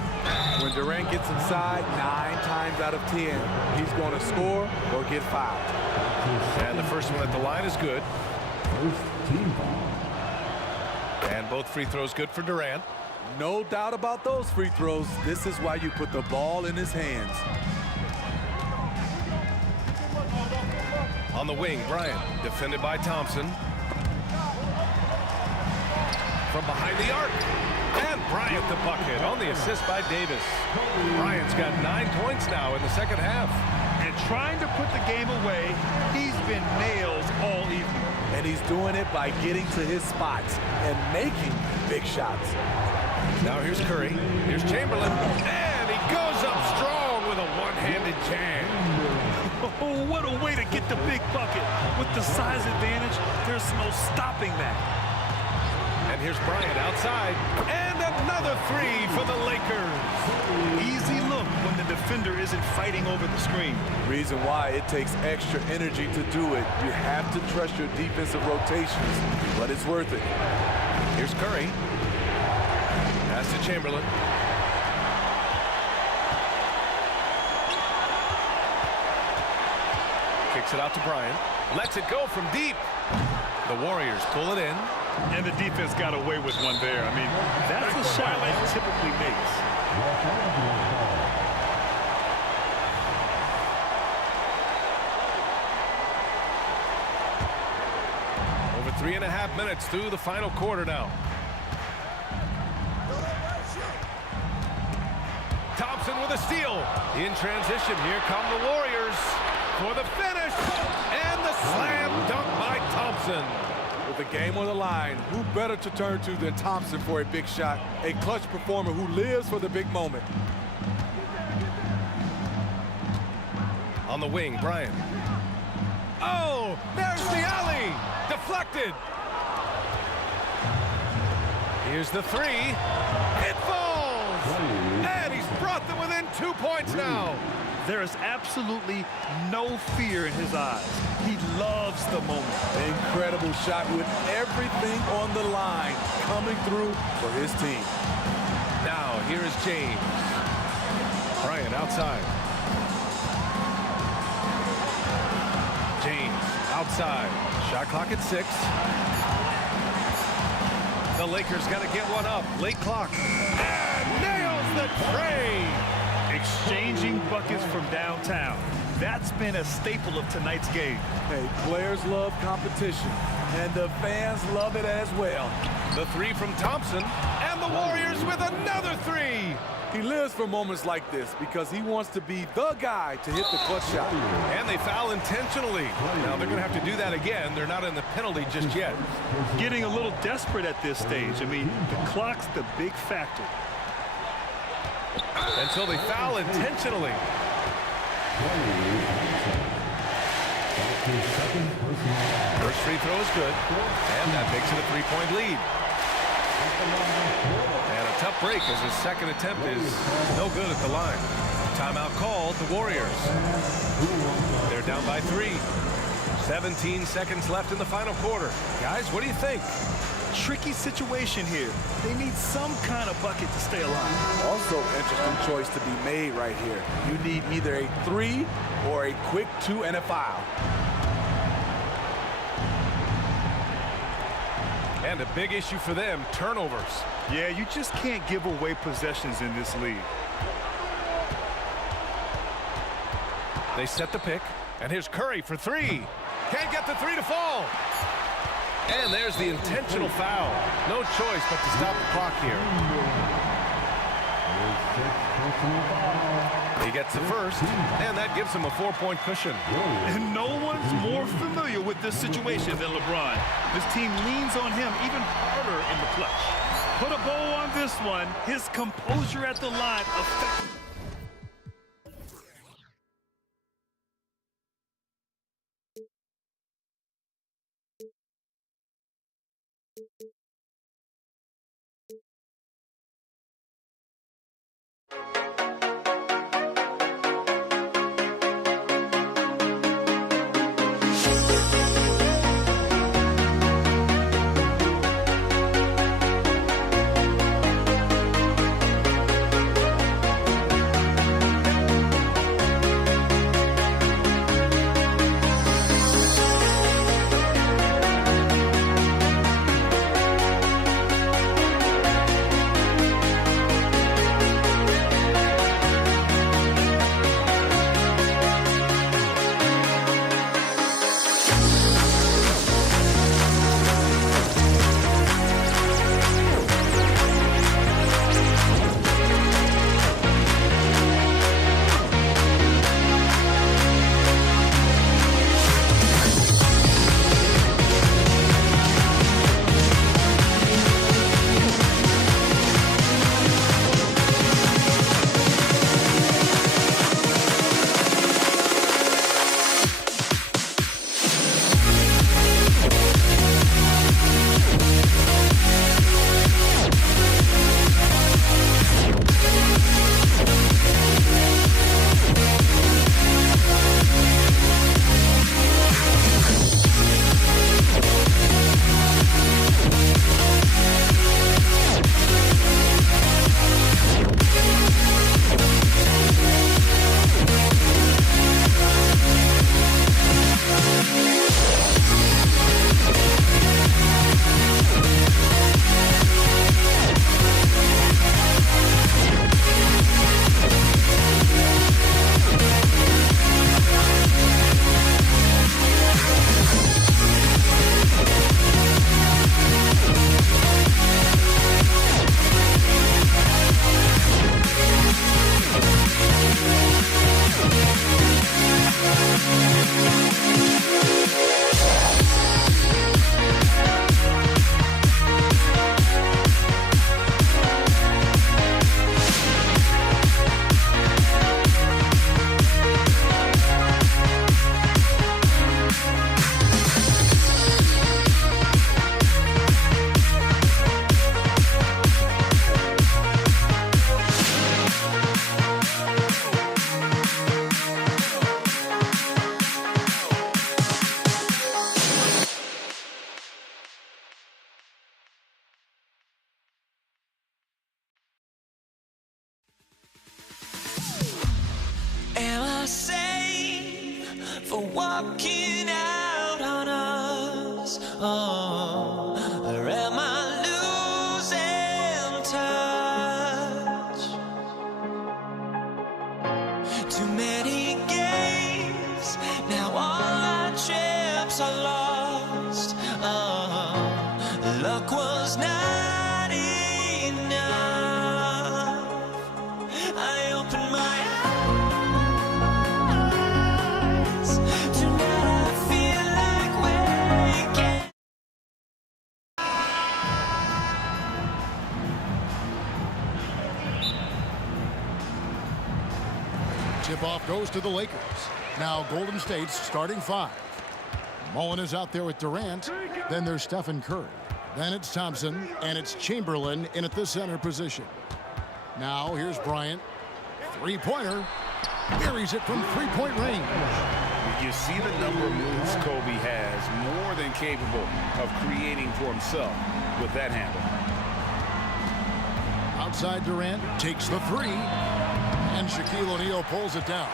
When Durant gets inside, 9 times out of 10, he's going to score or get fouled. And the first one at the line is good. First team foul. And both free throws good for Durant. No doubt about those free throws. This is why you put the ball in his hands. On the wing, Bryant, defended by Thompson. From behind the arc. And Bryant the bucket on the assist by Davis. Bryant's got 9 points now in the second half. And trying to put the game away, he's been nails all evening. And he's doing it by getting to his spots and making big shots. Now here's Curry. Here's Chamberlain. And he goes up strong with a one-handed jam. Oh, what a way to get the big bucket. With the size advantage, there's no stopping that. And here's Bryant outside. And another 3 for the Lakers. Easy look when the defender isn't fighting over the screen. Reason why it takes extra energy to do it. You have to trust your defensive rotations, but it's worth it. Here's Curry. Pass to Chamberlain. Kicks it out to Bryant. Lets it go from deep. The Warriors pull it in. And the defense got away with one there. I mean, that's the shot it typically makes. Over 3.5 minutes through the final quarter now. Thompson with a steal. In transition, here come the Warriors for the finish. And the slam dunk by Thompson. With the game on the line, who better to turn to than Thompson for a big shot? A clutch performer who lives for the big moment. On the wing, Bryant. Oh, there's the alley. Deflected. Here's the 3. It falls. And he's brought them within 2 points now. There is absolutely no fear in his eyes. He loves the moment. Incredible shot with everything on the line coming through for his team. Now, here is James. Bryant outside. James outside. Shot clock at 6. The Lakers got to get one up. Late clock. And nails the tray. Exchanging buckets from downtown. That's been a staple of tonight's game. Hey, players love competition, and the fans love it as well. The 3 from Thompson, and the Warriors with another 3. He lives for moments like this because he wants to be the guy to hit the clutch shot. And they foul intentionally. Now they're going to have to do that again. They're not in the penalty just yet. Getting a little desperate at this stage. I mean, the clock's the big factor. Until they foul intentionally. First free throw is good. And that makes it a 3-point lead. And a tough break as his second attempt is no good at the line. Timeout called, the Warriors. They're down by 3. 17 seconds left in the final quarter. Guys, what do you think? tricky situation here. They need some kind of bucket to stay alive. Also, interesting choice to be made right here. You need either a 3 or a quick 2 and a foul. And a big issue for them, turnovers. Yeah, you just can't give away possessions in this league. They set the pick, and here's Curry for 3. Can't get the 3 to fall. And there's the intentional foul. No choice but to stop the clock here. He gets the first, and that gives him a 4-point cushion. And no one's more familiar with this situation than LeBron. This team leans on him even harder in the clutch. Put a bow on this one. His composure at the line affects. Am I safe for walking out on us? Oh, or am I losing touch? Too many games, now all our chips are lost. Oh, luck was not enough. I opened my Tip-off goes to the Lakers. Now Golden State's starting 5. Mullen is out there with Durant. Then there's Stephen Curry. Then it's Thompson, and it's Chamberlain in at the center position. Now here's Bryant. Three-pointer. Buries it from three-point range. You see the number of moves Kobe has, more than capable of creating for himself. with that handle. Outside Durant takes the three. And Shaquille O'Neal pulls it down.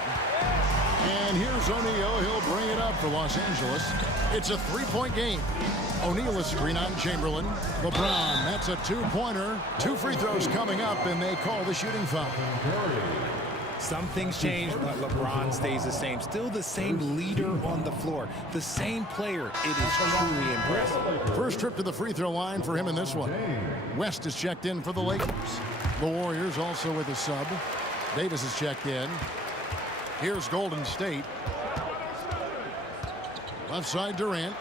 And here's O'Neal. He'll bring it up for Los Angeles. It's a three-point game. O'Neal a screen on Chamberlain. LeBron, that's a two-pointer. 2 free throws coming up, and they call the shooting foul. Some things change, but LeBron stays the same. Still the same leader on the floor. The same player. It is truly impressive. First trip to the free throw line for him in this one. West is checked in for the Lakers. The Warriors also with a sub. Davis is checked in. Here's Golden State. Left side Durant.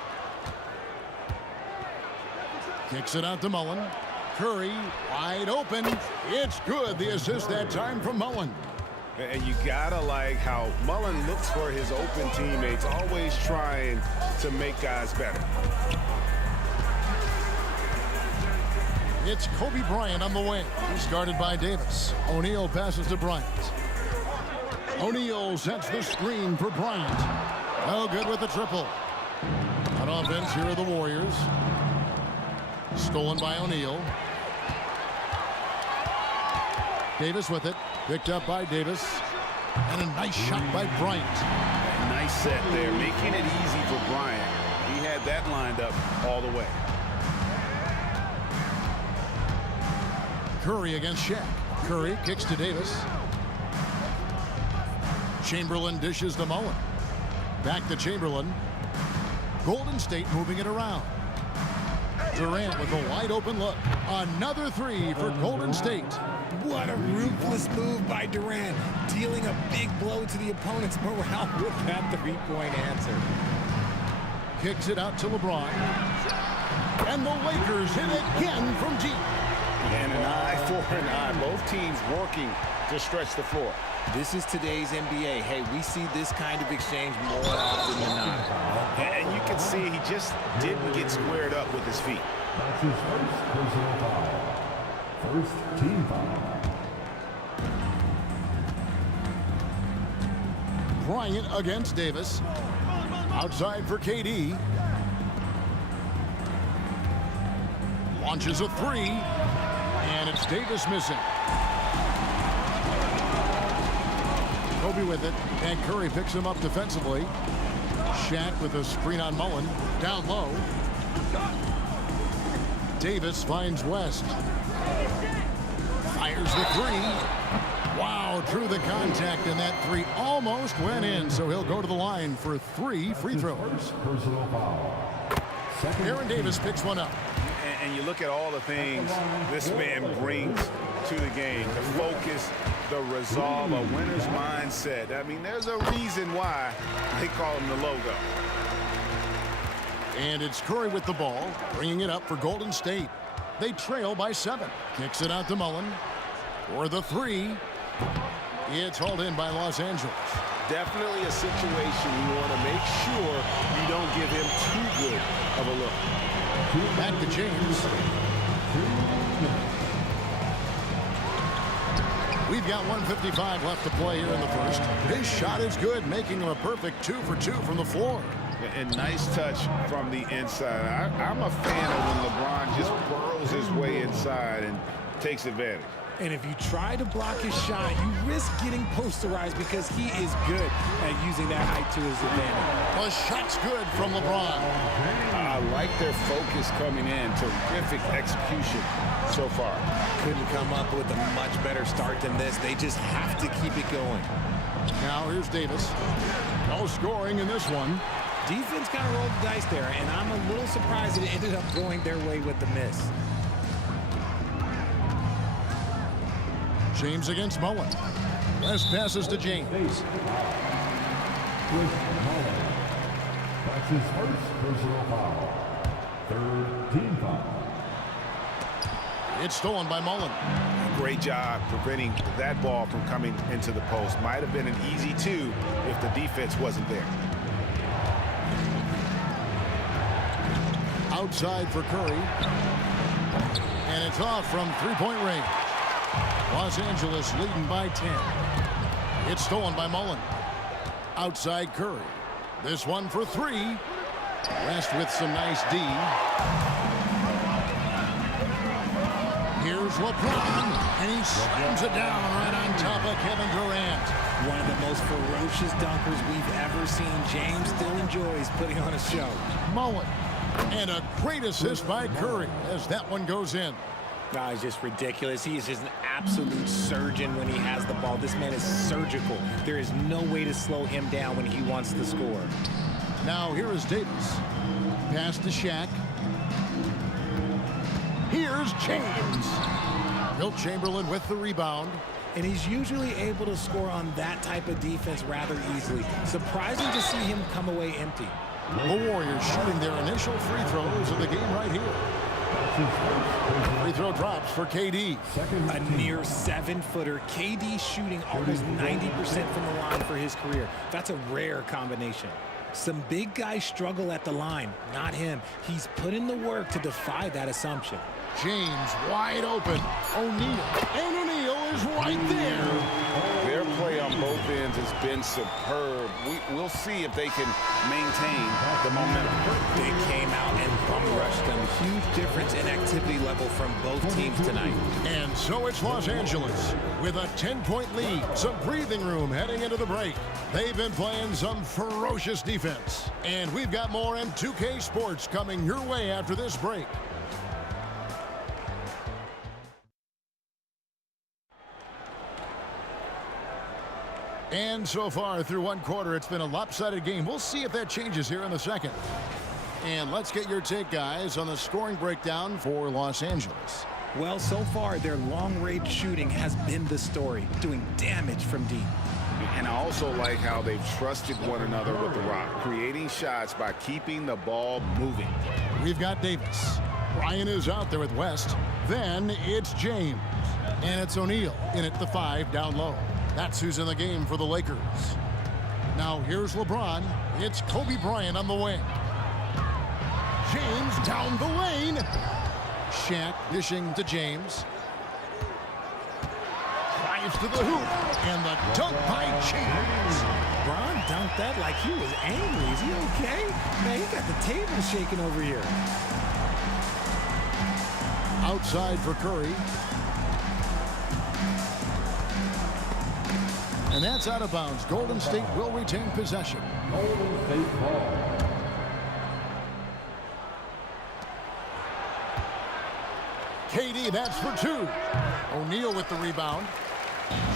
Kicks it out to Mullen. Curry wide open. It's good. The assist that time from Mullen. And you gotta like how Mullen looks for his open teammates, always trying to make guys better. It's Kobe Bryant on the wing. He's guarded by Davis. O'Neal passes to Bryant. O'Neal sets the screen for Bryant. No good with the triple. On offense, here are the Warriors. Stolen by O'Neal. Davis with it. Picked up by Davis. And a nice shot by Bryant. Nice set there, making it easy for Bryant. He had that lined up all the way. Curry against Shaq. Curry kicks to Davis. Chamberlain dishes to Mullen. Back to Chamberlain. Golden State moving it around. Durant with a wide open look. Another three for Golden State. What a ruthless move by Durant, dealing a big blow to the opponent's morale with that three-point answer. Kicks it out to LeBron. And the Lakers hit again from deep. And an eye for an eye. Both teams working to stretch the floor. This is today's NBA. Hey, we see this kind of exchange more often than not. And you can see he just didn't get squared up with his feet. That's his first personal foul. First team foul. Bryant against Davis. Outside for KD. Launches a three. And it's Davis missing. Kobe with it. And Curry picks him up defensively. Shaq with a screen on Mullen. Down low. Davis finds West. Fires the three. Wow, drew the contact, and that three almost went in, so he'll go to the line for 3 free throws. Personal foul. Aaron Davis picks one up. And you look at all the things this man brings to the game. The focus, the resolve, a winner's mindset. I mean, there's a reason why they call him the logo. And it's Curry with the ball, bringing it up for Golden State. They trail by 7. Kicks it out to Mullen for the three. It's hauled in by Los Angeles. Definitely a situation you want to make sure you don't give him too good of a look. Back to James. We've got 1:55 left to play here in the first. His shot is good, making him a perfect 2 for 2 from the floor. And nice touch from the inside. I'm a fan of when LeBron just burrows his way inside and takes advantage. And if you try to block his shot, you risk getting posterized because he is good at using that height to his advantage. The shot's good from LeBron. I like their focus coming in. Terrific execution so far. Couldn't come up with a much better start than this. They just have to keep it going. Now here's Davis. No scoring in this one. Defense kind of rolled the dice there, and I'm a little surprised it ended up going their way with the miss. James against Mullen. West passes to James. That's his first personal foul. Third team foul. It's stolen by Mullen. Great job preventing that ball from coming into the post. Might have been an easy 2 if the defense wasn't there. Outside for Curry. And it's off from three-point range. Los Angeles leading by 10. It's stolen by Mullen. Outside Curry. This one for 3. West with some nice D. Here's LeBron, and he slams it down right on top of Kevin Durant. One of the most ferocious dunkers we've ever seen. James still enjoys putting on a show. Mullen, and a great assist by Curry as that one goes in. Oh, he's just ridiculous. He is just an absolute surgeon when he has the ball. This man is surgical. There is no way to slow him down when he wants to score. Now here is Davis. Pass to Shaq. Here's James. Wilt Chamberlain with the rebound. And he's usually able to score on that type of defense rather easily. Surprising to see him come away empty. The Warriors shooting their initial free throws of the game right here. Free throw drops for KD. A near 7-footer. KD shooting almost 90% from the line for his career. That's a rare combination. Some big guys struggle at the line. Not him. He's put in the work to defy that assumption. James wide open. O'Neal. And O'Neal is right there. Their play on both ends has been superb. We'll see if they can maintain the momentum. They came out and bum rushed them. Huge difference in activity level from both teams tonight. And so it's Los Angeles with a 10-point lead. Some breathing room heading into the break. They've been playing some ferocious defense. And we've got more M2K Sports coming your way after this break. And so far through one quarter, it's been a lopsided game. We'll see if that changes here in the second. And let's get your take, guys, on the scoring breakdown for Los Angeles. Well, so far, their long-range shooting has been the story, doing damage from deep. And I also like how they've trusted one another with the rock, creating shots by keeping the ball moving. We've got Davis. Ryan is out there with West. Then it's James. And it's O'Neal in at the 5 down low. That's who's in the game for the Lakers. Now here's LeBron. It's Kobe Bryant on the wing. James down the lane. Shaq dishing to James. Drives to the hoop. And the dunk by James. Bron dunked that like he was angry. Is he okay? Man, he got the table shaking over here. Outside for Curry. And that's out of bounds. Golden State will retain possession. Golden State ball. KD, that's for 2. O'Neal with the rebound.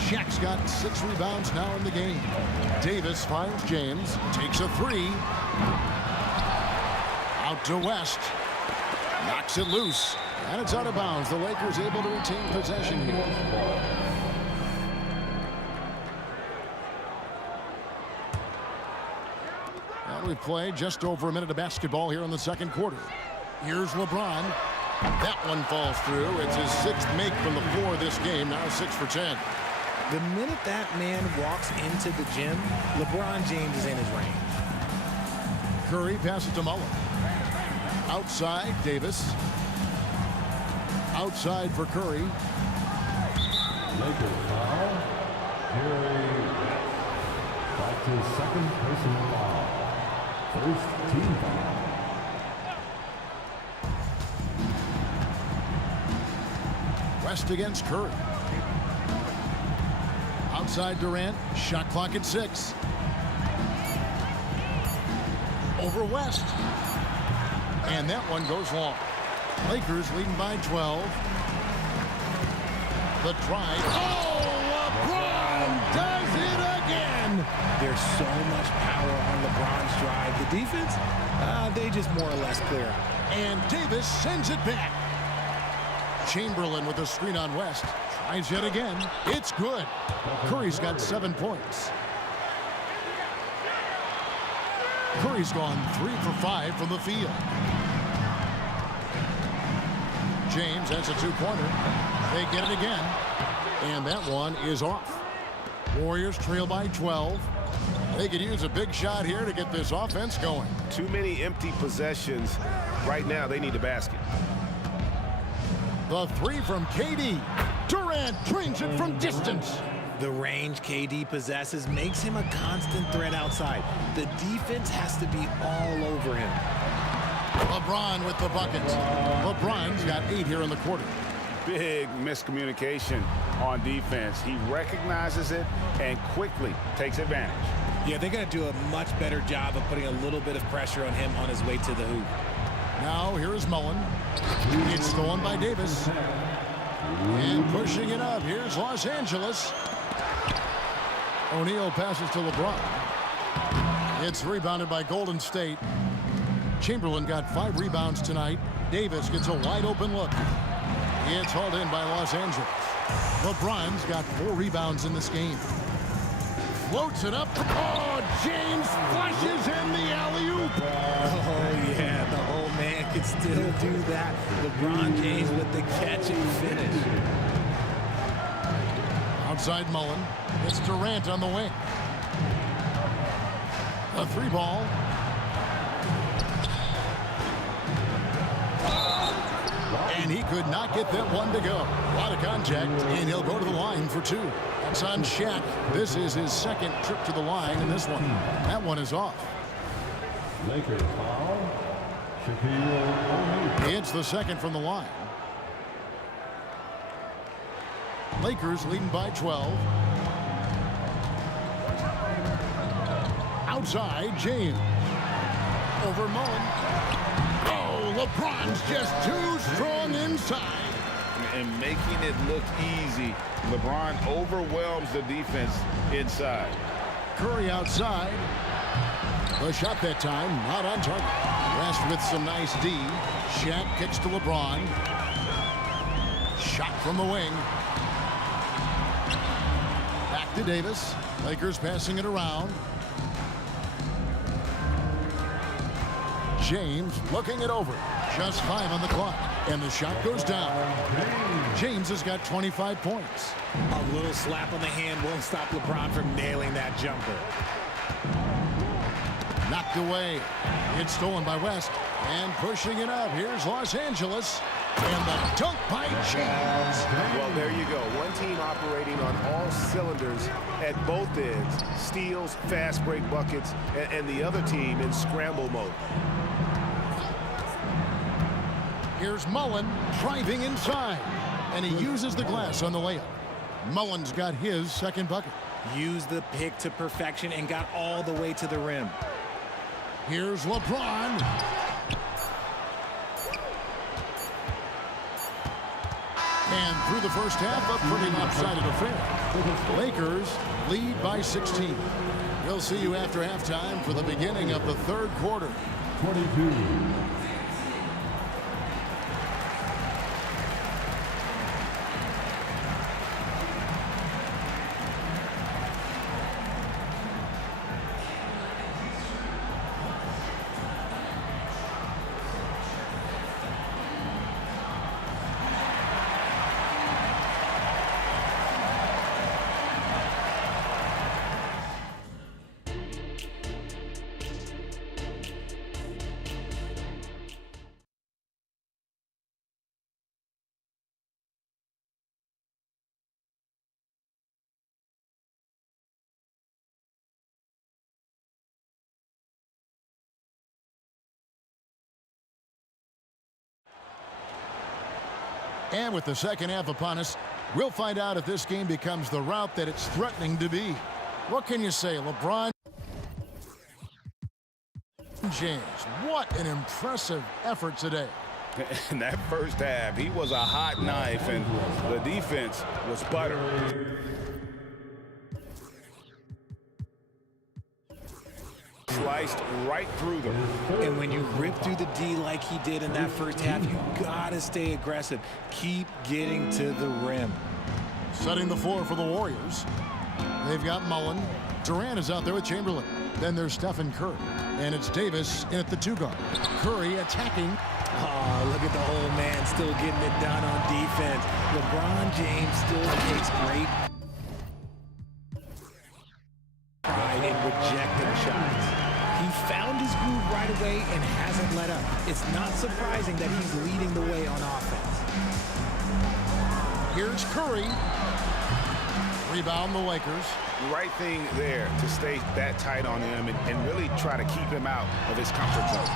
Shaq's got 6 rebounds now in the game. Davis finds James, takes a 3. Out to West. Knocks it loose. And it's out of bounds. The Lakers able to retain possession here. And we've played just over a minute of basketball here in the second quarter. Here's LeBron. That one falls through. It's his 6th make from the floor this game. Now 6 for 10. The minute that man walks into the gym, LeBron James is in his range. Curry passes to Mullen. Outside, Davis. Outside for Curry. Lakers foul. Curry back to his second personal foul. First team foul. West against Curry. Outside Durant. Shot clock at 6. Over West. And that one goes long. Lakers leading by 12. The drive. Oh, LeBron does it again. There's so much power on LeBron's drive. The defense, they just more or less clear. And Davis sends it back. Chamberlain with a screen on West. Tries yet again. It's good. Curry's got 7 points. Curry's gone 3 for 5 from the field. James has a 2-pointer. They get it again. And that one is off. Warriors trail by 12. They could use a big shot here to get this offense going. Too many empty possessions. Right now, they need a basket. The 3 from KD. Durant drains it from distance. The range KD possesses makes him a constant threat outside. The defense has to be all over him. LeBron with the buckets. LeBron's got 8 here in the quarter. big miscommunication on defense. He recognizes it and quickly takes advantage. Yeah, they're going to do a much better job of putting a little bit of pressure on him on his way to the hoop. Now here is Mullen. It's stolen by Davis. And pushing it up. Here's Los Angeles. O'Neal passes to LeBron. It's rebounded by Golden State. Chamberlain got 5 rebounds tonight. Davis gets a wide open look. It's hauled in by Los Angeles. LeBron's got 4 rebounds in this game. Floats it up. Oh, James flushes in the alley-oop. Oh, yeah, the old man can still do that. LeBron James with the catch and finish. Outside Mullen. It's Durant on the wing. A 3 ball. And he could not get that one to go. A lot of contact, and he'll go to the line for 2. That's on Shaq. This is his second trip to the line, and this one, that one is off. Lakers foul. Shaquille O'Neal. It's the second from the line. Lakers leading by 12. Outside, James. Over Mullen. Oh, LeBron's just too strong inside. And making it look easy. LeBron overwhelms the defense inside. Curry outside. The shot that time, not on target. West with some nice D. Shaq kicks to LeBron. Shot from the wing. Back to Davis. Lakers passing it around. James looking it over. Just 5 on the clock. And the shot goes down. James has got 25 points. A little slap on the hand won't stop LeBron from nailing that jumper. Knocked away. It's stolen by West. And pushing it up. Here's Los Angeles. And the dunk by James. Well, there you go. One team operating on all cylinders at both ends. Steals, fast break buckets, and the other team in scramble mode. Here's Mullen driving inside. And he uses the glass on the layup. Mullen's got his second bucket. Used the pick to perfection and got all the way to the rim. Here's LeBron. And through the first half, a pretty lopsided affair. Lakers lead by 16. We'll see you after halftime for the beginning of the third quarter. 22. And with the second half upon us, we'll find out if this game becomes the route that it's threatening to be. What can you say, LeBron James? What an impressive effort today. In that first half, he was a hot knife, and the defense was butter. Sliced right through them. And when you rip through the D like he did in that first half, you gotta stay aggressive. Keep getting to the rim. Setting the floor for the Warriors. They've got Mullen. Durant is out there with Chamberlain. Then there's Stephen Curry. And it's Davis in at the 2 guard. Curry attacking. Oh, look at the old man still getting it done on defense. LeBron James still takes great pride in rejecting shots. He found his groove right away and hasn't let up. It's not surprising that he's leading the way on offense. Here's Curry. Rebound the Lakers. The right thing there to stay that tight on him and really try to keep him out of his comfort zone.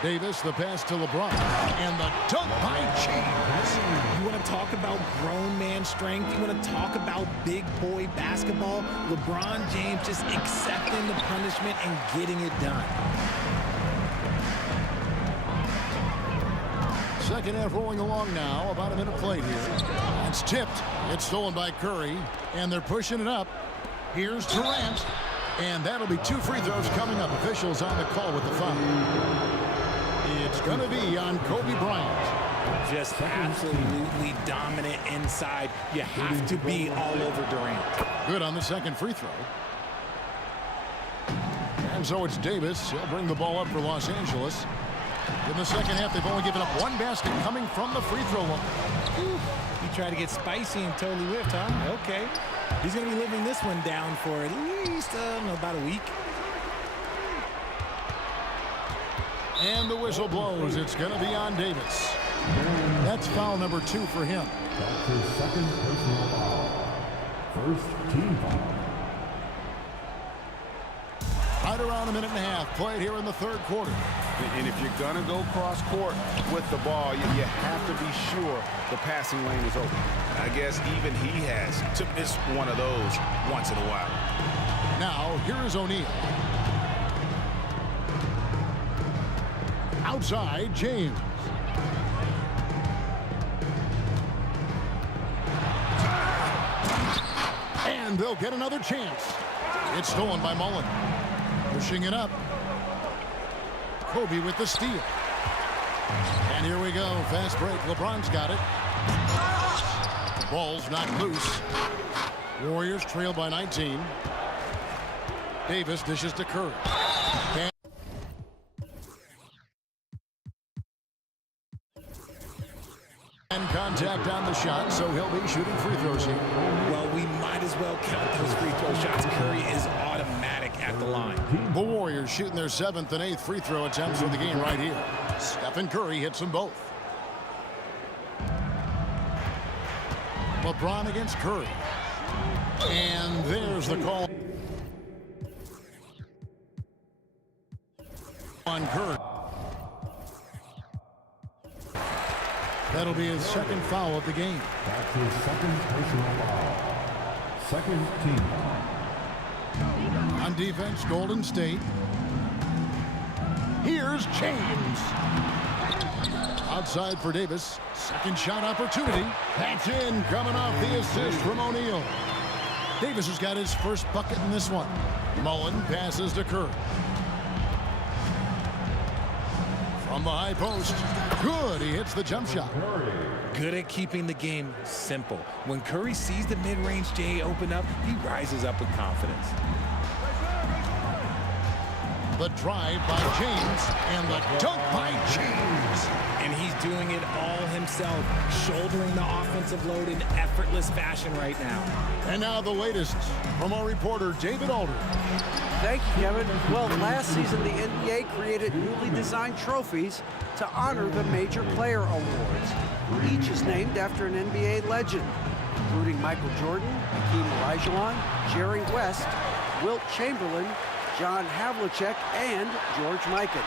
Davis, the pass to LeBron, and the dunk by James. You want to talk about grown man strength? You want to talk about big boy basketball? LeBron James just accepting the punishment and getting it done. Second half rolling along now. About a minute played here. It's tipped. It's stolen by Curry, and they're pushing it up. Here's Durant, and that'll be 2 free throws coming up. Officials on the call with the foul. It's going to be on Kobe Bryant. Just absolutely dominant inside. You have to be all over Durant. Good on the second free throw. And so it's Davis. He'll bring the ball up for Los Angeles. In the second half, they've only given up 1 basket coming from the free throw line. He tried to get spicy and totally whiffed, huh? Okay. He's going to be living this one down for at least about a week. And the whistle blows. It's going to be on Davis. That's foul number 2 for him. That's his second personal foul. First team foul. Right around a minute and a half played here in the third quarter. And if you're going to go cross court with the ball, you have to be sure the passing lane is open. I guess even he has to miss one of those once in a while. Now, here is O'Neal. Outside, James. And they'll get another chance. It's stolen by Mullen. Pushing it up. Kobe with the steal. And here we go. Fast break. LeBron's got it. The ball's knocked loose. Warriors trail by 19. Davis dishes to Curry. And contact on the shot, so he'll be shooting free throws here. Well, we might as well count those free throw shots. Curry is automatic at the line. The Warriors shooting their 7th and 8th free throw attempts for the game right here. Stephen Curry hits them both. LeBron against Curry. And there's the call on Curry. That'll be his second foul of the game. That's his second personal foul. Second team foul. On defense, Golden State. Here's James. Outside for Davis. Second shot opportunity. That's in, coming off the assist from O'Neal. Davis has got his first bucket in this one. Mullen passes to Curry. From the high post. Good. He hits the jump shot. Good at keeping the game simple. When Curry sees the mid-range J open up, he rises up with confidence. The drive by James and the dunk by James. And he's doing it all himself, shouldering the offensive load in effortless fashion right now. And now the latest from our reporter, David Alder. Thank you, Kevin. Well, last season, the NBA created newly designed trophies to honor the major player awards. Each is named after an NBA legend, including Michael Jordan, Hakeem Olajuwon, Jerry West, Wilt Chamberlain, John Havlicek, and George Mikan.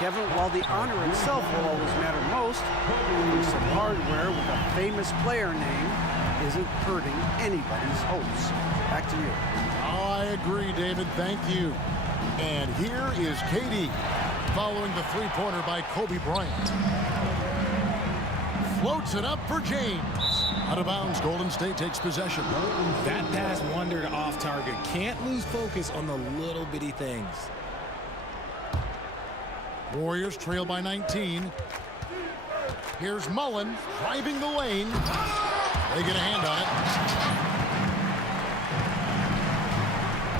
Kevin, while the honor itself will always matter most, having some hardware with a famous player name isn't hurting anybody's hopes. Back to you. Oh, I agree, David. Thank you. And here is KD following the three-pointer by Kobe Bryant. Floats it up for James. Out of bounds, Golden State takes possession. That pass wandered off target. Can't lose focus on the little bitty things. Warriors trail by 19. Here's Mullen driving the lane. They get a hand on it.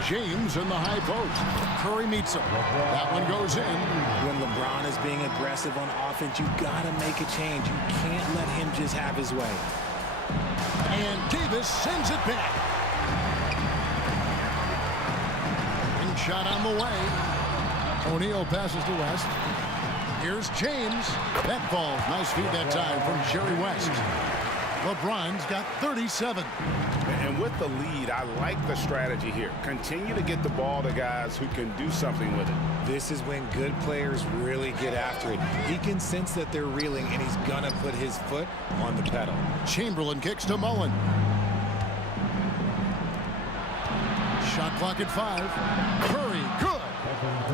James in the high post. Curry meets him. That one goes in. When LeBron is being aggressive on offense, you gotta make a change. You can't let him just have his way. And Davis sends it back. And shot on the way. O'Neal passes to West. Here's James. That falls. Nice feed that time from Jerry West. LeBron's got 37. And And with the lead, I like the strategy here. Continue to get the ball to guys who can do something with it. This is when good players really get after it. He can sense that they're reeling, and he's going to put his foot on the pedal. Chamberlain kicks to Mullen. Shot clock at 5. Curry, good.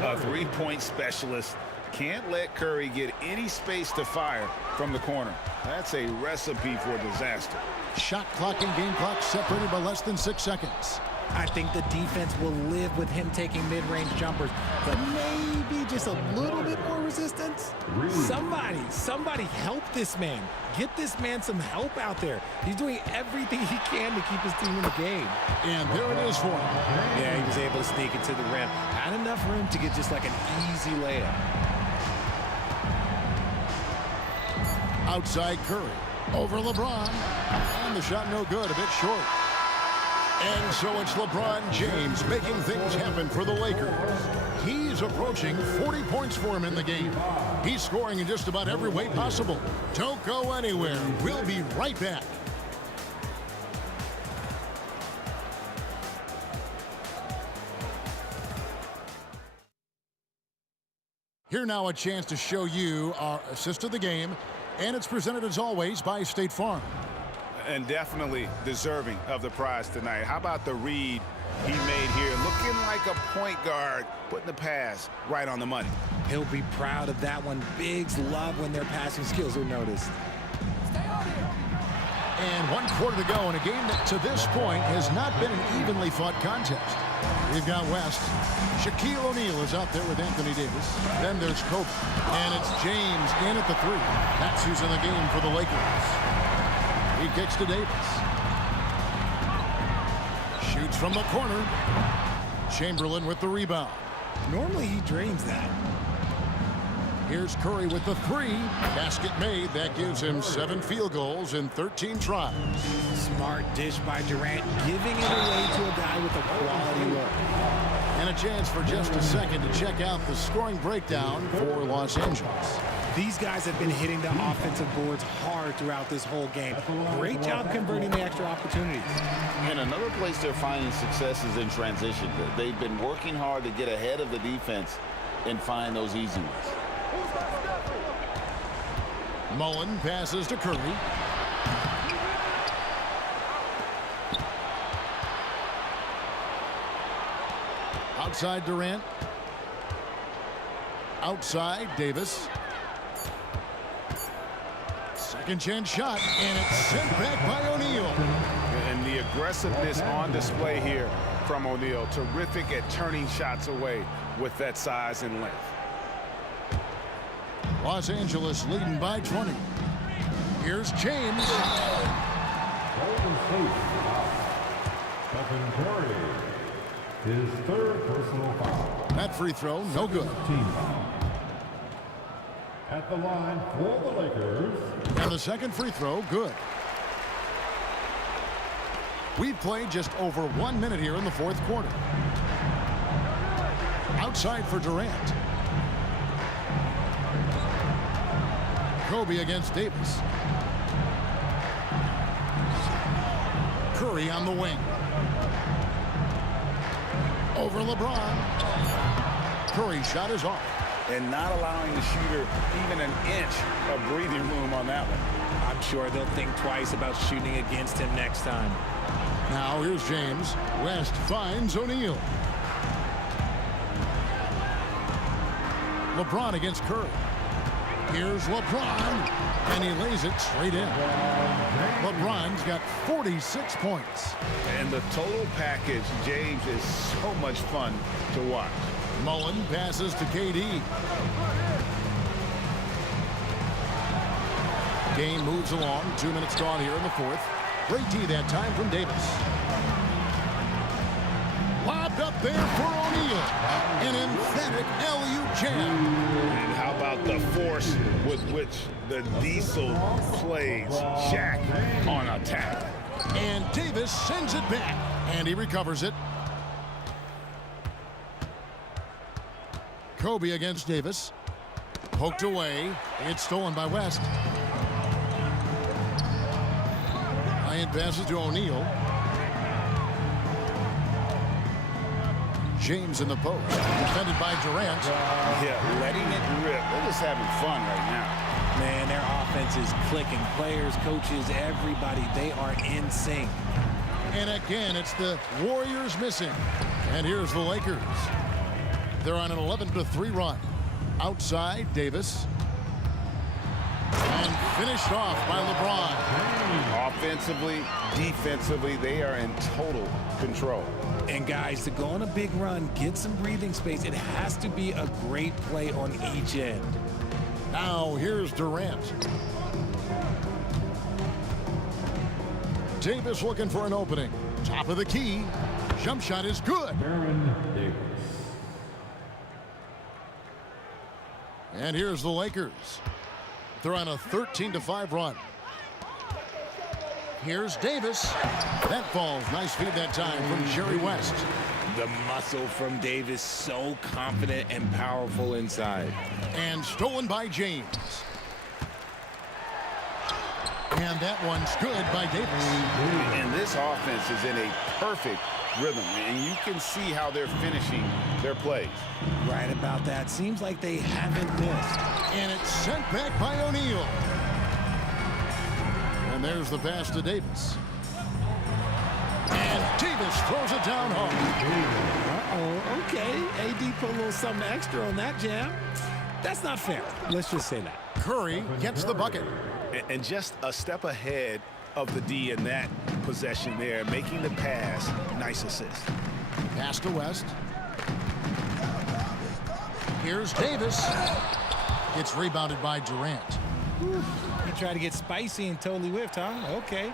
A three-point specialist can't let Curry get any space to fire from the corner. That's a recipe for disaster. Shot clock and game clock separated by less than 6 seconds. I think the defense will live with him taking mid-range jumpers, but maybe just a little bit more resistance. Somebody help this man. Get this man some help out there. He's doing everything he can to keep his team in the game. And there it is for him. Yeah, he was able to sneak it to the rim. Had enough room to get just like an easy layup. Outside Curry. Over LeBron. And the shot no good, a bit short. And so it's LeBron James making things happen for the Lakers. He's approaching 40 points for him in the game. He's scoring in just about every way possible. Don't go anywhere. We'll be right back. Here now a chance to show you our assist of the game. And it's presented as always by State Farm. And definitely deserving of the prize tonight. How about the read he made here? Looking like a point guard, putting the pass right on the money. He'll be proud of that one. Bigs love when their passing skills are noticed. And 1 quarter to go in a game that to this point has not been an evenly fought contest. We've got West. Shaquille O'Neal is out there with Anthony Davis. Then there's Kobe. And it's James in at the 3. That's who's in the game for the Lakers. He kicks to Davis. Shoots from the corner. Chamberlain with the rebound. Normally he drains that. Here's Curry with the 3. Basket made. That gives him 7 field goals in 13 tries. Smart dish by Durant, giving it away to a guy with a quality look. And a chance for just a second to check out the scoring breakdown for Los Angeles. These guys have been hitting the offensive boards hard throughout this whole game. Great job converting the extra opportunities. And another place they're finding success is in transition. They've been working hard to get ahead of the defense and find those easy ones. Mullen passes to Curry. Outside Durant. Outside Davis. Second chance shot, and it's sent back by O'Neal. And the aggressiveness on display here from O'Neal. Terrific at turning shots away with that size and length. Los Angeles leading by 20. Here's James. Golden State. Stephen Curry. His 3rd personal foul. That free throw, no good. Team foul. At the line for the Lakers. And the second free throw, good. We've played just over 1 minute here in the 4th quarter. Outside for Durant. Kobe against Davis. Curry on the wing. Over LeBron. Curry shot is off. And not allowing the shooter even an inch of breathing room on that one. I'm sure they'll think twice about shooting against him next time. Now here's James. West finds O'Neal. LeBron against Curry. Here's LeBron, and he lays it straight in. LeBron's got 46 points. And the total package, James, is so much fun to watch. Mullen passes to KD. Game moves along. 2 minutes gone here in the 4th. Great D that time from Davis. Lobbed up there for O'Neal. An emphatic alley-oop jam. And how about the force with which the Diesel plays Shaq on attack. And Davis sends it back. And he recovers it. Kobe against Davis. Poked away. It's stolen by West. Bryant passes to O'Neal. James in the post. Defended by Durant. Yeah, letting it rip. They're just having fun right now. Man, their offense is clicking. Players, coaches, everybody, they are in sync. And again, it's the Warriors missing. And here's the Lakers. They're on an 11-3 run. Outside, Davis. And finished off by LeBron. Offensively, defensively, they are in total control. And guys, to go on a big run, get some breathing space, it has to be a great play on each end. Now here's Durant. Davis looking for an opening. Top of the key. Jump shot is good. And here's the Lakers. They're on a 13-5 run. Here's Davis. That falls. Nice feed that time from Jerry West. The muscle from Davis, so confident and powerful inside. And stolen by James. And that one's good by Davis. And this offense is in a perfect rhythm, and you can see how they're finishing their plays. Right about that. Seems like they haven't missed. And it's sent back by O'Neal. And there's the pass to Davis. And Davis throws it down home. Uh-oh, okay. AD put a little something extra on that jam. That's not fair. Let's just say that. Curry gets the bucket. And just a step ahead of the D in that possession there, making the pass. Nice assist. Pass to West. Here's Davis. It's rebounded by Durant. He tried to get spicy and totally whiffed, huh? Okay.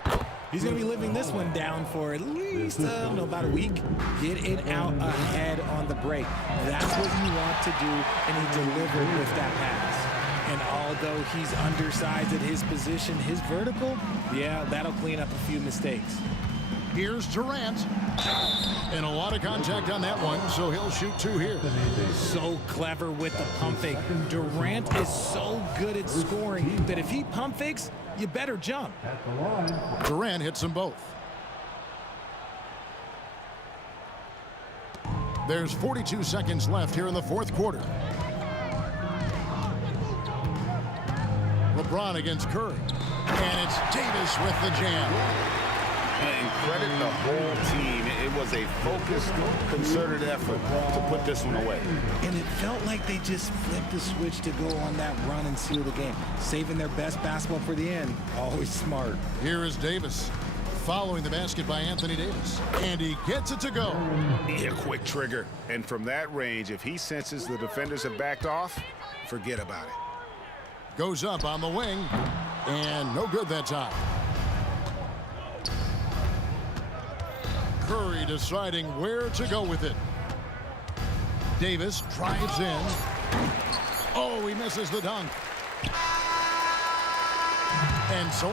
He's going to be living this one down for at least, about a week. Get it out ahead on the break. That's what you want to do, and he delivered with that pass. And although he's undersized at his position, his vertical, yeah, that'll clean up a few mistakes. Here's Durant. And a lot of contact on that one, so he'll shoot two here. So clever with the pump fake. Durant is so good at scoring that if he pump fakes, you better jump. Durant hits them both. There's 42 seconds left here in the fourth quarter. LeBron against Curry. And it's Davis with the jam. And credit the whole team. It was a focused, concerted effort to put this one away. And it felt like they just flipped the switch to go on that run and seal the game. Saving their best basketball for the end. Always smart. Here is Davis. Following the basket by Anthony Davis. And he gets it to go. Yeah, quick trigger. And from that range, if he senses the defenders have backed off, forget about it. Goes up on the wing. And no good that time. Curry deciding where to go with it. Davis drives in. Oh, he misses the dunk. And so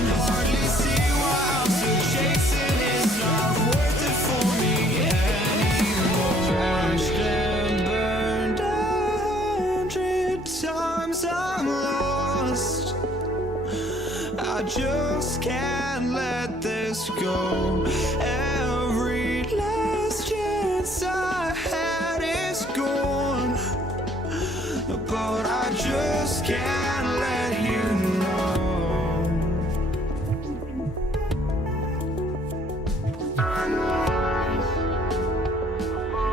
can hardly see why I'm still chasing. It's not worth it for me anymore. Trashed and burned 100 times I'm lost. I just can't let this go. Every last chance I had is gone, but I just can't let you know.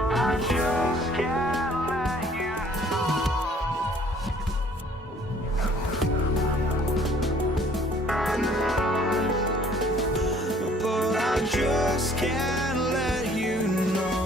I just can't let you know. But I just can't let you know.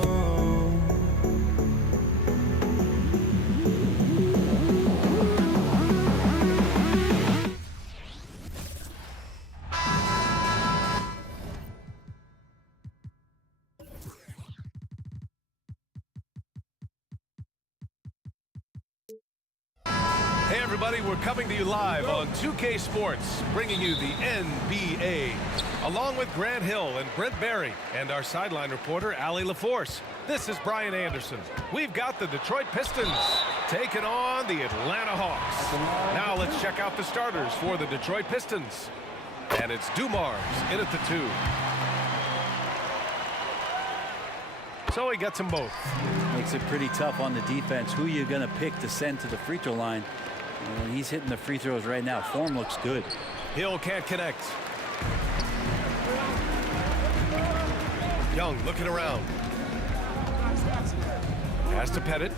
Hey everybody, we're coming to you live on 2K Sports, bringing you the NBA, along with Grant Hill and Brent Barry, and our sideline reporter, Allie LaForce. This is Brian Anderson. We've got the Detroit Pistons taking on the Atlanta Hawks. Now let's check out the starters for the Detroit Pistons. And it's Dumars in at the 2. So he gets them both. Makes it pretty tough on the defense. Who you going to pick to send to the free throw line? And he's hitting the free throws right now. Form looks good. Hill can't connect. Young looking around. Has to Pettit.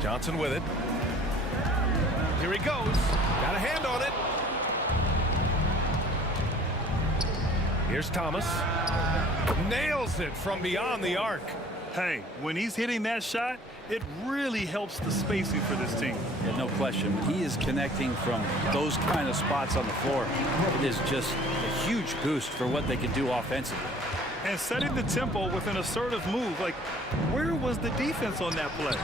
Johnson with it. Here he goes. Got a hand on it. Here's Thomas. Nails it from beyond the arc. Hey, when he's hitting that shot, it really helps the spacing for this team. Yeah, no question. When he is connecting from those kind of spots on the floor, it is just a huge boost for what they can do offensively. And setting the tempo with an assertive move. Like, where was the defense on that play?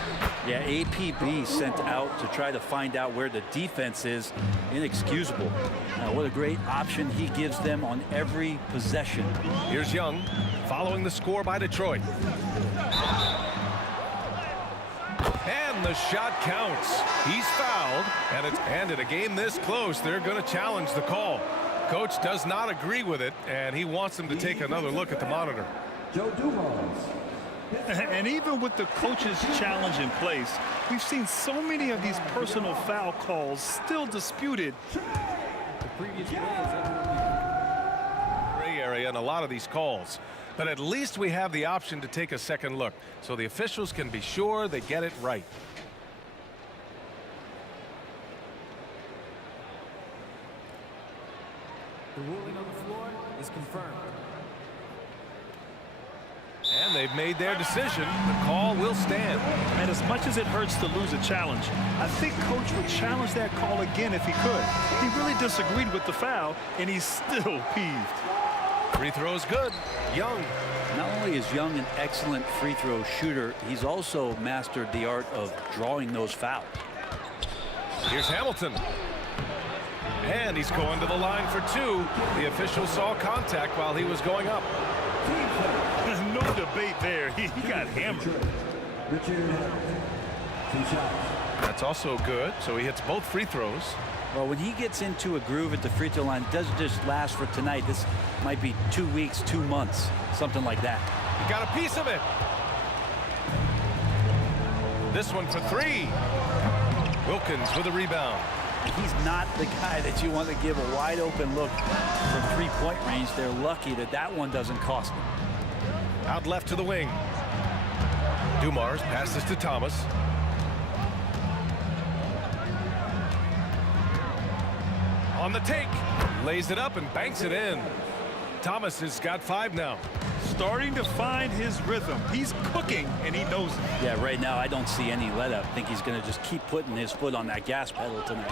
Yeah, APB sent out to try to find out where the defense is. Inexcusable. Now, what a great option he gives them on every possession. Here's Young following the score by Detroit. And the shot counts. He's fouled, and in a game this close, they're going to challenge the call. Coach does not agree with it, and he wants him to take another look at the monitor. Joe Dumars. And even with the coach's challenge in place, we've seen so many of these personal foul calls still disputed. The previous gray area in a lot of these calls. But at least we have the option to take a second look, so the officials can be sure they get it right. The ruling on the floor is confirmed. And they've made their decision. The call will stand. And as much as it hurts to lose a challenge, I think Coach would challenge that call again if he could. He really disagreed with the foul, and he's still peeved. Free throw is good. Young. Not only is Young an excellent free throw shooter, he's also mastered the art of drawing those fouls. Here's Hamilton. And he's going to the line for 2. The official saw contact while he was going up. No debate there. He got hammered. That's also good. So he hits both free throws. Well, when he gets into a groove at the free throw line, it doesn't just last for tonight. This might be 2 weeks, 2 months, something like that. He got a piece of it. This one for 3. Wilkins with a rebound. He's not the guy that you want to give a wide open look from three-point range. They're lucky that that one doesn't cost them. Out left to the wing. Dumars passes to Thomas. On the take. Lays it up and banks it in. Thomas has got 5 now. Starting to find his rhythm. He's cooking, and he knows it. Yeah, right now I don't see any let up. I think he's going to just keep putting his foot on that gas pedal tonight.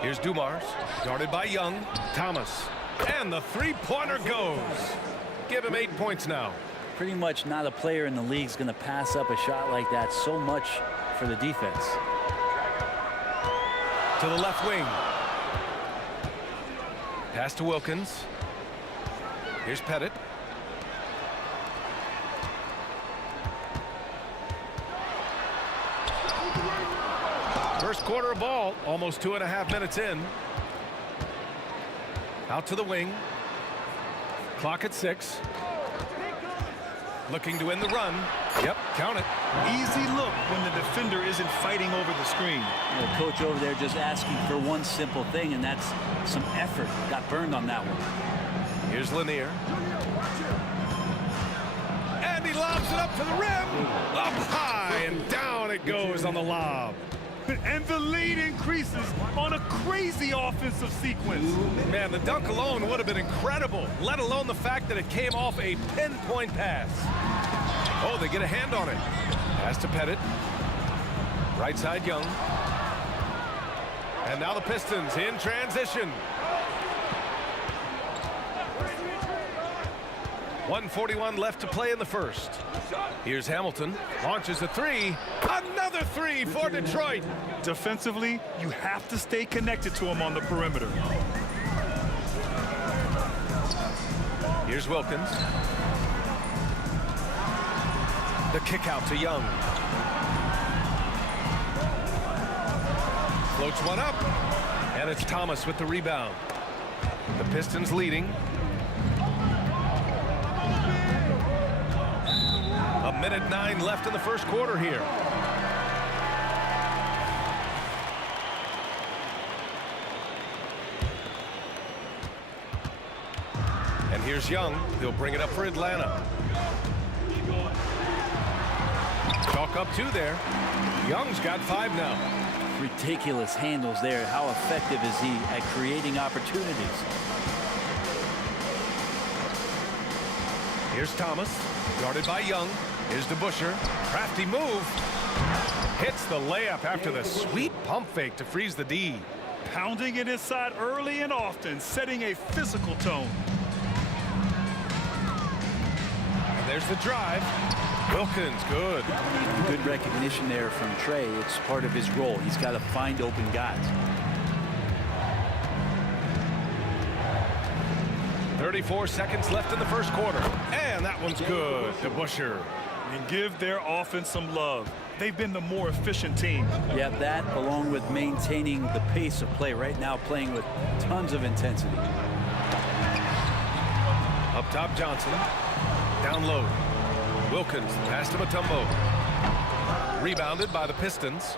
Here's Dumars, guarded by Young. Thomas, and the three-pointer goes. Give him 8 points now. Pretty much not a player in the league is going to pass up a shot like that so much for the defense. To the left wing. Pass to Wilkins. Here's Pettit. First quarter of ball, almost 2.5 minutes in. Out to the wing. Clock at 6. Looking to win the run. Yep, count it. Easy look when the defender isn't fighting over the screen. The coach over there just asking for one simple thing, and that's some effort. Got burned on that one. Here's Lanier. And he lobs it up to the rim. Up high and down it goes on the lob. And the lead increases on a crazy offensive sequence. Man, the dunk alone would have been incredible, let alone the fact that it came off a pinpoint pass. Oh, they get a hand on it. Pass to Pettit. Right side, Young. And now the Pistons in transition. 1:41 left to play in the first. Here's Hamilton. Launches a three. Another three for Detroit. Defensively, you have to stay connected to him on the perimeter. Here's Wilkins. The kick out to Young. Floats one up. And it's Thomas with the rebound. The Pistons leading. A minute 9 left in the first quarter here. And here's Young. He'll bring it up for Atlanta. Chalk up 2 there. Young's got 5 now. Ridiculous handles there. How effective is he at creating opportunities? Here's Thomas. Guarded by Young. Here's DeBusschere. Crafty move. Hits the layup after the sweet pump fake to freeze the D. Pounding it inside early and often, setting a physical tone. And there's the drive. Wilkins, good. Good recognition there from Trey. It's part of his role. He's got to find open guys. 34 seconds left in the first quarter. And that one's good. DeBusschere. And give their offense some love. They've been the more efficient team. Yeah, that along with maintaining the pace of play. Right now playing with tons of intensity. Up top, Johnson. Down low. Wilkins, pass to Mutombo. Rebounded by the Pistons.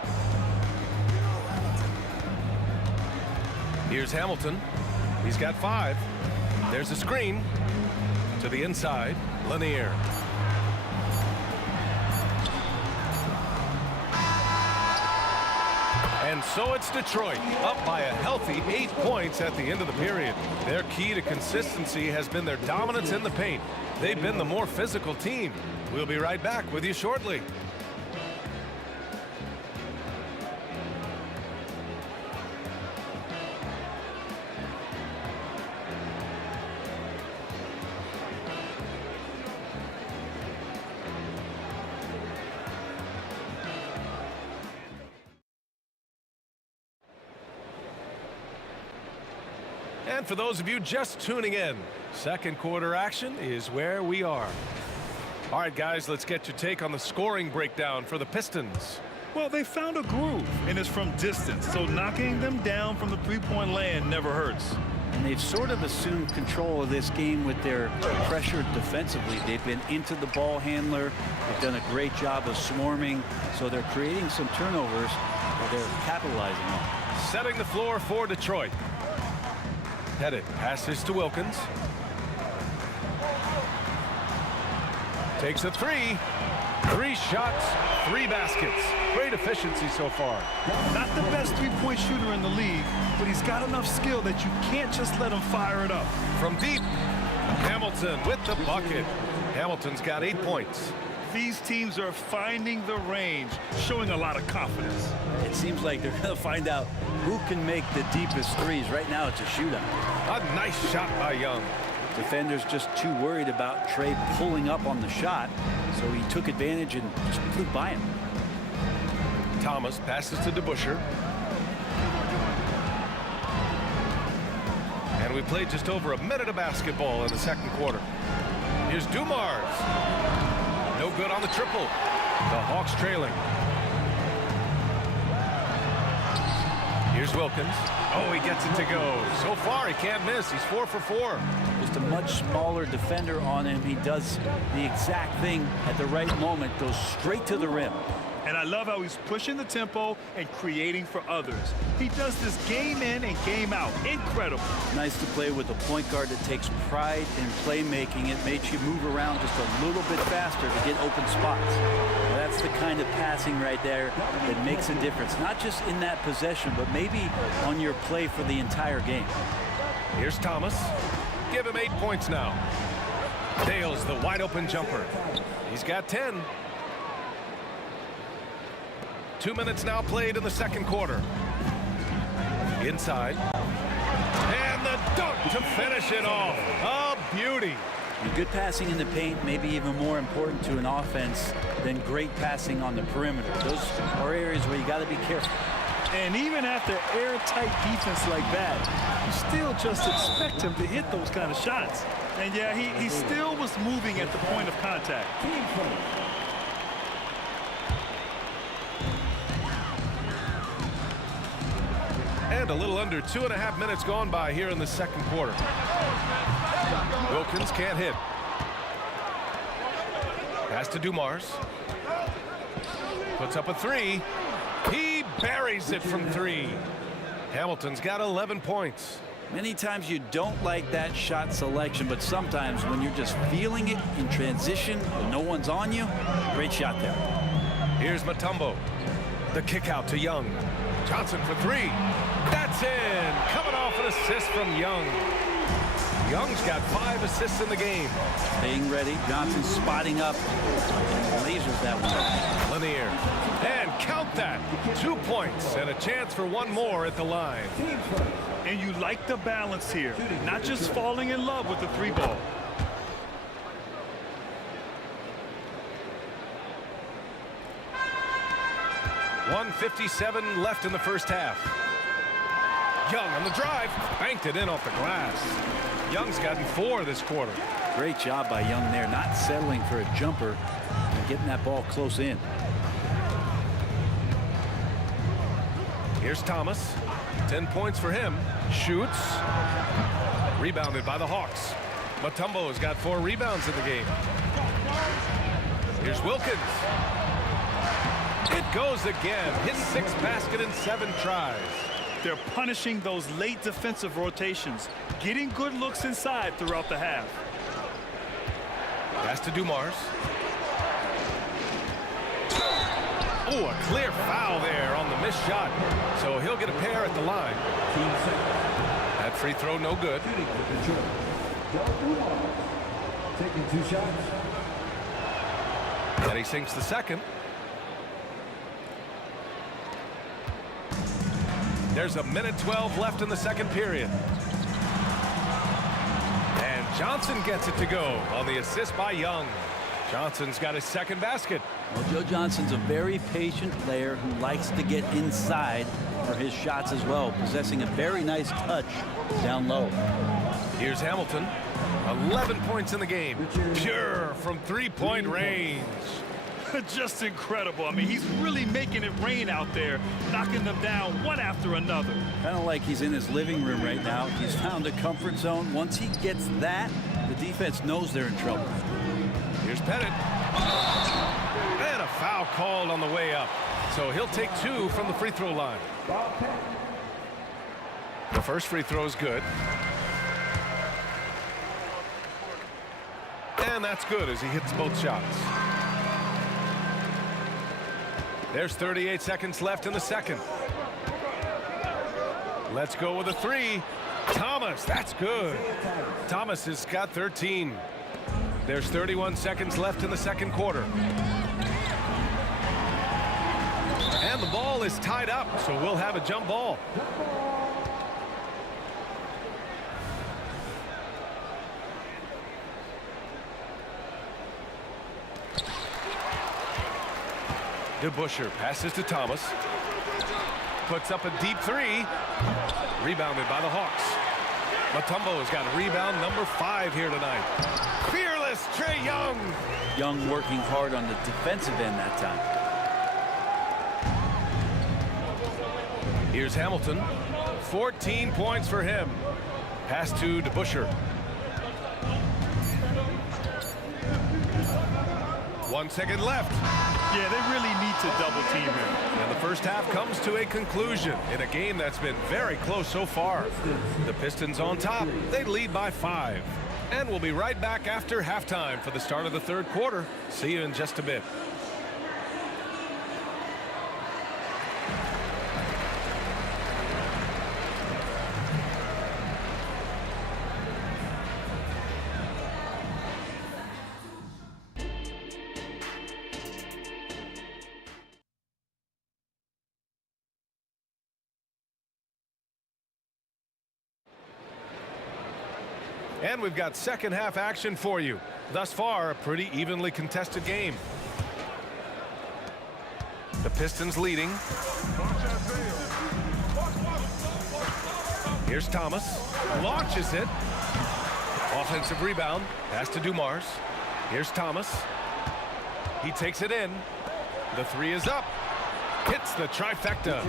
Here's Hamilton. He's got 5. There's a screen. To the inside, Lanier. And so it's Detroit, up by a healthy 8 points at the end of the period. Their key to consistency has been their dominance in the paint. They've been the more physical team. We'll be right back with you shortly. And for those of you just tuning in, second quarter action is where we are. All right, guys, let's get your take on the scoring breakdown for the Pistons. Well, they found a groove, and it's from distance, so knocking them down from the three-point land never hurts. And they've sort of assumed control of this game with their pressure defensively. They've been into the ball handler. They've done a great job of swarming, so they're creating some turnovers that they're capitalizing on. Setting the floor for Detroit. Pettit passes to Wilkins. Takes a 3. 3 shots, 3 baskets. Great efficiency so far. Not the best three-point shooter in the league, but he's got enough skill that you can't just let him fire it up. From deep, Hamilton with the bucket. Hamilton's got 8 points. These teams are finding the range, showing a lot of confidence. It seems like they're going to find out who can make the deepest threes. Right now, it's a shootout. A nice shot by Young. Defender's just too worried about Trey pulling up on the shot, so he took advantage and just flew by him. Thomas passes to DeBusschere. And we played just over a minute of basketball in the second quarter. Here's Dumars. No good on the triple. The Hawks trailing. Here's Wilkins. Oh, he gets it to go. So far, he can't miss. He's 4 for 4. Just a much smaller defender on him. He does the exact thing at the right moment. Goes straight to the rim. And I love how he's pushing the tempo and creating for others. He does this game in and game out. Incredible. Nice to play with a point guard that takes pride in playmaking. It makes you move around just a little bit faster to get open spots. That's the kind of passing right there that makes a difference. Not just in that possession, but maybe on your play for the entire game. Here's Thomas. Give him 8 points now. Nails the wide open jumper. He's got 10. 2 minutes now played in the second quarter. Inside. And the dunk to finish it off. A beauty. And good passing in the paint may be even more important to an offense than great passing on the perimeter. Those are areas where you got to be careful. And even after airtight defense like that, you still just expect him to hit those kind of shots. And yeah, he still was moving at the point of contact. And a little under 2.5 minutes gone by here in the second quarter. Wilkins can't hit. Pass to Dumars. Puts up a 3. He buries it from 3. Hamilton's got 11 points. Many times you don't like that shot selection, but sometimes when you're just feeling it in transition when no one's on you, great shot there. Here's Mutombo. The kick out to Young. Johnson for 3. That's in. Coming off an assist from Young. Young's got 5 assists in the game. Staying ready. Johnson spotting up. Lasers that one. Lanier. And count that. 2 points and a chance for one more at the line. And you like the balance here. Not just falling in love with the 3 ball. .157 left in the first half. Young on the drive. Banked it in off the glass. Young's gotten 4 this quarter. Great job by Young there, not settling for a jumper and getting that ball close in. Here's Thomas. 10 points for him. Shoots. Rebounded by the Hawks. Mutombo has got 4 rebounds in the game. Here's Wilkins. It goes again. His 6th basket in 7 tries. They're punishing those late defensive rotations, getting good looks inside throughout the half. Pass to Dumars. Oh, a clear foul there on the missed shot. So he'll get a pair at the line. That free throw no good. Taking 2 shots. And he sinks the second. There's a minute 12 left in the second period. And Johnson gets it to go on the assist by Young. Johnson's got his 2nd basket. Well, Joe Johnson's a very patient player who likes to get inside for his shots as well, possessing a very nice touch down low. Here's Hamilton. 11 points in the game. Pure from 3-point range. Just incredible. I mean, he's really making it rain out there, knocking them down one after another. Kind of like he's in his living room right now. He's found a comfort zone. Once he gets that, the defense knows they're in trouble. Here's Pettit. And a foul called on the way up. So he'll take 2 from the free throw line. The first free throw is good. And that's good as he hits both shots. There's 38 seconds left in the second. Let's go with a 3. Thomas, that's good. Thomas has got 13. There's 31 seconds left in the second quarter. And the ball is tied up, so we'll have a jump ball. DeBuscher passes to Thomas. Puts up a deep 3. Rebounded by the Hawks. Mutombo's got rebound number 5 here tonight. Fearless Trae Young. Young working hard on the defensive end that time. Here's Hamilton. 14 points for him. Pass to DeBusschere. 1 second left. Yeah, they really need to double team him. And the first half comes to a conclusion in a game that's been very close so far. The Pistons on top. They lead by 5. And we'll be right back after halftime for the start of the third quarter. See you in just a bit. And we've got second half action for you. Thus far, a pretty evenly contested game. The Pistons leading. Here's Thomas. Launches it. Offensive rebound. Pass to Dumars. Here's Thomas. He takes it in. The 3 is up. Hits the trifecta.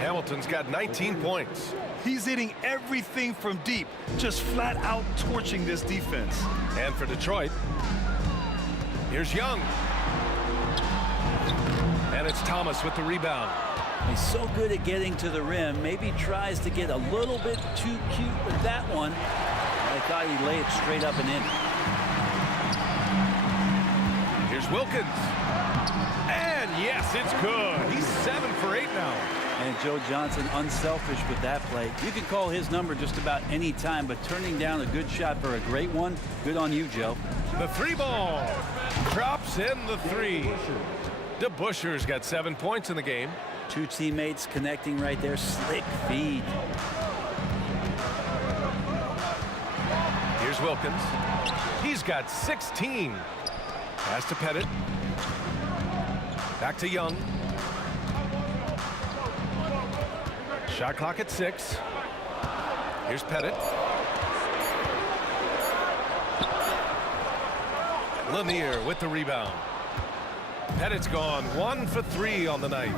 Hamilton's got 19 points. He's hitting everything from deep, just flat out torching this defense. And for Detroit, here's Young. And it's Thomas with the rebound. He's so good at getting to the rim. Maybe tries to get a little bit too cute with that one. I thought he'd lay it straight up and in. Here's Wilkins. And yes, it's good. He's 7 for 8 now. And Joe Johnson unselfish with that play. You can call his number just about any time, but turning down a good shot for a great one, good on you, Joe. The 3 ball. Drops in the 3. DeBusschere's got 7 points in the game. 2 teammates connecting right there. Slick feed. Here's Wilkins. He's got 16. Pass to Pettit. Back to Young. Shot clock at 6. Here's Pettit. Lanier with the rebound. Pettit's gone 1 for 3 on the night.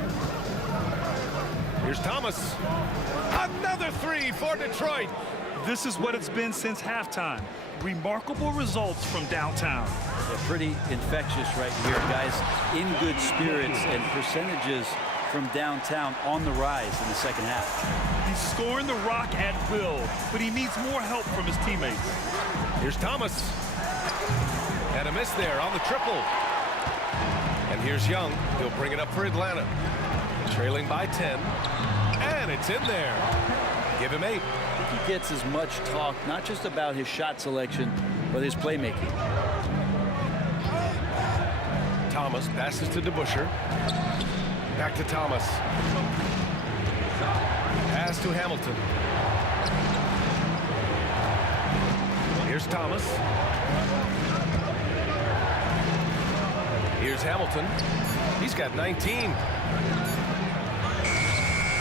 Here's Thomas. Another 3 for Detroit. This is what it's been since halftime. Remarkable results from downtown. They're pretty infectious right here, guys. In good spirits and percentages from downtown on the rise in the second half. He's scoring the rock at will, but he needs more help from his teammates. Here's Thomas. And a miss there on the triple. And here's Young. He'll bring it up for Atlanta. Trailing by 10. And it's in there. Give him 8. I think he gets as much talk, not just about his shot selection, but his playmaking. Thomas passes to DeBusschere. Back to Thomas. Pass to Hamilton. Here's Thomas. Here's Hamilton. He's got 19.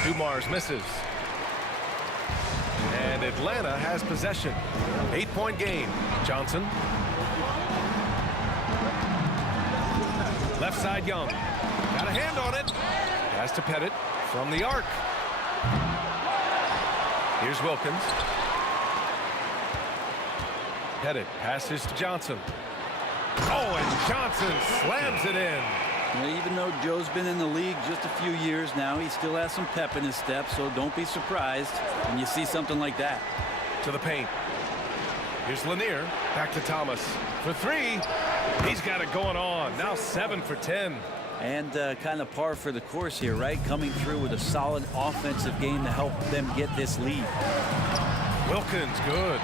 Dumars misses. And Atlanta has possession. 8-point game. Johnson. Left side Young. Got a hand on it. Pass to Pettit from the arc. Here's Wilkins. Pettit passes to Johnson. Oh, and Johnson slams it in. Well, even though Joe's been in the league just a few years now, he still has some pep in his step, so don't be surprised when you see something like that. To the paint. Here's Lanier. Back to Thomas. For 3. He's got it going on. Now 7 for 10. And kind of par for the course here, right? Coming through with a solid offensive game to help them get this lead. Wilkins, good.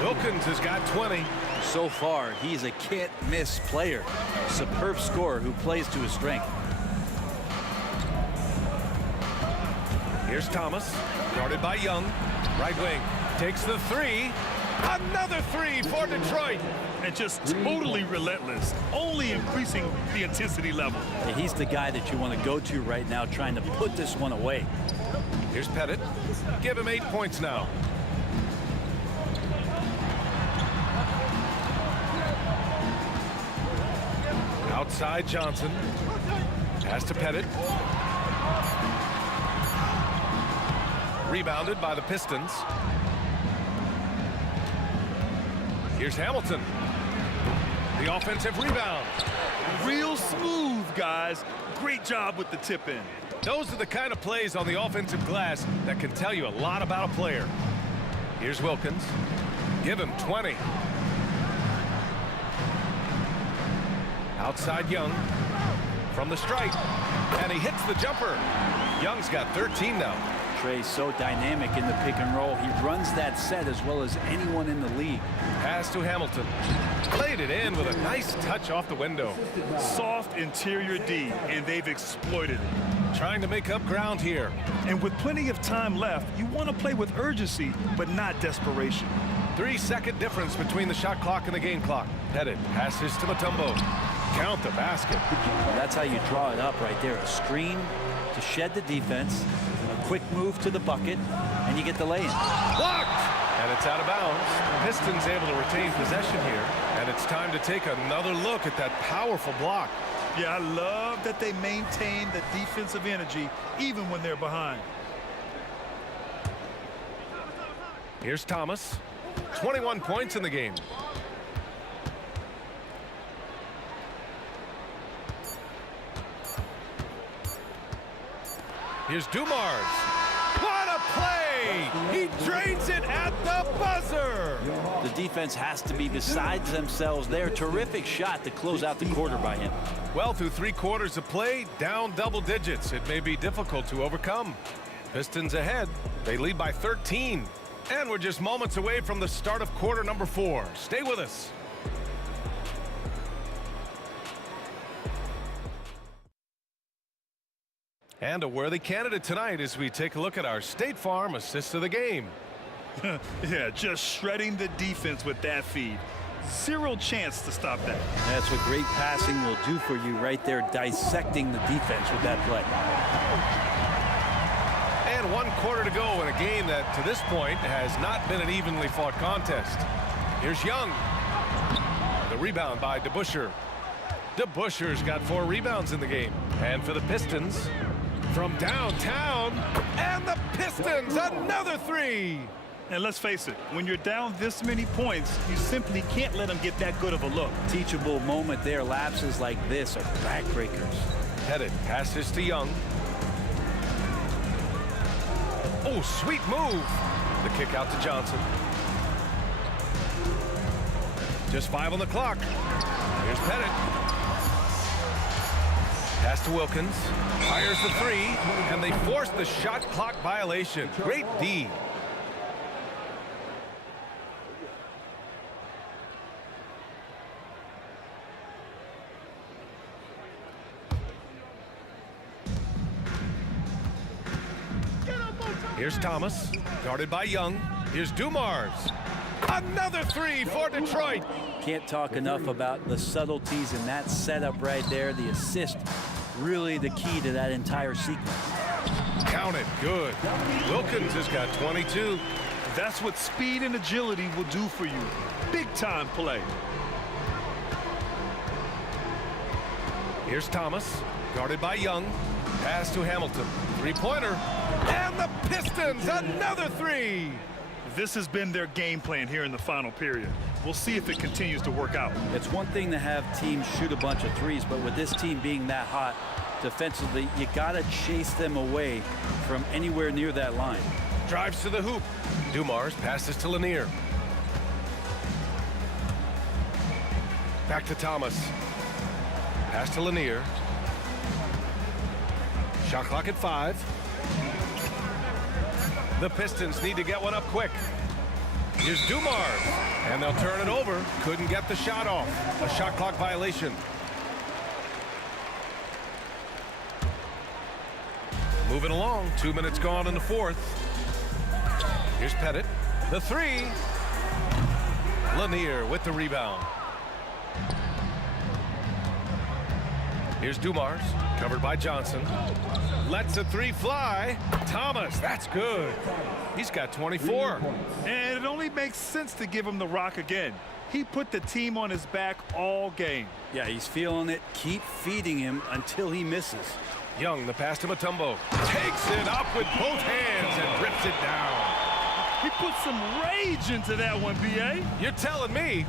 Wilkins has got 20. So far, he's a can't-miss player. A superb scorer who plays to his strength. Here's Thomas, guarded by Young. Right wing, takes the 3. Another 3 for Detroit. And just totally relentless, only increasing the intensity level. Yeah, he's the guy that you want to go to right now, trying to put this one away. Here's Pettit. Give him 8 points now. Outside Johnson. Pass to Pettit. Rebounded by the Pistons. Here's Hamilton. The offensive rebound. Real smooth, guys. Great job with the tip in. Those are the kind of plays on the offensive glass that can tell you a lot about a player. Here's Wilkins. Give him 20. Outside Young. From the stripe. And he hits the jumper. Young's got 13 now. Trey's so dynamic in the pick and roll. He runs that set as well as anyone in the league. Pass to Hamilton. Played it in with a nice touch off the window. Soft interior D, and they've exploited it. Trying to make up ground here. And with plenty of time left, you want to play with urgency, but not desperation. 3-second difference between the shot clock and the game clock. Pettit passes to Mutombo. Count the basket. That's how you draw it up right there. A screen to shed the defense, a quick move to the bucket, and you get the lay-in. Blocked! And it's out of bounds. Pistons able to retain possession here, and it's time to take another look at that powerful block. Yeah, I love that they maintain the defensive energy even when they're behind. Here's Thomas. 21 points in the game. Here's Dumars. What a play! He drains it at the buzzer! The defense has to be beside themselves there. Terrific shot to close out the quarter by him. Well, through 3 quarters of play, down double digits. It may be difficult to overcome. Pistons ahead. They lead by 13. And we're just moments away from the start of quarter number 4. Stay with us. And a worthy candidate tonight as we take a look at our State Farm assist of the game. Yeah, just shredding the defense with that feed. Zero chance to stop that. That's what great passing will do for you right there, dissecting the defense with that play. And 1 quarter to go in a game that, to this point, has not been an evenly fought contest. Here's Young. The rebound by DeBusschere. DeBusschere's got 4 rebounds in the game. And for the Pistons, from downtown, and the Pistons, another 3. And let's face it, when you're down this many points, you simply can't let them get that good of a look. Teachable moment there. Lapses like this are backbreakers. Pettit passes to Young. Oh, sweet move. The kick out to Johnson. Just 5 on the clock. Here's Pettit. Pass to Wilkins. Fires the 3, and they force the shot clock violation. Great D. Here's Thomas, guarded by Young. Here's Dumars. Another 3 for Detroit. Can't talk enough about the subtleties in that setup right there. The assist, really the key to that entire sequence. Count it, good. Wilkins has got 22. That's what speed and agility will do for you. Big time play. Here's Thomas, guarded by Young. Pass to Hamilton. 3-pointer. And the Pistons, another 3. This has been their game plan here in the final period. We'll see if it continues to work out. It's one thing to have teams shoot a bunch of 3s, but with this team being that hot defensively, you got to chase them away from anywhere near that line. Drives to the hoop. Dumars passes to Lanier. Back to Thomas. Pass to Lanier. Shot clock at 5. The Pistons need to get one up quick. Here's Dumars, and they'll turn it over. Couldn't get the shot off. A shot clock violation. Moving along, 2 minutes gone in the 4th. Here's Pettit, the 3. Lanier with the rebound. Here's Dumars, covered by Johnson. Lets a 3 fly. Thomas, that's good. He's got 24. And it only makes sense to give him the rock again. He put the team on his back all game. Yeah, he's feeling it. Keep feeding him until he misses. Young, the pass to Mutombo. Takes it up with both hands and rips it down. He put some rage into that one, B.A. You're telling me.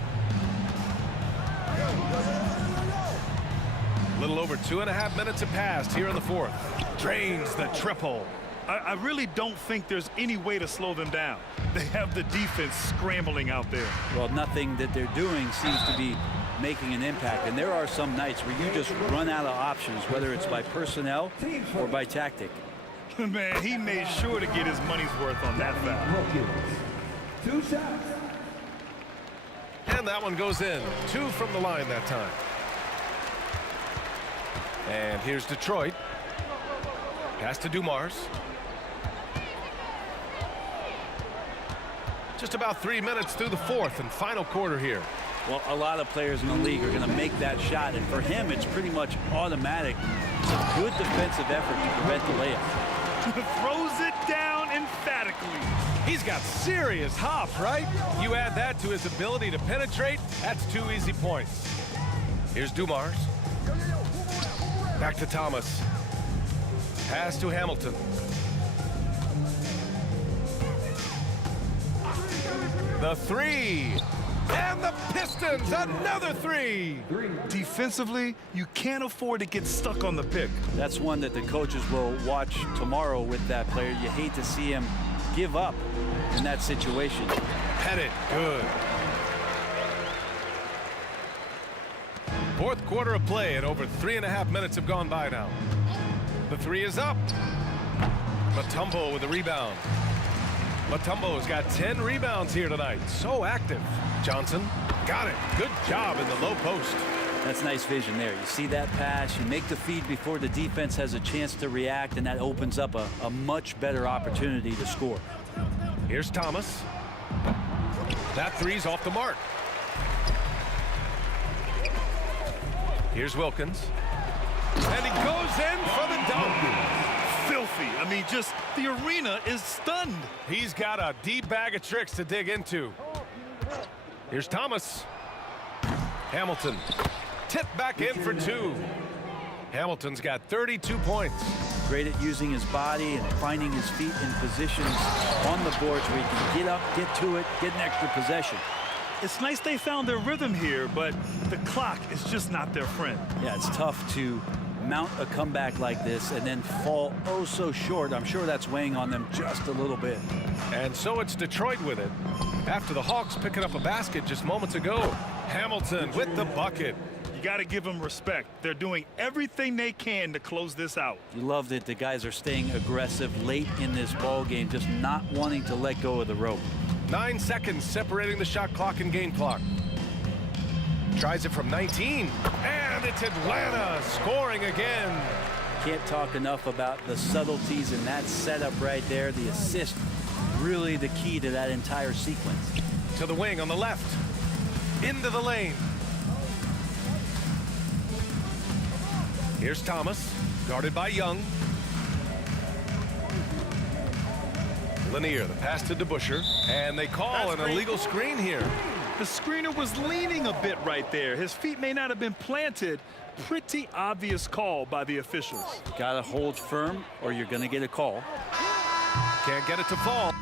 A little over 2.5 minutes have passed here in the fourth. Drains the triple. I really don't think there's any way to slow them down. They have the defense scrambling out there. Well, nothing that they're doing seems to be making an impact. And there are some nights where you just run out of options, whether it's by personnel or by tactic. Man, he made sure to get his money's worth on that foul. 2 shots. And that one goes in. 2 from the line that time. And here's Detroit. Pass to Dumars. Just about 3 minutes through the fourth and final quarter here. Well, a lot of players in the league are going to make that shot, and for him, it's pretty much automatic. It's a good defensive effort to prevent the layup. Throws it down emphatically. He's got serious hop, right? You add that to his ability to penetrate, that's 2 easy points. Here's Dumars. Back to Thomas. Pass to Hamilton. The 3. And the Pistons, another 3. Defensively, you can't afford to get stuck on the pick. That's one that the coaches will watch tomorrow with that player. You hate to see him give up in that situation. Pettit, good. Fourth quarter of play, and over 3.5 minutes have gone by now. The 3 is up. Mutombo with a rebound. Mutombo's got 10 rebounds here tonight. So active. Johnson got it. Good job in the low post. That's nice vision there. You see that pass, you make the feed before the defense has a chance to react, and that opens up a much better opportunity to score. Here's Thomas. That 3's off the mark. Here's Wilkins. And he goes in for the dunk. Filthy. I mean, just the arena is stunned. He's got a deep bag of tricks to dig into. Here's Thomas. Hamilton. Tip back in for 2. Hamilton's got 32 points. Great at using his body and finding his feet in positions on the boards where he can get up, get to it, get an extra possession. It's nice they found their rhythm here, but the clock is just not their friend. Yeah, it's tough to mount a comeback like this and then fall oh so short. I'm sure that's weighing on them just a little bit. And so it's Detroit with it. After the Hawks picking up a basket just moments ago. Hamilton with the bucket. You got to give them respect. They're doing everything they can to close this out. You love that the guys are staying aggressive late in this ball game, just not wanting to let go of the rope. 9 seconds separating the shot clock and game clock. Tries it from 19, and it's Atlanta scoring again. Can't talk enough about the subtleties in that setup right there. The assist, really the key to that entire sequence. To the wing on the left, into the lane. Here's Thomas, guarded by Young. Lanier, the pass to DeBuscher, and they call an illegal screen here. The screener was leaning a bit right there. His feet may not have been planted. Pretty obvious call by the officials. Gotta hold firm or you're gonna get a call. Can't get it to fall.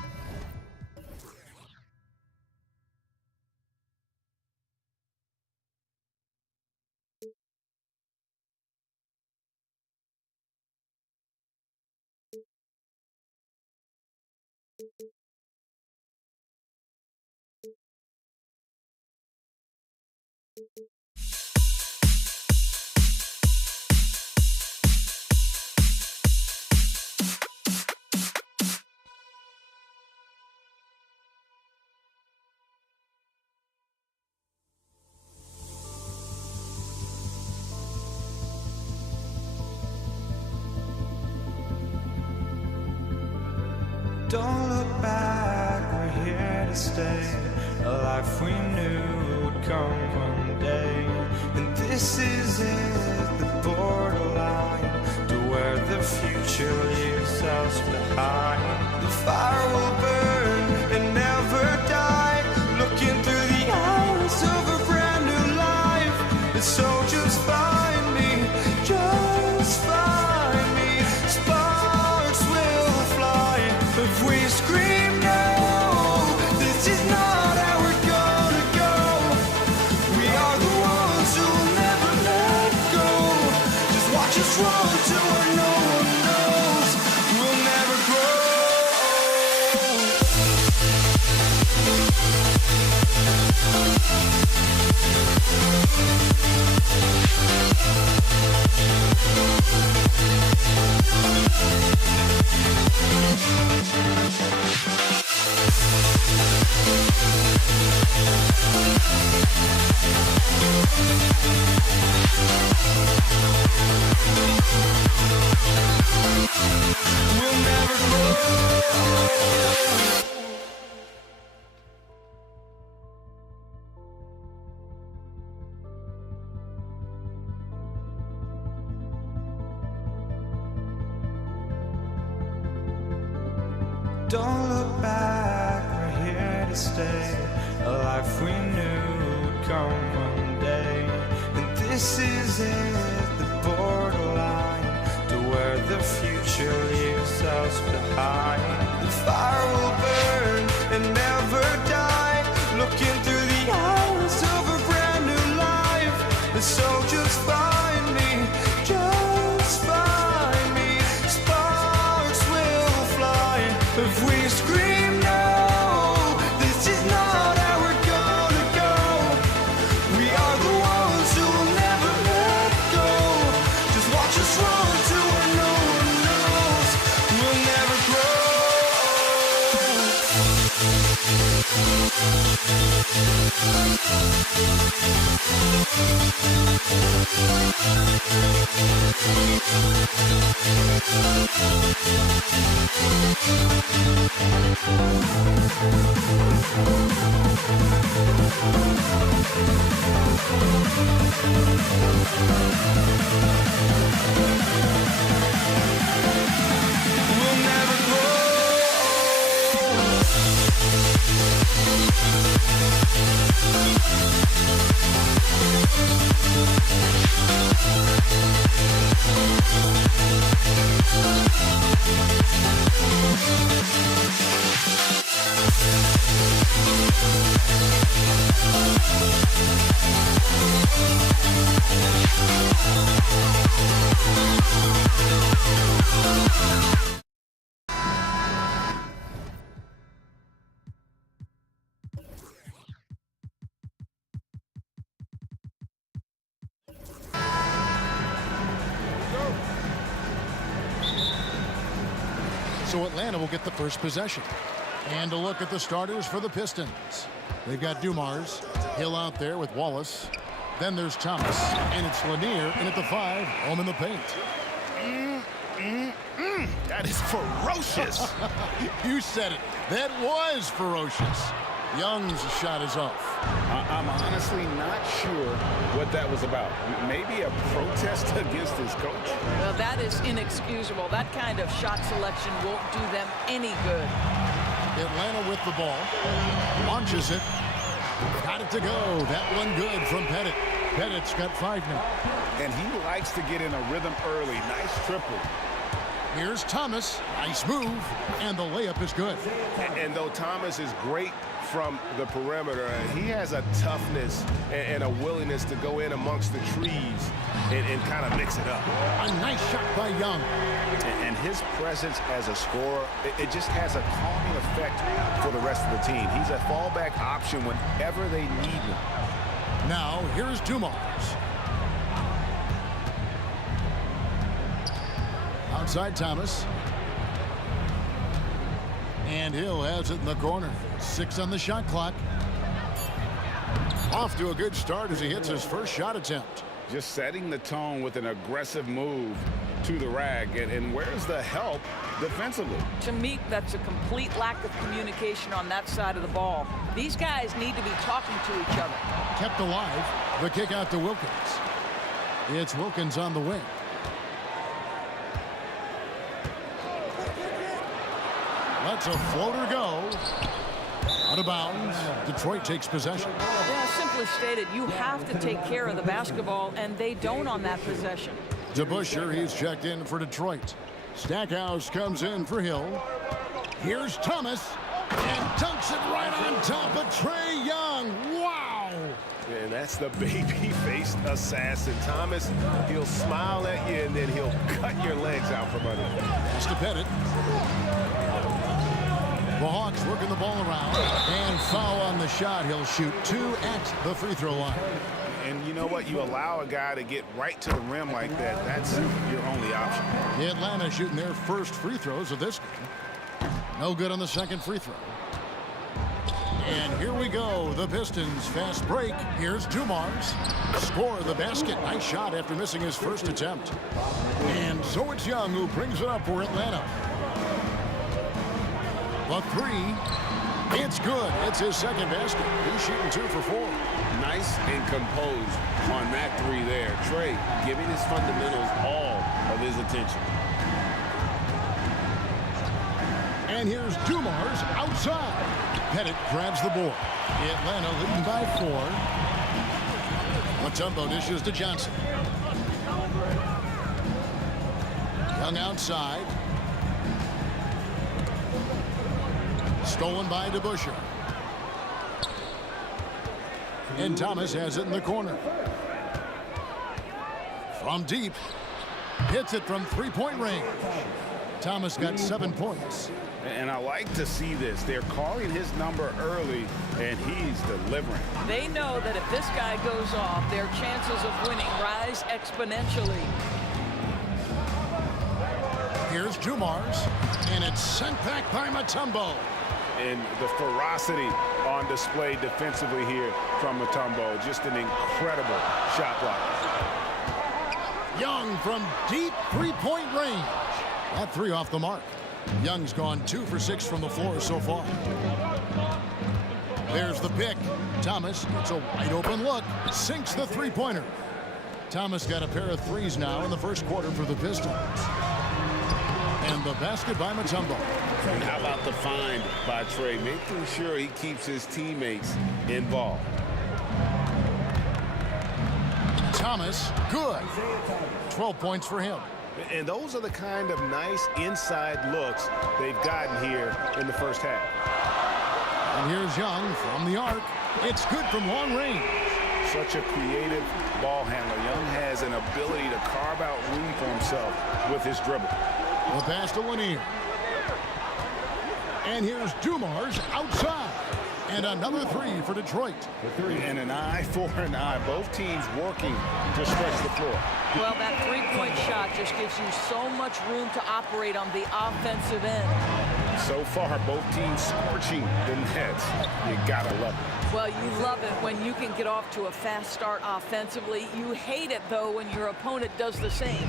Don't look back, we're here to stay. A life we knew would come one day. And this is it, the borderline to where the future leaves us behind. The fire will burn and never die, looking through the eyes of Don't look back, we're here to stay. A life we knew would come one day. And this is it, the borderline to where the future leaves us behind. The fire will burn and never die, looking through the eyes of a brand new life. And so just find me, just find me. Sparks will fly if we scream no. This is not how we're gonna go. We are the ones who will never let go. Just watch us run to where no one knows. We'll never So Atlanta will get the first possession. And a look at the starters for the Pistons. They've got Dumars, Hill out there with Wallace. Then there's Thomas, and it's Lanier in at the 5, home in the paint. That is ferocious. You said it. That was ferocious. Young's shot is off. I'm honestly not sure what that was about. Maybe a protest against his coach? Well, that is inexcusable. That kind of shot selection won't do them any good. Atlanta with the ball. Launches it. Got it to go. That one good from Pettit. Pettit's got 5 now. And he likes to get in a rhythm early. Nice triple. Here's Thomas. Nice move. And the layup is good. And though Thomas is great from the perimeter, he has a toughness and a willingness to go in amongst the trees and kind of mix it up. A nice shot by Young. And his presence as a scorer, it just has a calming effect for the rest of the team. He's a fallback option whenever they need him. Now, here's Dumars. Outside Thomas. And Hill has it in the corner. 6 on the shot clock. Off to a good start as he hits his first shot attempt. Just setting the tone with an aggressive move to the rack. And where's the help defensively? To me, that's a complete lack of communication on that side of the ball. These guys need to be talking to each other. Kept alive. The kick out to Wilkins. It's Wilkins on the wing. Lets a floater go. Out of bounds. Detroit takes possession. Yeah, simply stated, you have to take care of the basketball, and they don't on that possession. DeBusschere, he's checked in for Detroit. Stackhouse comes in for Hill. Here's Thomas. And dunks it right on top of Trae Young. Wow! And that's the baby-faced assassin. Thomas, he'll smile at you, and then he'll cut your legs out from under you. Pass to Pettit. The Hawks working the ball around. And foul on the shot. He'll shoot 2 at the free throw line. And you know what? You allow a guy to get right to the rim like that. That's your only option. Atlanta shooting their first free throws of this game. No good on the second free throw. And here we go. The Pistons fast break. Here's Dumars. Score the basket. Nice shot after missing his first attempt. And so it's Young who brings it up for Atlanta. The 3. It's good. It's his second basket. He's shooting 2 for 4. Nice and composed on that 3 there. Trae giving his fundamentals all of his attention. And here's Dumars outside. Pettit grabs the board. Atlanta leading by 4. Mutombo dishes to Johnson. Young outside. Stolen by DeBusschere. And Thomas has it in the corner. From deep. Hits it from three-point range. Thomas got 7 points. And I like to see this. They're calling his number early, and he's delivering. They know that if this guy goes off, their chances of winning rise exponentially. Here's Dumars, and it's sent back by Mutombo. And the ferocity on display defensively here from Mutombo. Just an incredible shot block. Young from deep three-point range. That 3 off the mark. Young's gone 2 for 6 from the floor so far. There's the pick. Thomas gets a wide open look. Sinks the three-pointer. Thomas got a pair of threes now in the first quarter for the Pistons. And the basket by Mutombo. And how about the find by Trey, making sure he keeps his teammates involved. Thomas, good. 12 points for him. And those are the kind of nice inside looks they've gotten here in the first half. And here's Young from the arc. It's good from long range. Such a creative ball handler. Young has an ability to carve out room for himself with his dribble. The pass to Lanier. And here's Dumars outside. And another 3 for Detroit. And an eye for an eye. Both teams working to stretch the floor. Well, that three-point shot just gives you so much room to operate on the offensive end. So far, both teams scorching the nets. You gotta love it. Well, you love it when you can get off to a fast start offensively. You hate it, though, when your opponent does the same.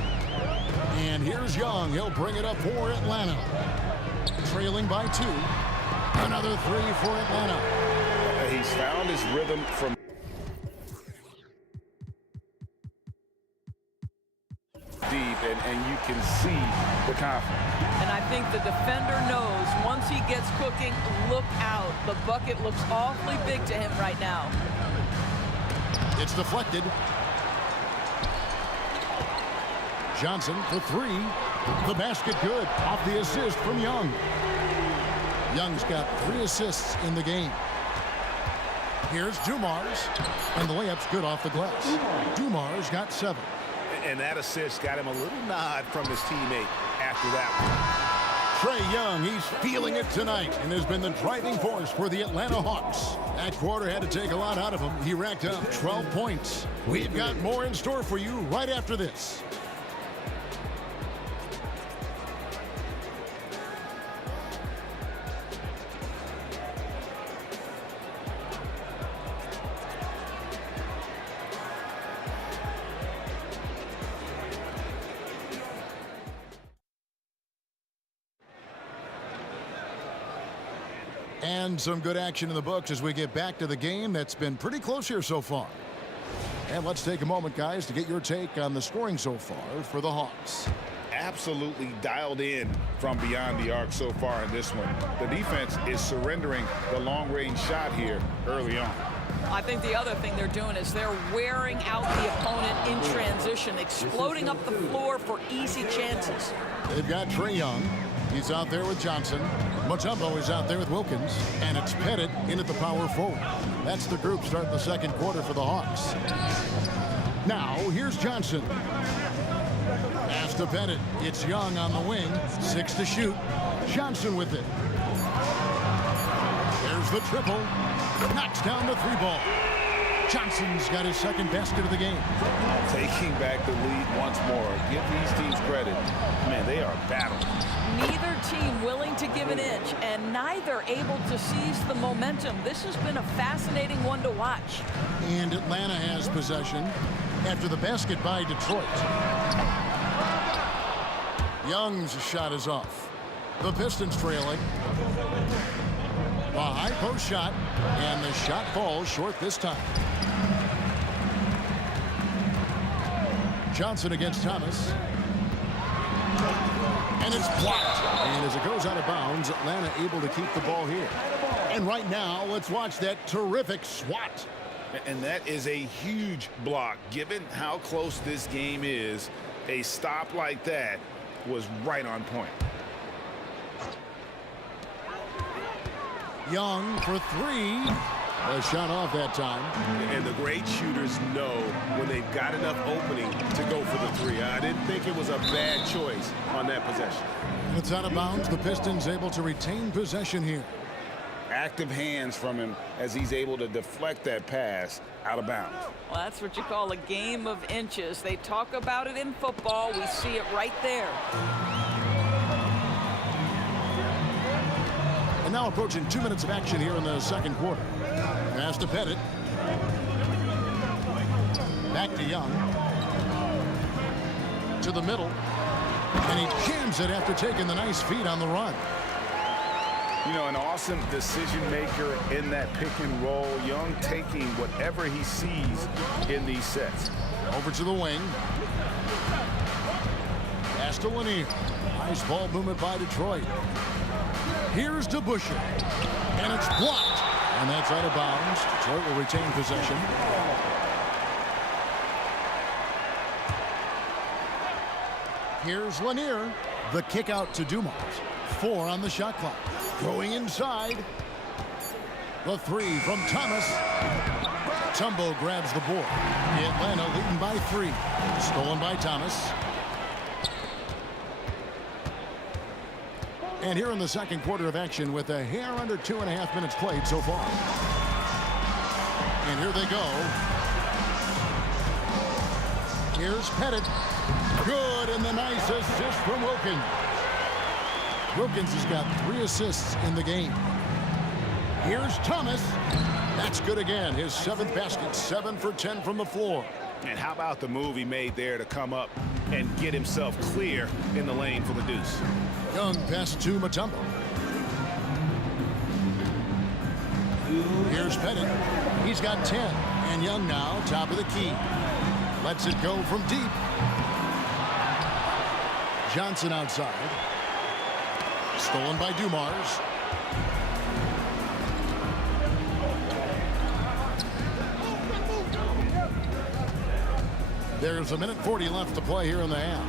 And here's Young. He'll bring it up for Atlanta. Trailing by 2. Another 3 for Atlanta. He's found his rhythm from deep, and you can see the confidence. And I think the defender knows once he gets cooking, look out. The bucket looks awfully big to him right now. It's deflected. Johnson for 3. The basket good off the assist from Young. Young's got 3 assists in the game. Here's Dumars, and the layup's good off the glass. Dumars got 7. And that assist got him a little nod from his teammate after that one. Trae Young, he's feeling it tonight and has been the driving force for the Atlanta Hawks. That quarter had to take a lot out of him. He racked up 12 points. We've got more in store for you right after this. And some good action in the books as we get back to the game that's been pretty close here so far. And let's take a moment, guys, to get your take on the scoring so far for the Hawks. Absolutely dialed in from beyond the arc so far in this one. The defense is surrendering the long-range shot here early on. I think the other thing they're doing is they're wearing out the opponent in transition, exploding up the floor for easy chances. They've got Trae Young. He's out there with Johnson. Mutombo is out there with Wilkins. And it's Pettit in at the power forward. That's the group starting the second quarter for the Hawks. Now, here's Johnson. Pass to Pettit. It's Young on the wing. 6 to shoot. Johnson with it. There's the triple. Knocks down the 3-ball. Johnson's got his second basket of the game. Taking back the lead once more. Give these teams credit. Man, they are battling. Neither team willing to give an inch, and neither able to seize the momentum. This has been a fascinating one to watch. And Atlanta has possession after the basket by Detroit. Young's shot is off. The Pistons trailing. A high post shot, and the shot falls short this time. Johnson against Thomas. And it's blocked. And as it goes out of bounds, Atlanta able to keep the ball here. And right now, let's watch that terrific swat. And that is a huge block. Given how close this game is, a stop like that was right on point. Young for three. A shot off that time. And the great shooters know when they've got enough opening to go for the three. I didn't think it was a bad choice on that possession. It's out of bounds. The Pistons able to retain possession here. Active hands from him as he's able to deflect that pass out of bounds. Well, that's what you call a game of inches. They talk about it in football. We see it right there. And now approaching 2 minutes of action here in the second quarter. Pass to Pettit. Back to Young. To the middle. And he jams it after taking the nice feed on the run. You know, an awesome decision maker in that pick and roll. Young taking whatever he sees in these sets. Over to the wing. Pass to Lanier. Nice ball movement by Detroit. Here's DeBusschere. And it's blocked. And that's out of bounds. Detroit will retain possession. Here's Lanier. The kick out to Dumars. 4 on the shot clock. Going inside. The three from Thomas. Tumbo grabs the board. Atlanta leading by 3. Stolen by Thomas. And here in the second quarter of action with a hair under 2.5 minutes played so far. And here they go. Here's Pettit. Good, and the nice assist from Wilkins. Wilkins has got 3 assists in the game. Here's Thomas. That's good again. His 7th basket, 7 for 10 from the floor. And how about the move he made there to come up and get himself clear in the lane for the deuce. Young pass to Mutombo. Here's Pettit. He's got 10. And Young now, top of the key. Lets it go from deep. Johnson outside. Stolen by Dumars. There's 1:40 left to play here in the half.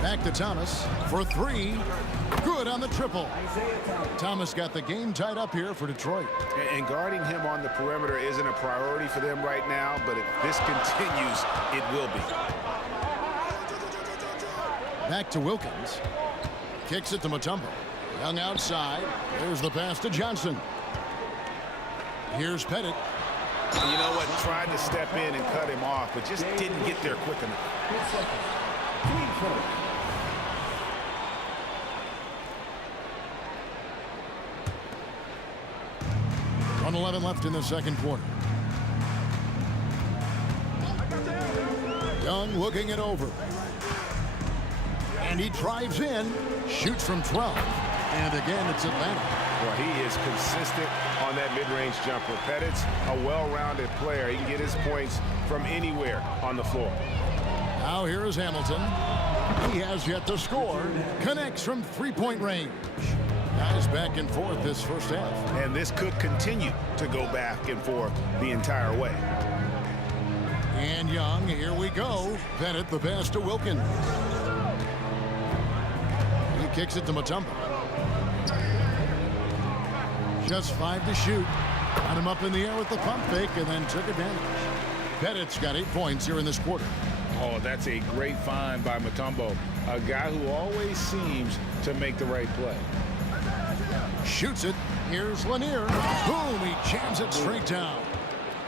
Back to Thomas for 3. Good on the triple. Thomas got the game tied up here for Detroit. And guarding him on the perimeter isn't a priority for them right now, but if this continues, it will be. Back to Wilkins. Kicks it to Mutombo. Young outside. There's the pass to Johnson. Here's Pettit. You know what? Tried to step in and cut him off, but just didn't get there quick enough. 1:11 left in the second quarter. Young looking it over. And he drives in, shoots from 12. And again, it's Atlanta. Well, he is consistent on that mid-range jumper. Pettit's a well-rounded player. He can get his points from anywhere on the floor. Now here is Hamilton. He has yet to score. Connects from three-point range. Guys back and forth this first half. And this could continue to go back and forth the entire way. And Young, here we go. Pettit the pass to Wilkins. He kicks it to Mutombo. Just 5 to shoot. Got him up in the air with the pump fake and then took advantage. Pettit's got 8 points here in this quarter. Oh, that's a great find by Mutombo. A guy who always seems to make the right play. Shoots it. Here's Lanier. Boom, he jams it straight down.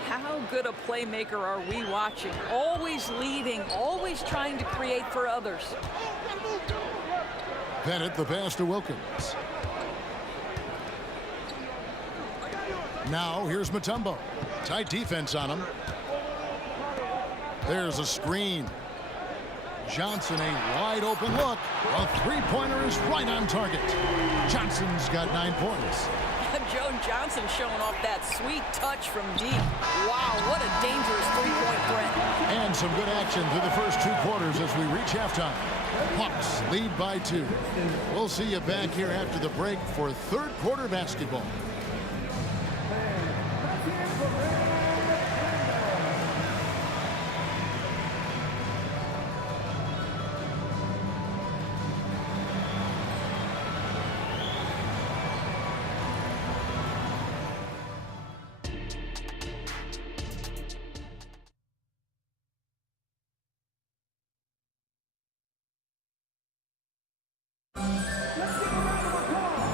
How good a playmaker are we watching? Always leading, always trying to create for others. Pettit the pass to Wilkins. Now here's Mutombo. Tight defense on him. There's a screen. Johnson, a wide open look. A three-pointer is right on target. Johnson's got 9 points. Joe Johnson showing off that sweet touch from deep. Wow, what a dangerous three-point threat. And some good action through the first 2 quarters as we reach halftime. Hawks lead by 2. We'll see you back here after the break for third quarter basketball.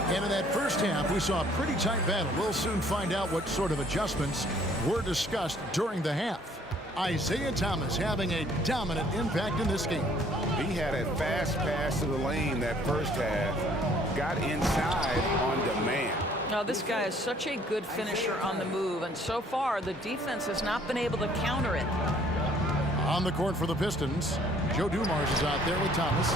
And in that first half, we saw a pretty tight battle. We'll soon find out what sort of adjustments were discussed during the half. Isaiah Thomas having a dominant impact in this game. He had a fast pass to the lane that first half. Got inside on demand. Now, this guy is such a good finisher on the move, and so far, the defense has not been able to counter it. On the court for the Pistons, Joe Dumars is out there with Thomas.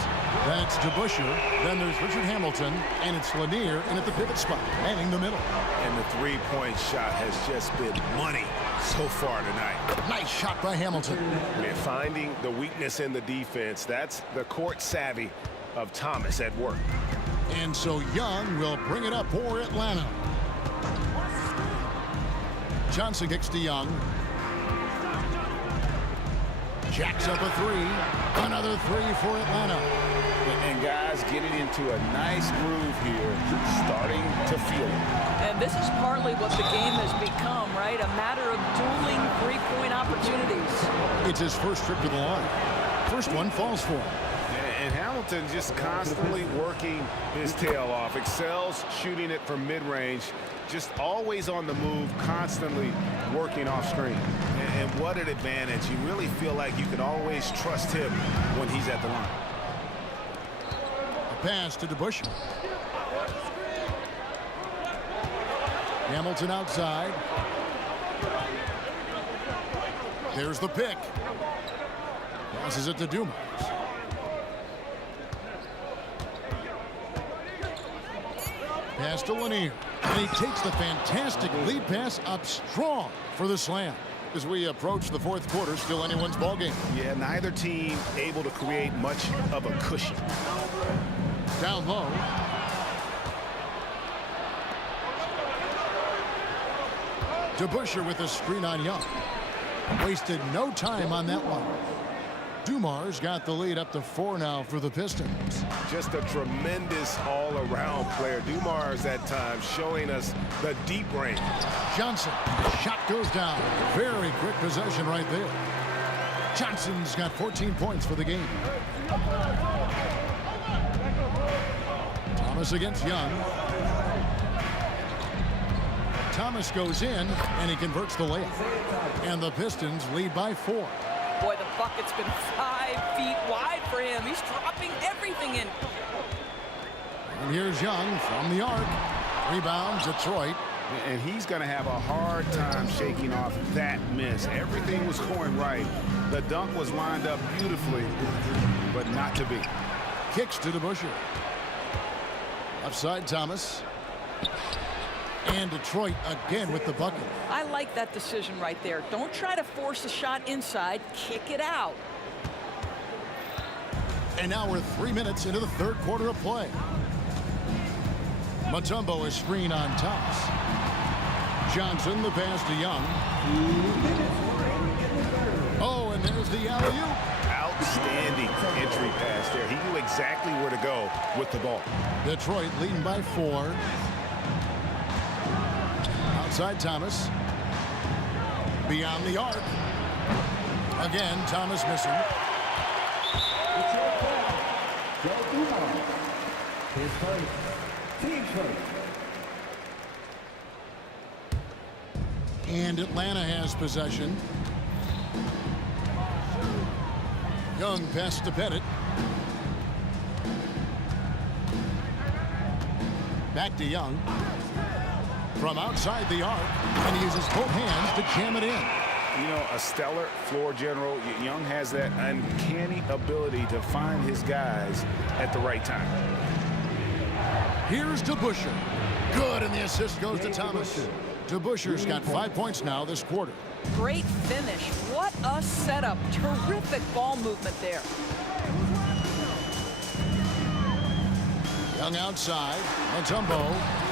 Then it's DeBusschere. Then there's Richard Hamilton. And it's Lanier in at the pivot spot, manning the middle. And the three-point shot has just been money so far tonight. Nice shot by Hamilton. And finding the weakness in the defense, that's the court savvy of Thomas at work. And so Young will bring it up for Atlanta. Johnson kicks to Young. Jacks up a 3. Another 3 for Atlanta. And guys getting into a nice groove here, starting to feel it. And this is partly what the game has become, right? A matter of dueling three-point opportunities. It's his first trip to the line. First one falls for him. And Hamilton just constantly working his tail off. Excels shooting it from mid-range. Just always on the move, constantly working off screen. And what an advantage. You really feel like you can always trust him when he's at the line. A pass to DeBusschere. Hamilton outside. There's the pick. Passes it to Dumars. Pass to Lanier. And he takes the fantastic lead pass up strong for the slam. As we approach the fourth quarter, still anyone's ball game. Yeah, neither team able to create much of a cushion. Down low. DeBusschere with a screen on Young. Wasted no time on that one. Dumars got the lead up to 4 now for the Pistons. Just a tremendous all-around player. Dumars at times showing us the deep range. Johnson, shot goes down. Very quick possession right there. Johnson's got 14 points for the game. Thomas against Young. Thomas goes in, and he converts the layup. And the Pistons lead by 4. Boy, the bucket's been 5 feet wide for him. He's dropping everything in. And here's Young from the arc. Rebound, Detroit. And he's going to have a hard time shaking off that miss. Everything was going right. The dunk was lined up beautifully, but not to be. Kicks to DeBusschere. Left side, Thomas. And Detroit again with the bucket. I like that decision right there. Don't try to force a shot inside. Kick it out. And now we're 3 minutes into the third quarter of play. Mutombo is screen on Thomas. Johnson, the pass to Young. Oh, and there's the alley-oop. Outstanding entry pass there. He knew exactly where to go with the ball. Detroit leading by 4. Outside Thomas. Beyond the arc. Again, Thomas missing. His first, team first. And Atlanta has possession. Young passes to Pettit. Back to Young. From outside the arc, and he uses both hands to jam it in. You know, a stellar floor general. Young has that uncanny ability to find his guys at the right time. Here's DeBusschere. Good, and the assist goes to Thomas. DeBusschere's got 5 points now this quarter. Great finish. What a setup. Terrific ball movement there. Young outside, Mutombo,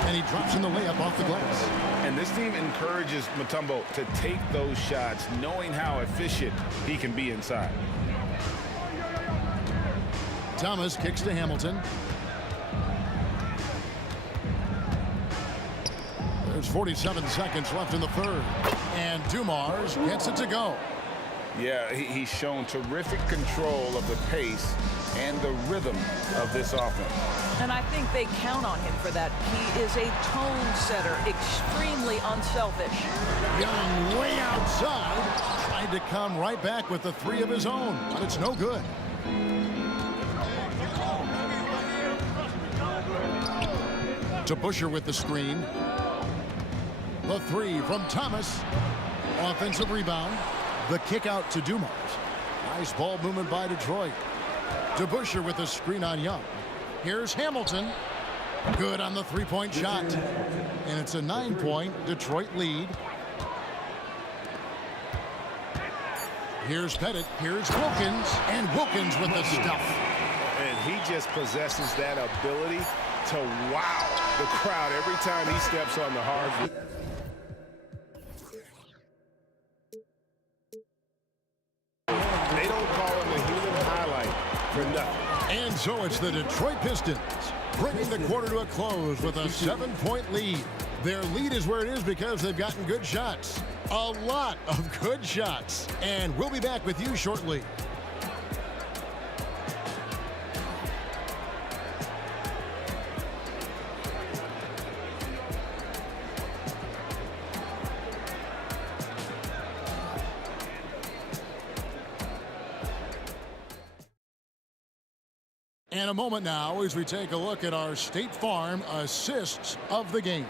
and he drops in the layup off the glass. And this team encourages Mutombo to take those shots, knowing how efficient he can be inside. Thomas kicks to Hamilton. There's 47 seconds left in the third. And Dumars gets it to go. Yeah, he's shown terrific control of the pace and the rhythm of this offense. And I think they count on him for that. He is a tone setter, extremely unselfish. Young way outside. Tried to come right back with the three of his own, but it's no good. To Busher with the screen. The three from Thomas. Offensive rebound. The kick out to Dumars. Nice ball movement by Detroit. To Busher with the screen on Young. Here's Hamilton. Good on the three-point shot. And it's a 9-point Detroit lead. Here's Pettit. Here's Wilkins. And Wilkins with the stuff. And he just possesses that ability to wow the crowd every time he steps on the hardwood. They don't call him the human highlight for nothing. And so it's the Detroit Pistons bringing the quarter to a close with a 7-point lead. Their lead is where it is because they've gotten good shots. A lot of good shots. And we'll be back with you shortly. And a moment now as we take a look at our State Farm assists of the game.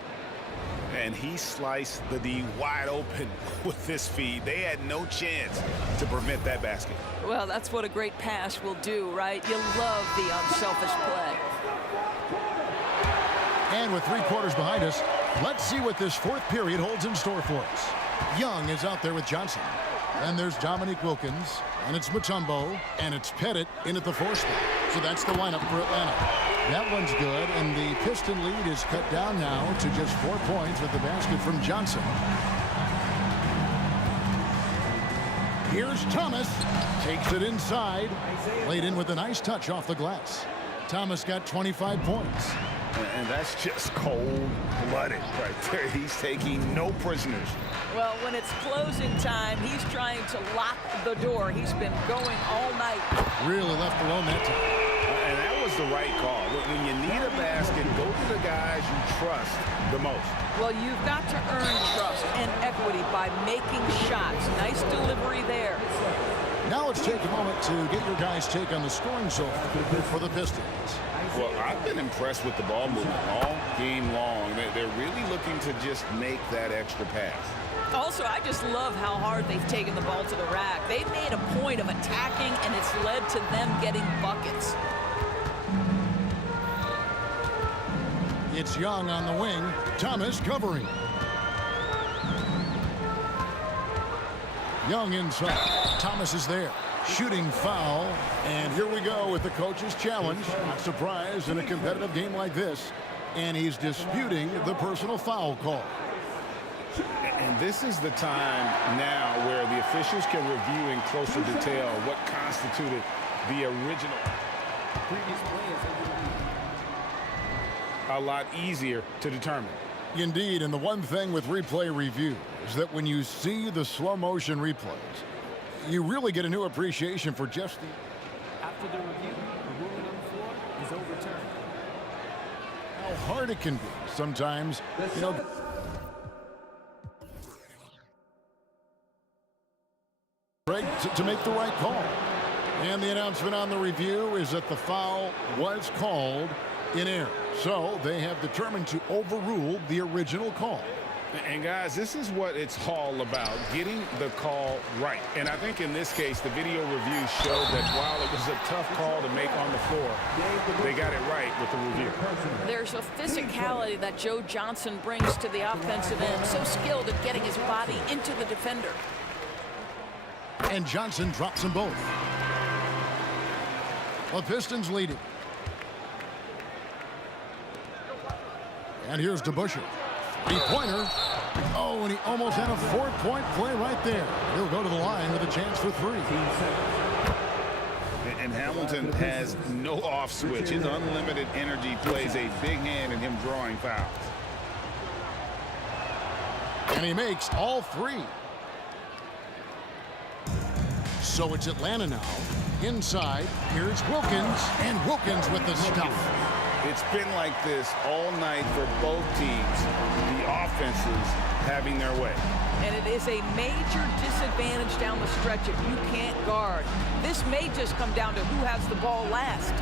And he sliced the D wide open with this feed. They had no chance to prevent that basket. Well, that's what a great pass will do, right? You love the unselfish play. And with 3 quarters behind us, let's see what this fourth period holds in store for us. Young is out there with Johnson. And there's Dominique Wilkins. And it's Mutombo. And it's Pettit in at the 4 spot. So that's the lineup for Atlanta. That one's good, and the Piston lead is cut down now to just 4 points with the basket from Johnson. Here's Thomas. Takes it inside. Laid in with a nice touch off the glass. Thomas got 25 points. And that's just cold-blooded right there. He's taking no prisoners. Well, when it's closing time, he's trying to lock the door. He's been going all night. Really left alone that time. And that was the right call. When you need a basket, go to the guys you trust the most. Well, you've got to earn trust and equity by making shots. Nice delivery there. Now let's take a moment to get your guys' take on the scoring so far for the Pistons. Well, I've been impressed with the ball movement all game long. They're really looking to just make that extra pass. Also, I just love how hard they've taken the ball to the rack. They've made a point of attacking, and it's led to them getting buckets. It's Young on the wing. Thomas covering. Young inside. Thomas is there. Shooting foul. And here we go with the coach's challenge. Not surprised in a competitive game like this. And he's disputing the personal foul call. And this is the time now where the officials can review in closer detail what constituted the original. Previous play is a lot easier to determine. Indeed, and the one thing with replay review is that when you see the slow motion replays, you really get a new appreciation for just the... After the review, the ruling on the floor is overturned. How hard it can be sometimes, you know... to make the right call. And the announcement on the review is that the foul was called in error. So they have determined to overrule the original call. And guys, this is what it's all about, getting the call right. And I think in this case, the video review showed that while it was a tough call to make on the floor, they got it right with the review. There's a physicality that Joe Johnson brings to the offensive end, so skilled at getting his body into the defender. And Johnson drops them both. The Pistons leading. And here's DeBusschere. Three-pointer. Oh, and he almost had a four-point play right there. He'll go to the line with a chance for three. And Hamilton has no off switch. His unlimited energy plays a big hand in him drawing fouls. And he makes all three. So it's Atlanta now. Inside, here's Wilkins, and Wilkins with the stuff. It's been like this all night for both teams. The offenses having their way. And it is a major disadvantage down the stretch if you can't guard. This may just come down to who has the ball last.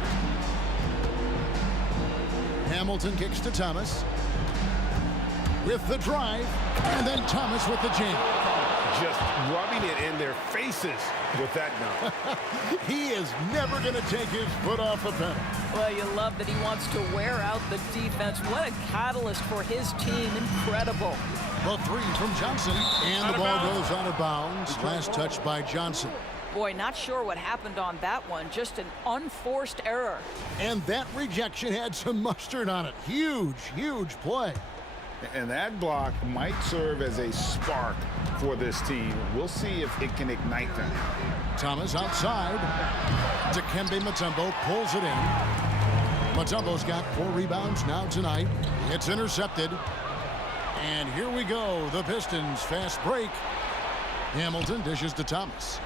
Hamilton kicks to Thomas. With the drive, and then Thomas with the jam. Just rubbing it in their faces with that dunk. He is never going to take his foot off the pedal. Well, you love that he wants to wear out the defense. What a catalyst for his team. Incredible. The three from Johnson, and the ball goes out of bounds. Last touch by Johnson. Boy, not sure what happened on that one. Just an unforced error. And that rejection had some mustard on it. Huge, huge play. And that block might serve as a spark for this team. We'll see if it can ignite them. Thomas outside. Dikembe Mutombo pulls it in. Mutombo's got 4 rebounds now tonight. It's intercepted. And here we go. The Pistons fast break. Hamilton dishes to Thomas.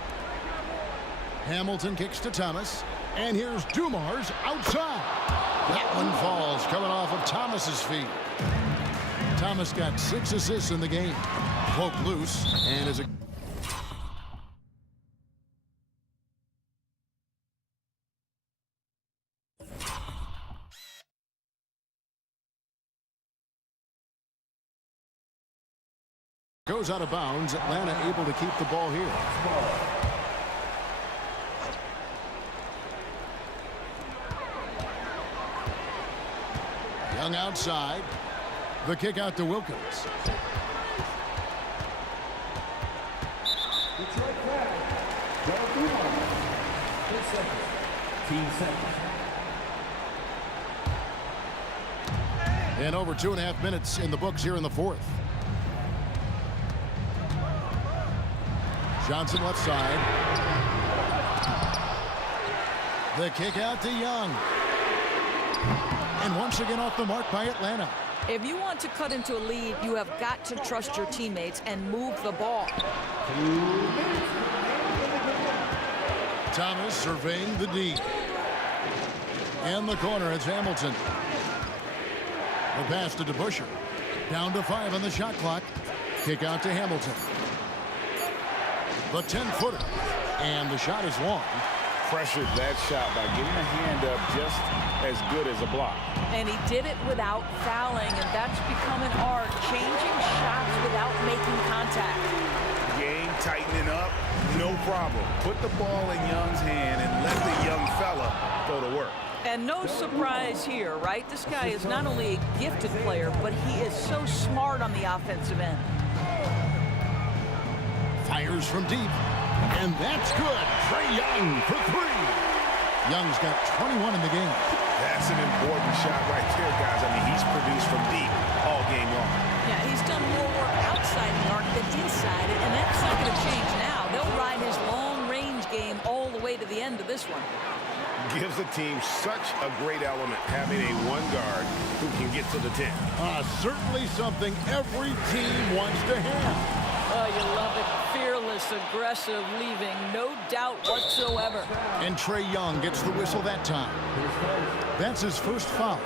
Hamilton kicks to Thomas. And here's Dumars outside. That one falls coming off of Thomas's feet. Thomas got 6 assists in the game. Poke loose and is a goes out of bounds. Atlanta able to keep the ball here. Young outside. The kick out to Wilkins. And over 2.5 minutes in the books here in the fourth. Johnson left side. The kick out to Young. And once again off the mark by Atlanta. If you want to cut into a lead, you have got to trust your teammates and move the ball. Thomas surveying the D. In the corner, it's Hamilton. The pass to DeBusschere. Down to 5 on the shot clock. Kick out to Hamilton. The 10-footer. And the shot is long. Pressured that shot by getting a hand up just as good as a block. And he did it without fouling, and that's become an art, changing shots without making contact. Game tightening up, no problem. Put the ball in Young's hand and let the young fella go to work. And no surprise here, right? This guy is not only a gifted player, but he is so smart on the offensive end. Fires from deep. And that's good. Trae Young for 3. Young's got 21 in the game. That's an important shot right there, guys. I mean, he's produced from deep all game long. Yeah, he's done more work outside the arc than inside it, and that's not going to change now. They'll ride his long-range game all the way to the end of this one. Gives the team such a great element having a one guard who can get to the 10. Certainly something every team wants to have. Oh, you love it. Fearless, aggressive, leaving no doubt whatsoever. And Trae Young gets the whistle that time. That's his first foul.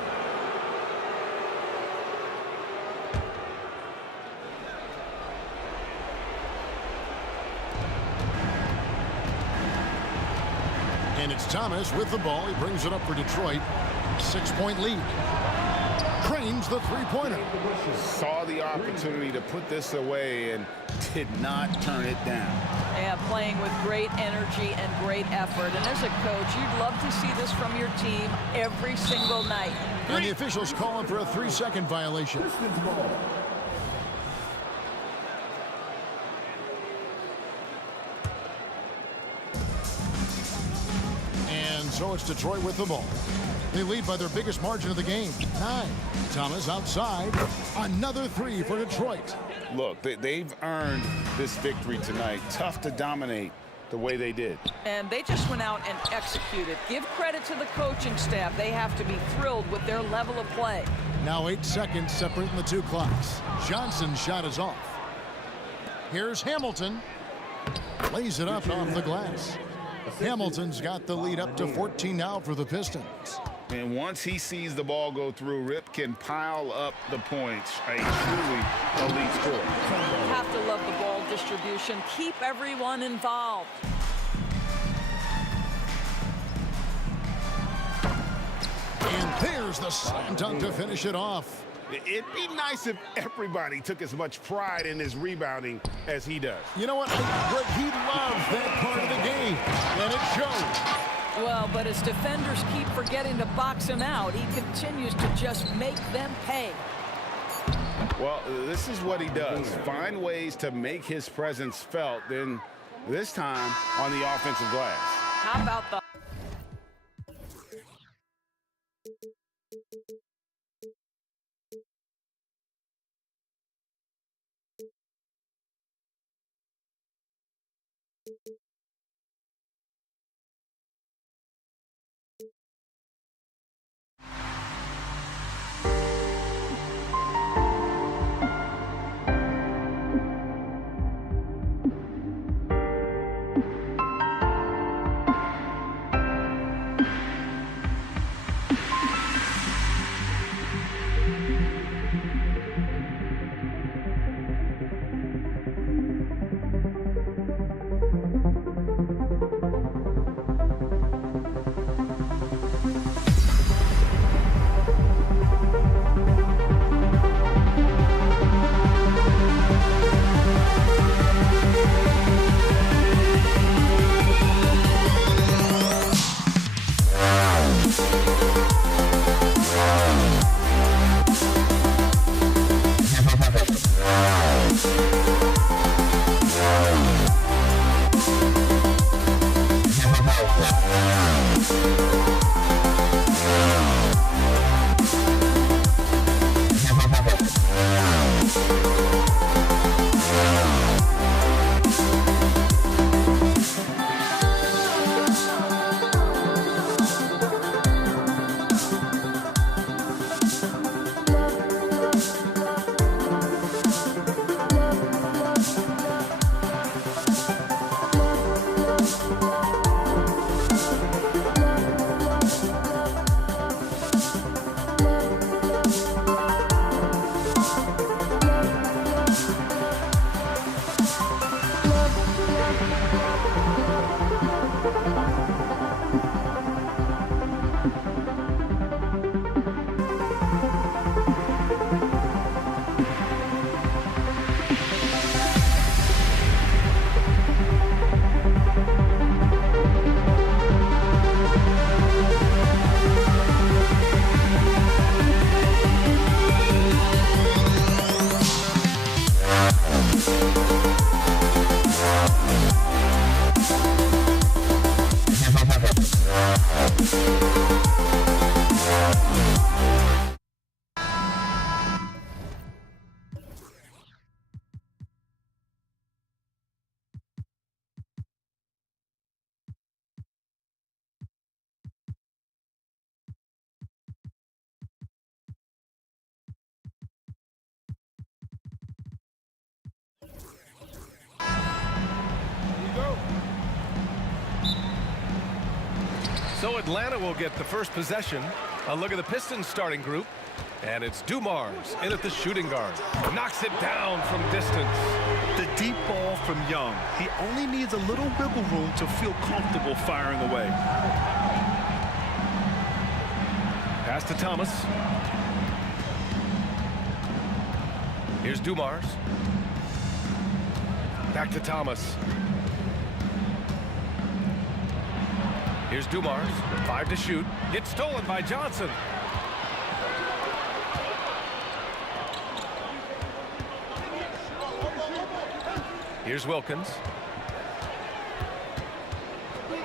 And it's Thomas with the ball. He brings it up for Detroit. 6-point lead. Cranes the three-pointer. Saw the opportunity to put this away and did not turn it down. Yeah, playing with great energy and great effort. And as a coach, you'd love to see this from your team every single night. And the officials calling for a 3-second violation. so it's Detroit with the ball. They lead by their biggest margin of the game, 9. Thomas outside. Another 3 for Detroit. Look, they've earned this victory tonight. Tough to dominate the way they did. And they just went out and executed. Give credit to the coaching staff. They have to be thrilled with their level of play. Now 8 seconds separating the two clocks. Johnson's shot is off. Here's Hamilton. Lays it up off the glass. Hamilton's got the lead up to 14 now for the Pistons. And once he sees the ball go through, Rip can pile up the points. A truly elite scorer. You have to love the ball distribution. Keep everyone involved. And there's the slam dunk to finish it off. It'd be nice if everybody took as much pride in his rebounding as he does. You know what? But he loves that part of the game, and it shows. Well, but as defenders keep forgetting to box him out, he continues to just make them pay. Well, this is what he does. Find ways to make his presence felt, then this time on the offensive glass. How about the... So Atlanta will get the first possession. A look at the Pistons starting group. And it's Dumars in at the shooting guard. Knocks it down from distance. The deep ball from Young. He only needs a little wiggle room to feel comfortable firing away. Pass to Thomas. Here's Dumars. Back to Thomas. Here's Dumars. 5 to shoot. It's stolen by Johnson. Here's Wilkins.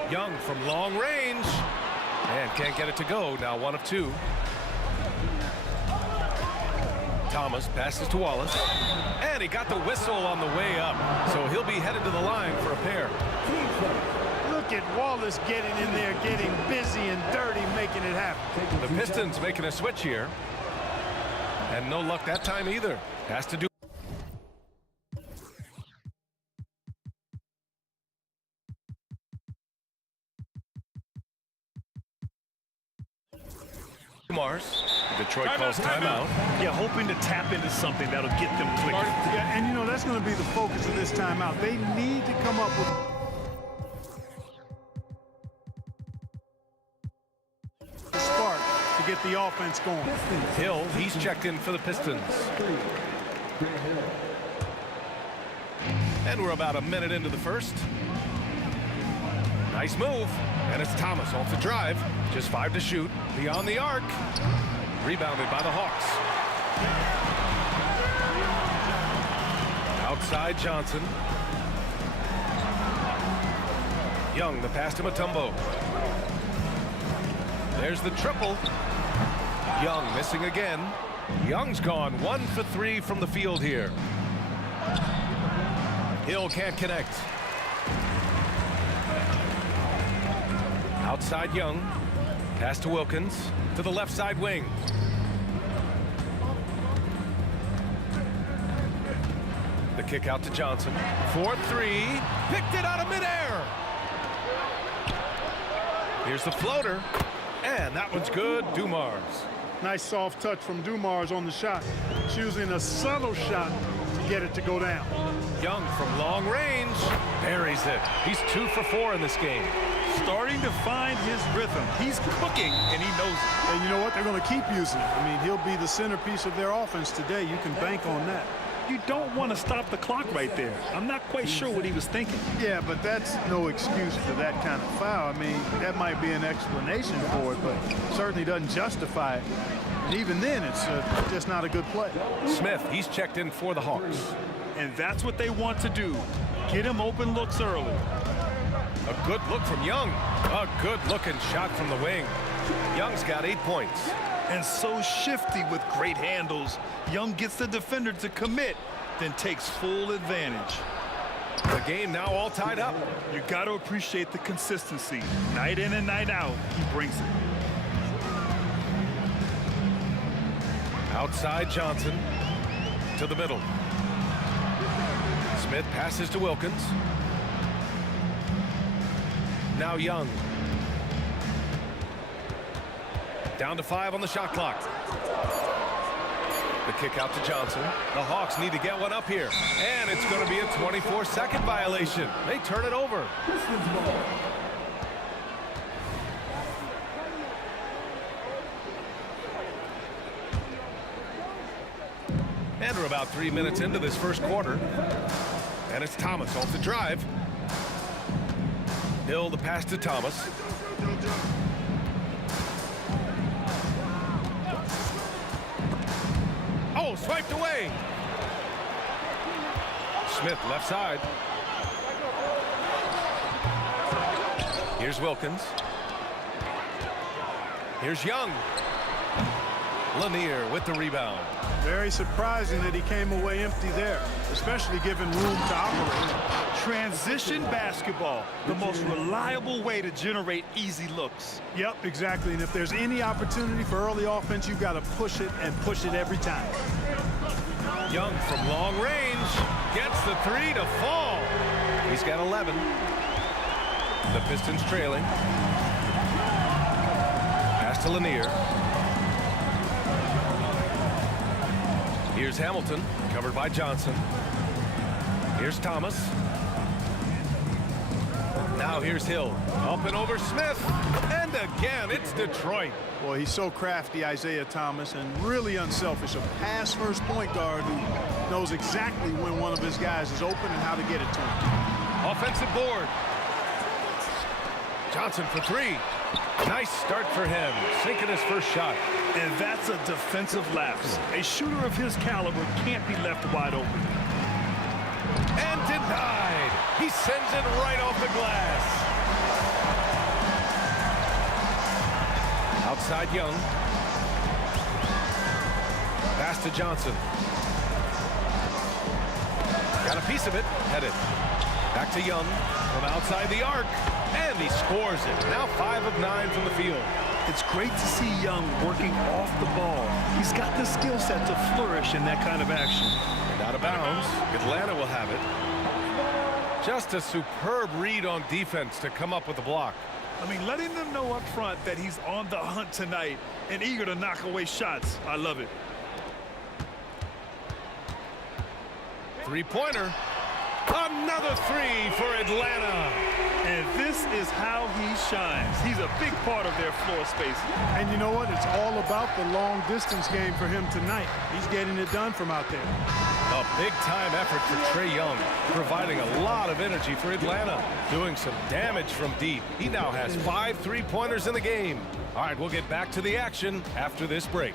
Young from long range. And can't get it to go. Now 1 of 2. Thomas passes to Wallace. And he got the whistle on the way up. So he'll be headed to the line for a pair. Look at Wallace getting in there, getting busy and dirty, making it happen. The Pistons making a switch here. And no luck that time either. Has to do. Mars. Detroit calls timeout. Yeah, hoping to tap into something that'll get them clicking. Yeah, and you know, that's going to be the focus of this timeout. They need to come up with a spark to get the offense going. Hill, he's checked in for the Pistons. And we're about a minute into the first. Nice move. And it's Thomas off the drive. Just 5 to shoot. Beyond the arc. Rebounded by the Hawks. Outside Johnson. Young, the pass to Mutombo. There's the triple. Young missing again. Young's gone 1 for 3 from the field here. Hill can't connect. Outside Young. Pass to Wilkins. To the left side wing. The kick out to Johnson. 4-3. Picked it out of midair. Here's the floater. And that one's good. Dumars. Nice soft touch from Dumars on the shot. Choosing a subtle shot to get it to go down. Young from long range. Buries it. He's 2 for 4 in this game. Starting to find his rhythm. He's cooking, and he knows it. And you know what? They're going to keep using it. I mean, he'll be the centerpiece of their offense today. You can bank on that. You don't want to stop the clock right there. I'm not quite sure what he was thinking. Yeah, but that's no excuse for that kind of foul. I mean, that might be an explanation for it, but certainly doesn't justify it. And even then, it's just not a good play. Smith, he's checked in for the Hawks. And that's what they want to do. Get him open looks early. A good look from Young. A good-looking shot from the wing. Young's got 8 points. And so shifty with great handles. Young gets the defender to commit, then takes full advantage. The game now all tied up. You got to appreciate the consistency. Night in and night out, he brings it. Outside Johnson. To the middle. Smith passes to Wilkins. Now Young. Down to 5 on the shot clock. The kick out to Johnson. The Hawks need to get one up here. And it's going to be a 24-second violation. They turn it over. And we're about 3 minutes into this first quarter. And it's Thomas off the drive. Hill the pass to Thomas. Oh, swiped away. Smith left side. Here's Wilkins. Here's Young. Lanier with the rebound. Very surprising that he came away empty there, especially given room to operate. Transition basketball, the most reliable way to generate easy looks. Yep, exactly. And if there's any opportunity for early offense, you've got to push it and push it every time. Young from long range gets the 3 to fall. He's got 11. The Pistons trailing. Pass to Lanier. Here's Hamilton, covered by Johnson. Here's Thomas. Now here's Hill. Up and over Smith. And again, it's Detroit. Boy, he's so crafty, Isaiah Thomas, and really unselfish. A pass-first point guard who knows exactly when one of his guys is open and how to get it to him. Offensive board. Johnson for 3. Nice start for him, sinking his first shot. And that's a defensive lapse. A shooter of his caliber can't be left wide open. And denied. He sends it right off the glass. Outside Young. Pass to Johnson. Got a piece of it. Headed. Back to Young from outside the arc. And he scores it. Now 5 of 9 from the field. It's great to see Young working off the ball. He's got the skill set to flourish in that kind of action. And out of bounds. Atlanta will have it. Just a superb read on defense to come up with the block. I mean, letting them know up front that he's on the hunt tonight and eager to knock away shots. I love it. Three-pointer. Another three for Atlanta. And this is how he shines. He's a big part of their floor space. And you know what? It's all about the long distance game for him tonight. He's getting it done from out there. A big-time effort for Trae Young, providing a lot of energy for Atlanta, doing some damage from deep. He now has 5 three-pointers in the game. All right, we'll get back to the action after this break.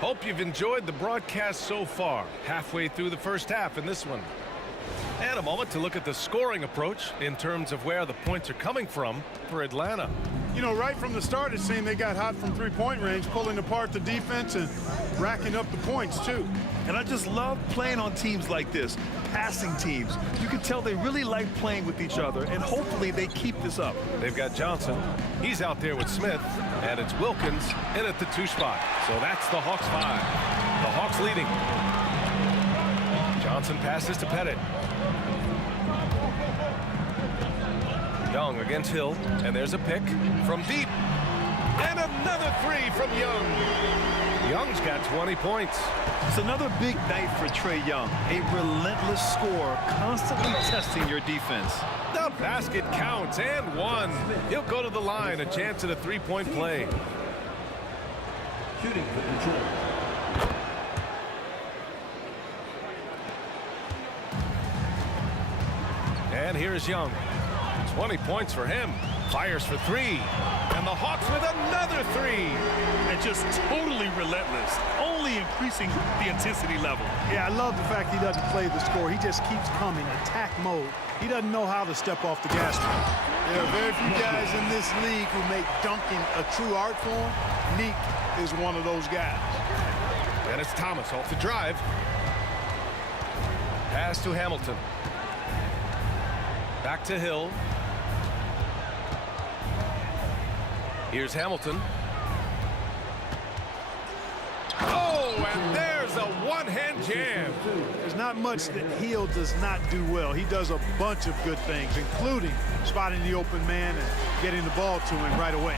Hope you've enjoyed the broadcast so far. Halfway through the first half in this one. And a moment to look at the scoring approach in terms of where the points are coming from for Atlanta. You know, right from the start, it seemed they got hot from three-point range, pulling apart the defense and racking up the points, too. And I just love playing on teams like this, passing teams. You can tell they really like playing with each other, and hopefully they keep this up. They've got Johnson. He's out there with Smith, and it's Wilkins in at the 2 spot. So that's the Hawks 5. The Hawks leading. Johnson passes to Pettit. Young against Hill, and there's a pick from deep. And another three from Young. Young's got 20 points. It's another big night for Trae Young. A relentless scorer, constantly testing your defense. The basket counts, and one. He'll go to the line, a chance at a three-point play. Shooting for Detroit. And here's Young. 20 points for him. Fires for 3. And the Hawks with another 3. And just totally relentless, only increasing the intensity level. Yeah, I love the fact he doesn't play the score. He just keeps coming, attack mode. He doesn't know how to step off the gas pedal. There are very few guys in this league who make dunking a true art form. Neek is one of those guys. And it's Thomas off the drive. Pass to Hamilton. Back to Hill. Here's Hamilton. Oh, and there's a one-hand jam. There's not much that Hill does not do well. He does a bunch of good things, including spotting the open man and getting the ball to him right away.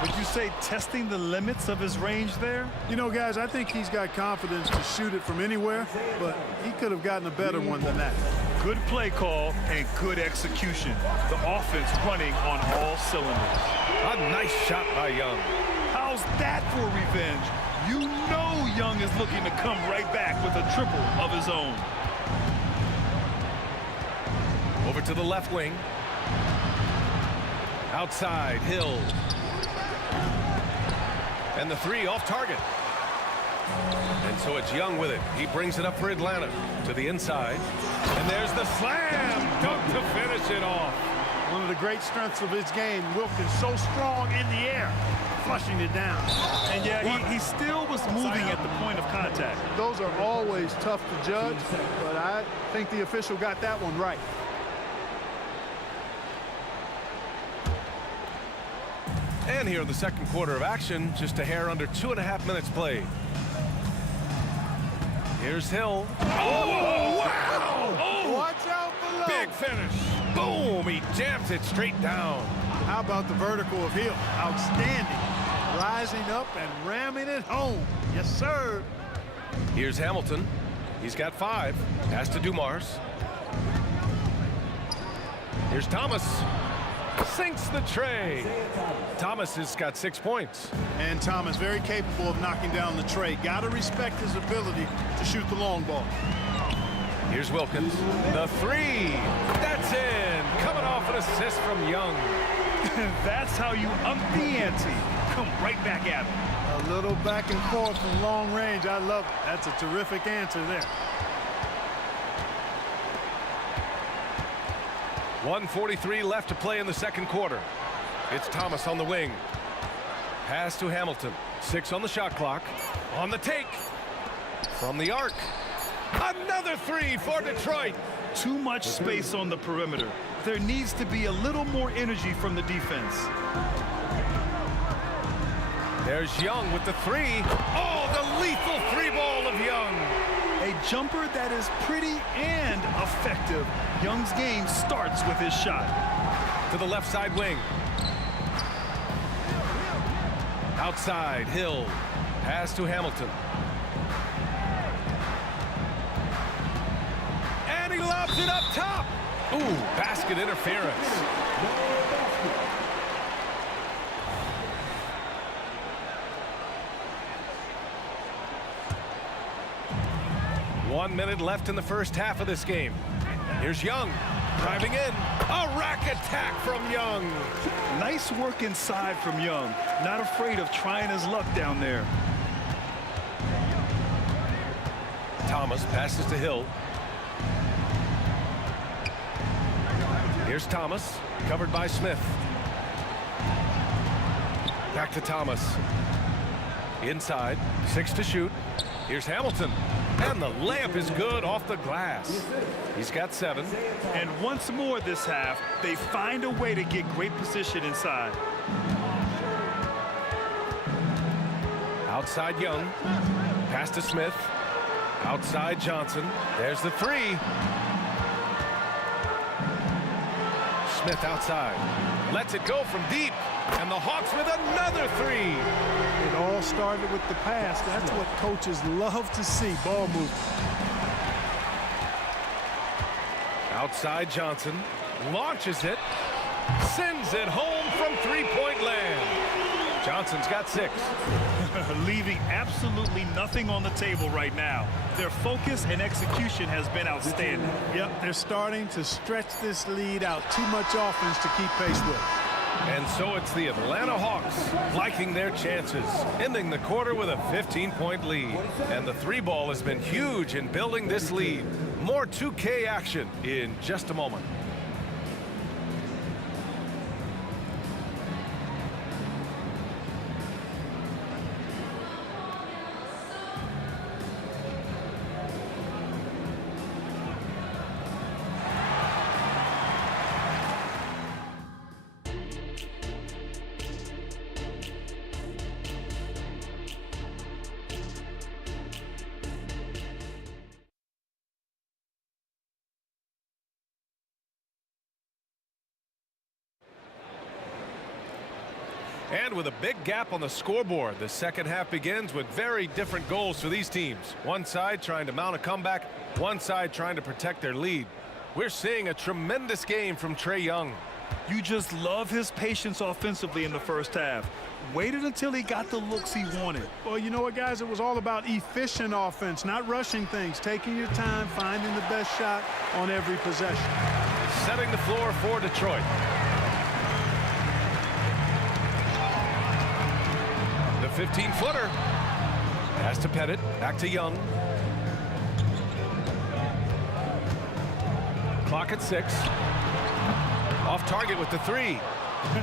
Would you say testing the limits of his range there? You know, guys, I think he's got confidence to shoot it from anywhere, but he could have gotten a better one than that. Good play call and good execution. The offense running on all cylinders. A nice shot by Young. How's that for revenge? You know Young is looking to come right back with a triple of his own. Over to the left wing. Outside, Hill. And the 3 off target. And so it's Young with it. He brings it up for Atlanta to the inside. And there's the slam dunk to finish it off. One of the great strengths of his game, Wilkins so strong in the air, flushing it down. And yeah, he still was moving at the point of contact. Those are always tough to judge, but I think the official got that one right. And here in the second quarter of action, just a hair under 2.5 minutes played. Here's Hill. Oh, wow! Oh, watch out below. Big finish. Boom! He jams it straight down. How about the vertical of Hill? Outstanding. Rising up and ramming it home. Yes, sir. Here's Hamilton. He's got 5. Pass to Dumars. Here's Thomas. Sinks the tray. Thomas has got 6 points. And Thomas very capable of knocking down the tray. Got to respect his ability to shoot the long ball. Here's Wilkins. The 3. That's in. Coming off an assist from Young. That's how you up the ante. Come right back at him. A little back and forth from long range. I love it. That's a terrific answer there. 1:43 left to play in the second quarter. It's Thomas on the wing. Pass to Hamilton. 6 on the shot clock. On the take. From the arc. Another 3 for Detroit. Too much space on the perimeter. There needs to be a little more energy from the defense. There's Young with the 3. Oh, the lethal 3-ball of Young. A jumper that is pretty and effective. Young's game starts with his shot. To the left side wing. Outside, Hill. Pass to Hamilton. And he lobs it up top. Ooh, basket interference. 1 minute left in the first half of this game. Here's Young driving in. A rack attack from Young. Nice work inside from Young. Not afraid of trying his luck down there. Thomas passes to Hill. Here's Thomas, covered by Smith. Back to Thomas. Inside, 6 to shoot. Here's Hamilton. And the layup is good off the glass. He's got 7. And once more this half, they find a way to get great position inside. Outside Young. Pass to Smith. Outside Johnson. There's the 3. Smith outside. Lets it go from deep. And the Hawks with another 3. It all started with the pass. That's what coaches love to see, ball movement. Outside Johnson. Launches it. Sends it home from three-point land. Johnson's got 6. Leaving absolutely nothing on the table right now. Their focus and execution has been outstanding. Yep, they're starting to stretch this lead out. Too much offense to keep pace with. And so it's the Atlanta Hawks liking their chances, ending the quarter with a 15-point lead. And the 3-ball has been huge in building this lead. More 2K action in just a moment. And with a big gap on the scoreboard, the second half begins with very different goals for these teams. One side trying to mount a comeback, one side trying to protect their lead. We're seeing a tremendous game from Trae Young. You just love his patience offensively in the first half. Waited until he got the looks he wanted. Well, you know what, guys? It was all about efficient offense, not rushing things, taking your time, finding the best shot on every possession. Setting the floor for Detroit. The 15-footer. Pass to Pettit. Back to Young. Clock at 6. Off target with the 3.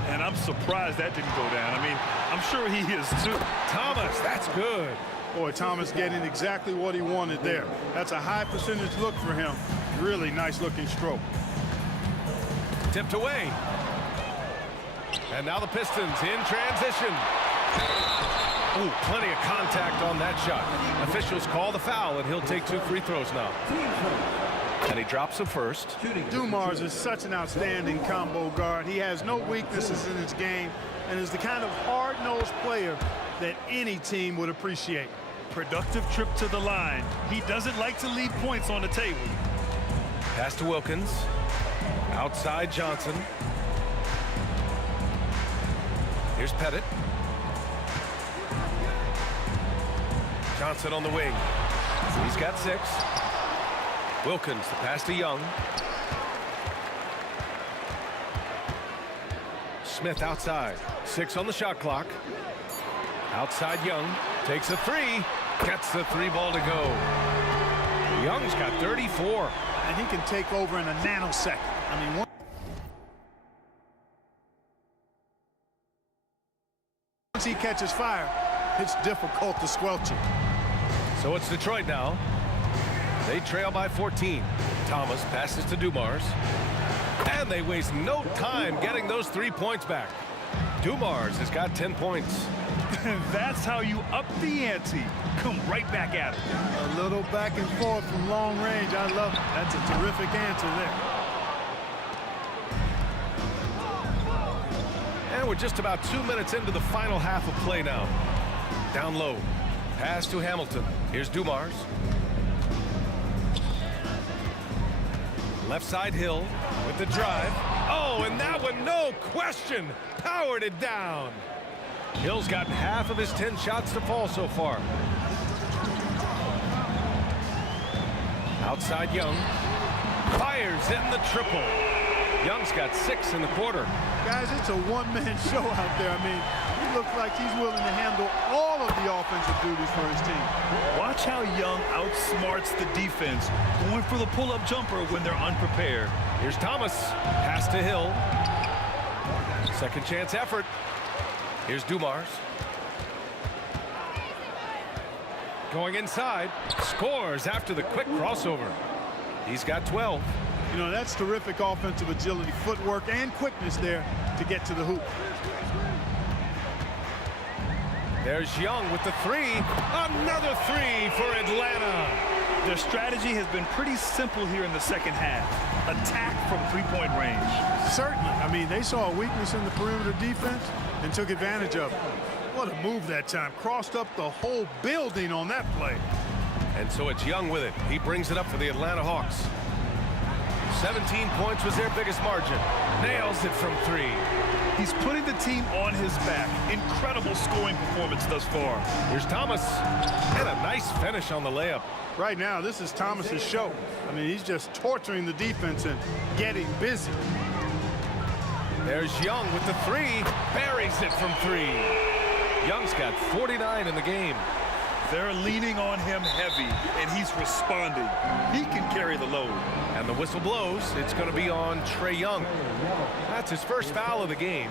And I'm surprised that didn't go down. I mean, I'm sure he is too. Thomas, that's good. Boy, Thomas getting exactly what he wanted there. That's a high percentage look for him. Really nice looking stroke. Tipped away. And now the Pistons in transition. Ooh, plenty of contact on that shot. Officials call the foul, and he'll take 2 free throws now. And he drops them first. Dumars is such an outstanding combo guard. He has no weaknesses in his game and is the kind of hard-nosed player that any team would appreciate. Productive trip to the line. He doesn't like to leave points on the table. Pass to Wilkins. Outside Johnson. Here's Pettit. Johnson on the wing. He's got 6. Wilkins, the pass to Young. Smith outside. 6 on the shot clock. Outside Young. Takes a 3. Gets the 3 ball to go. Young's got 34. And he can take over in a nanosecond. I mean, once he catches fire, it's difficult to squelch it. So it's Detroit now. They trail by 14. Thomas passes to Dumars. And they waste no time getting those 3 points back. Dumars has got 10 points. That's how you up the ante. Come right back at it. A little back and forth from long range. I love it. That's a terrific answer there. And we're just about 2 minutes into the final half of play now. Down low. Pass to Hamilton. Here's Dumars. Left side Hill with the drive. Oh, and that one, no question, powered it down. Hill's gotten half of his 10 shots to fall so far. Outside Young. Fires in the triple. Young's got 6 in the quarter. Guys, it's a one-man show out there. I mean, he looks like he's willing to handle all of the offensive duties for his team. Watch how Young outsmarts the defense, going for the pull-up jumper when they're unprepared. Here's Thomas. Pass to Hill. Second chance effort. Here's Dumars. Going inside. Scores after the quick crossover. He's got 12. You know, that's terrific offensive agility, footwork, and quickness there to get to the hoop. There's Young with the 3. Another 3 for Atlanta. Their strategy has been pretty simple here in the second half. Attack from three-point range. Certainly. I mean, they saw a weakness in the perimeter defense and took advantage of it. What a move that time. Crossed up the whole building on that play. And so it's Young with it. He brings it up for the Atlanta Hawks. 17 points was their biggest margin. Nails it from 3. He's putting the team on his back. Incredible scoring performance thus far. Here's Thomas. And a nice finish on the layup. Right now, this is Thomas's show. I mean, he's just torturing the defense and getting busy. There's Young with the 3. Buries it from 3. Young's got 49 in the game. They're leaning on him heavy, and he's responding. He can carry the load. And the whistle blows. It's going to be on Trae Young. That's his first foul of the game.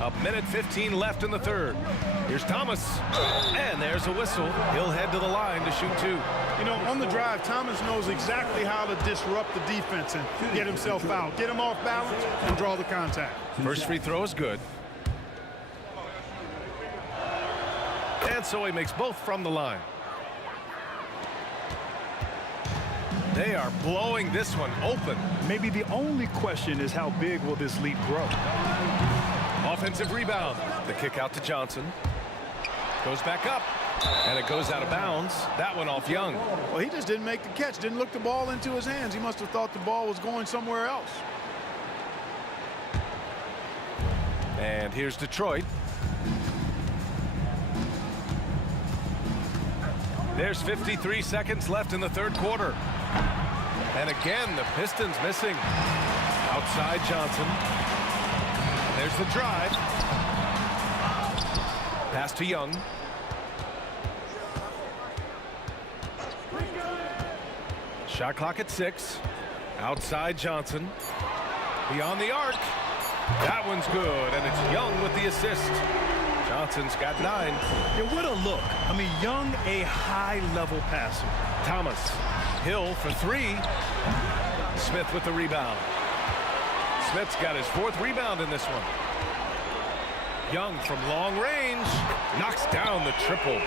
1:15 left in the third. Here's Thomas. And there's a whistle. He'll head to the line to shoot 2. You know, on the drive, Thomas knows exactly how to disrupt the defense and get himself fouled. Get him off balance and draw the contact. First free throw is good. And so he makes both from the line. They are blowing this one open. Maybe the only question is how big will this lead grow? Offensive rebound. The kick out to Johnson. Goes back up. And it goes out of bounds. That one off Young. Well, he just didn't make the catch. Didn't look the ball into his hands. He must have thought the ball was going somewhere else. And here's Detroit. There's 53 seconds left in the third quarter. And again, the Pistons missing. Outside Johnson. There's the drive. Pass to Young. Shot clock at 6. Outside Johnson. Beyond the arc. That one's good, and it's Young with the assist. Johnson's got 9. Yeah, what a look. I mean, Young, a high-level passer. Thomas. Hill for 3. Smith with the rebound. Smith's got his 4th rebound in this one. Young from long range knocks down the triple.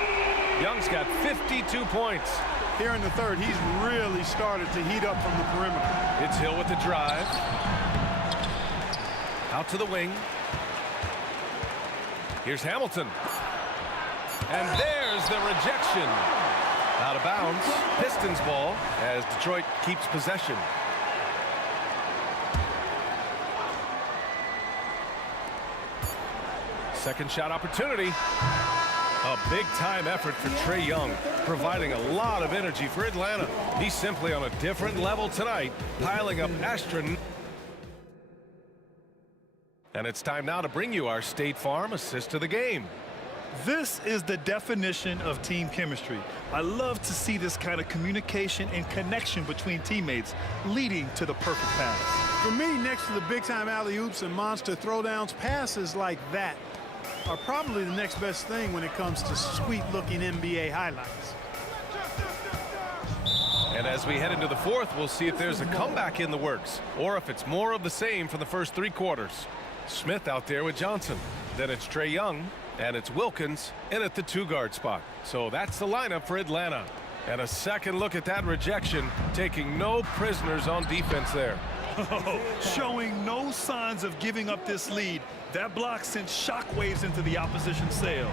Young's got 52 points. Here in the third, he's really started to heat up from the perimeter. It's Hill with the drive. Out to the wing. Here's Hamilton. And there's the rejection. Out of bounds. Pistons ball as Detroit keeps possession. Second shot opportunity. A big-time effort for Trae Young, providing a lot of energy for Atlanta. He's simply on a different level tonight, piling up astronomical. And it's time now to bring you our State Farm assist of the game. This is the definition of team chemistry. I love to see this kind of communication and connection between teammates leading to the perfect pass. For me, next to the big-time alley-oops and monster throwdowns, passes like that are probably the next best thing when it comes to sweet-looking NBA highlights. And as we head into the fourth, we'll see if there's a comeback in the works or if it's more of the same for the first 3 quarters. Smith out there with Johnson. Then it's Trae Young, and it's Wilkins in at the 2-guard spot. So that's the lineup for Atlanta. And a second look at that rejection, taking no prisoners on defense there. Showing no signs of giving up this lead. That block sent shockwaves into the opposition sails.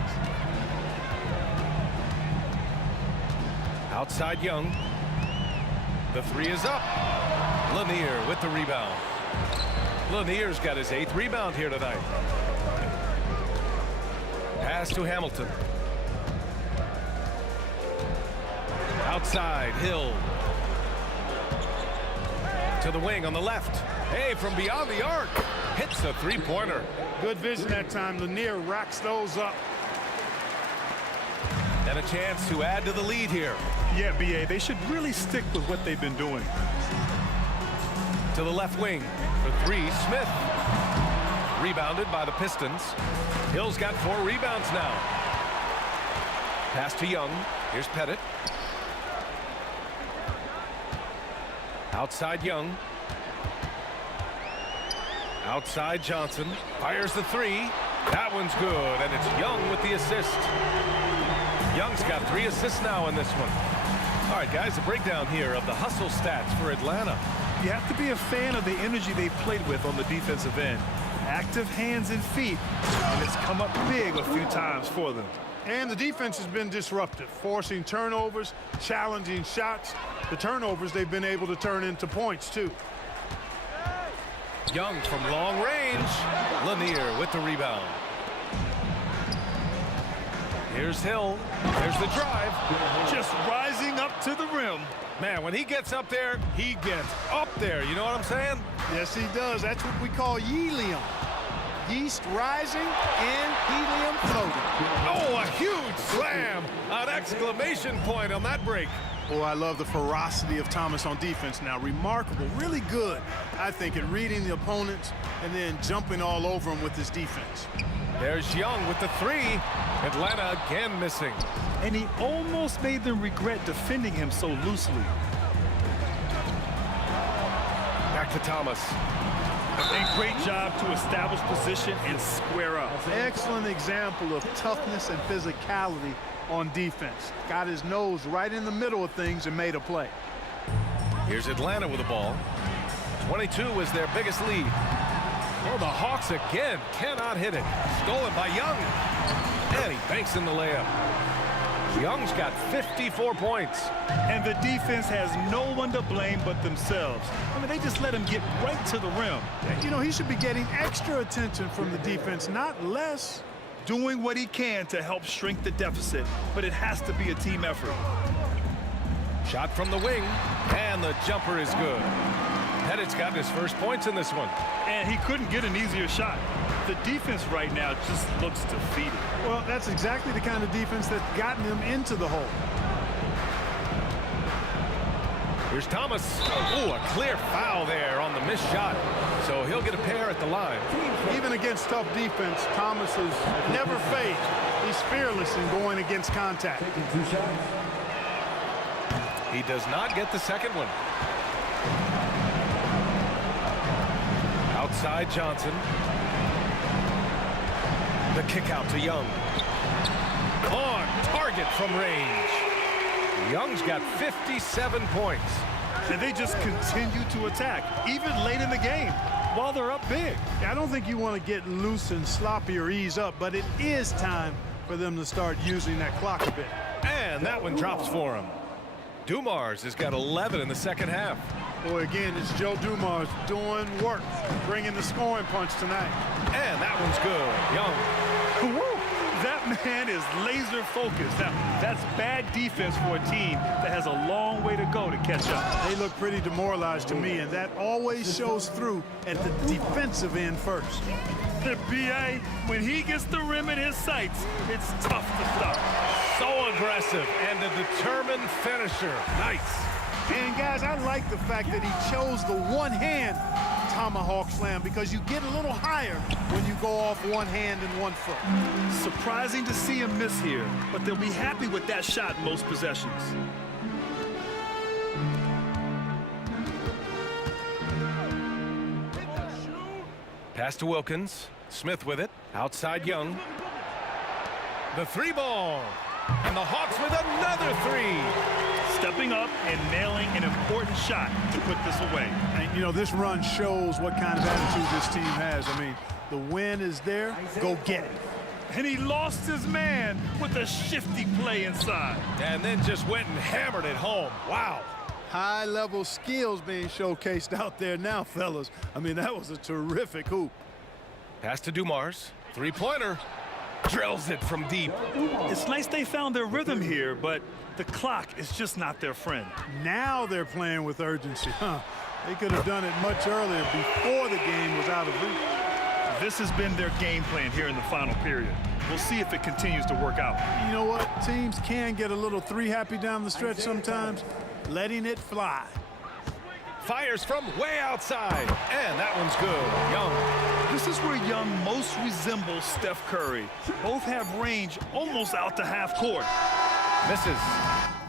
Outside Young. The 3 is up. Lanier with the rebound. Lanier's got his 8th rebound here tonight. Pass to Hamilton. Outside, Hill. To the wing on the left. Hey, from beyond the arc. Hits a 3-pointer. Good vision that time. Lanier racks those up. And a chance to add to the lead here. Yeah, B.A., they should really stick with what they've been doing. To the left wing for 3, Smith. Rebounded by the Pistons. Hill's got 4 rebounds now. Pass to Young. Here's Pettit. Outside Young. Outside Johnson. Fires the 3. That one's good, and it's Young with the assist. Young's got 3 assists now in this one. All right, guys, a breakdown here of the hustle stats for Atlanta. You have to be a fan of the energy they've played with on the defensive end. Active hands and feet, and it's come up big a few times for them. And the defense has been disruptive, forcing turnovers, challenging shots. The turnovers they've been able to turn into points, too. Young from long range. Lanier with the rebound. Here's Hill. There's the drive. Just rising up to the rim. Man, when he gets up there, he gets up there. You know what I'm saying? Yes, he does. That's what we call helium. Yeast rising and helium floating. Oh, a huge slam. An exclamation point on that break. Oh, I love the ferocity of Thomas on defense now. Remarkable, really good, I think, at reading the opponents and then jumping all over them with his defense. There's Young with the 3. Atlanta again missing. And he almost made them regret defending him so loosely. Back to Thomas. A great job to establish position and square up. Excellent example of toughness and physicality on defense. Got his nose right in the middle of things and made a play. Here's Atlanta with the ball. 22 is their biggest lead. Oh, the Hawks again cannot hit it. Stolen by Young. And he banks in the layup. Young's got 54 points. And the defense has no one to blame but themselves. I mean, they just let him get right to the rim. You know, he should be getting extra attention from the defense, not less. Doing what he can to help shrink the deficit, but it has to be a team effort. Shot from the wing, and the jumper is good. Pettit's got his first points in this one. And he couldn't get an easier shot. The defense right now just looks defeated. Well, that's exactly the kind of defense that's gotten him into the hole. Here's Thomas. Oh, a clear foul there on the missed shot. So he'll get a pair at the line. Even against tough defense, Thomas has never fazed. He's fearless in going against contact. He does not get the second one. Outside Johnson. The kick out to Young. On target from range. Young's got 57 points. And they just continue to attack, even late in the game, while they're up big. I don't think you want to get loose and sloppy or ease up, but it is time for them to start using that clock a bit. And that one drops for him. Dumars has got 11 in the second half. Boy, again, it's Joe Dumars doing work, bringing the scoring punch tonight. And that one's good. Young. Woo! That man is laser focused. Now, that's bad defense for a team that has a long way to go to catch up. They look pretty demoralized to me, and that always shows through at the defensive end first. B.A., when he gets the rim in his sights, it's tough to stop. So aggressive and a determined finisher. Nice. And guys, I like the fact that he chose the one-hand tomahawk slam because you get a little higher when you go off one hand and one foot. Surprising to see him miss here, but they'll be happy with that shot most possessions. Pass to Wilkins. Smith with it. Outside Young. The three ball. And the Hawks with another three. Stepping up and nailing an important shot to put this away. And, you know, this run shows what kind of attitude this team has. I mean, the win is there. Go get it. And he lost his man with a shifty play inside. And then just went and hammered it home. Wow. High-level skills being showcased out there now, fellas. I mean, that was a terrific hoop. Pass to Dumars. Three-pointer. Drills it from deep. It's nice they found their rhythm here, but the clock is just not their friend. Now they're playing with urgency. They could have done it much earlier before the game was out of reach. This has been their game plan here in the final period. We'll see if it continues to work out. You know what? Teams can get a little three-happy down the stretch sometimes. Letting it fly. Fires from way outside. And that one's good. Young. This is where Young most resembles Steph Curry. Both have range almost out to half court. Misses.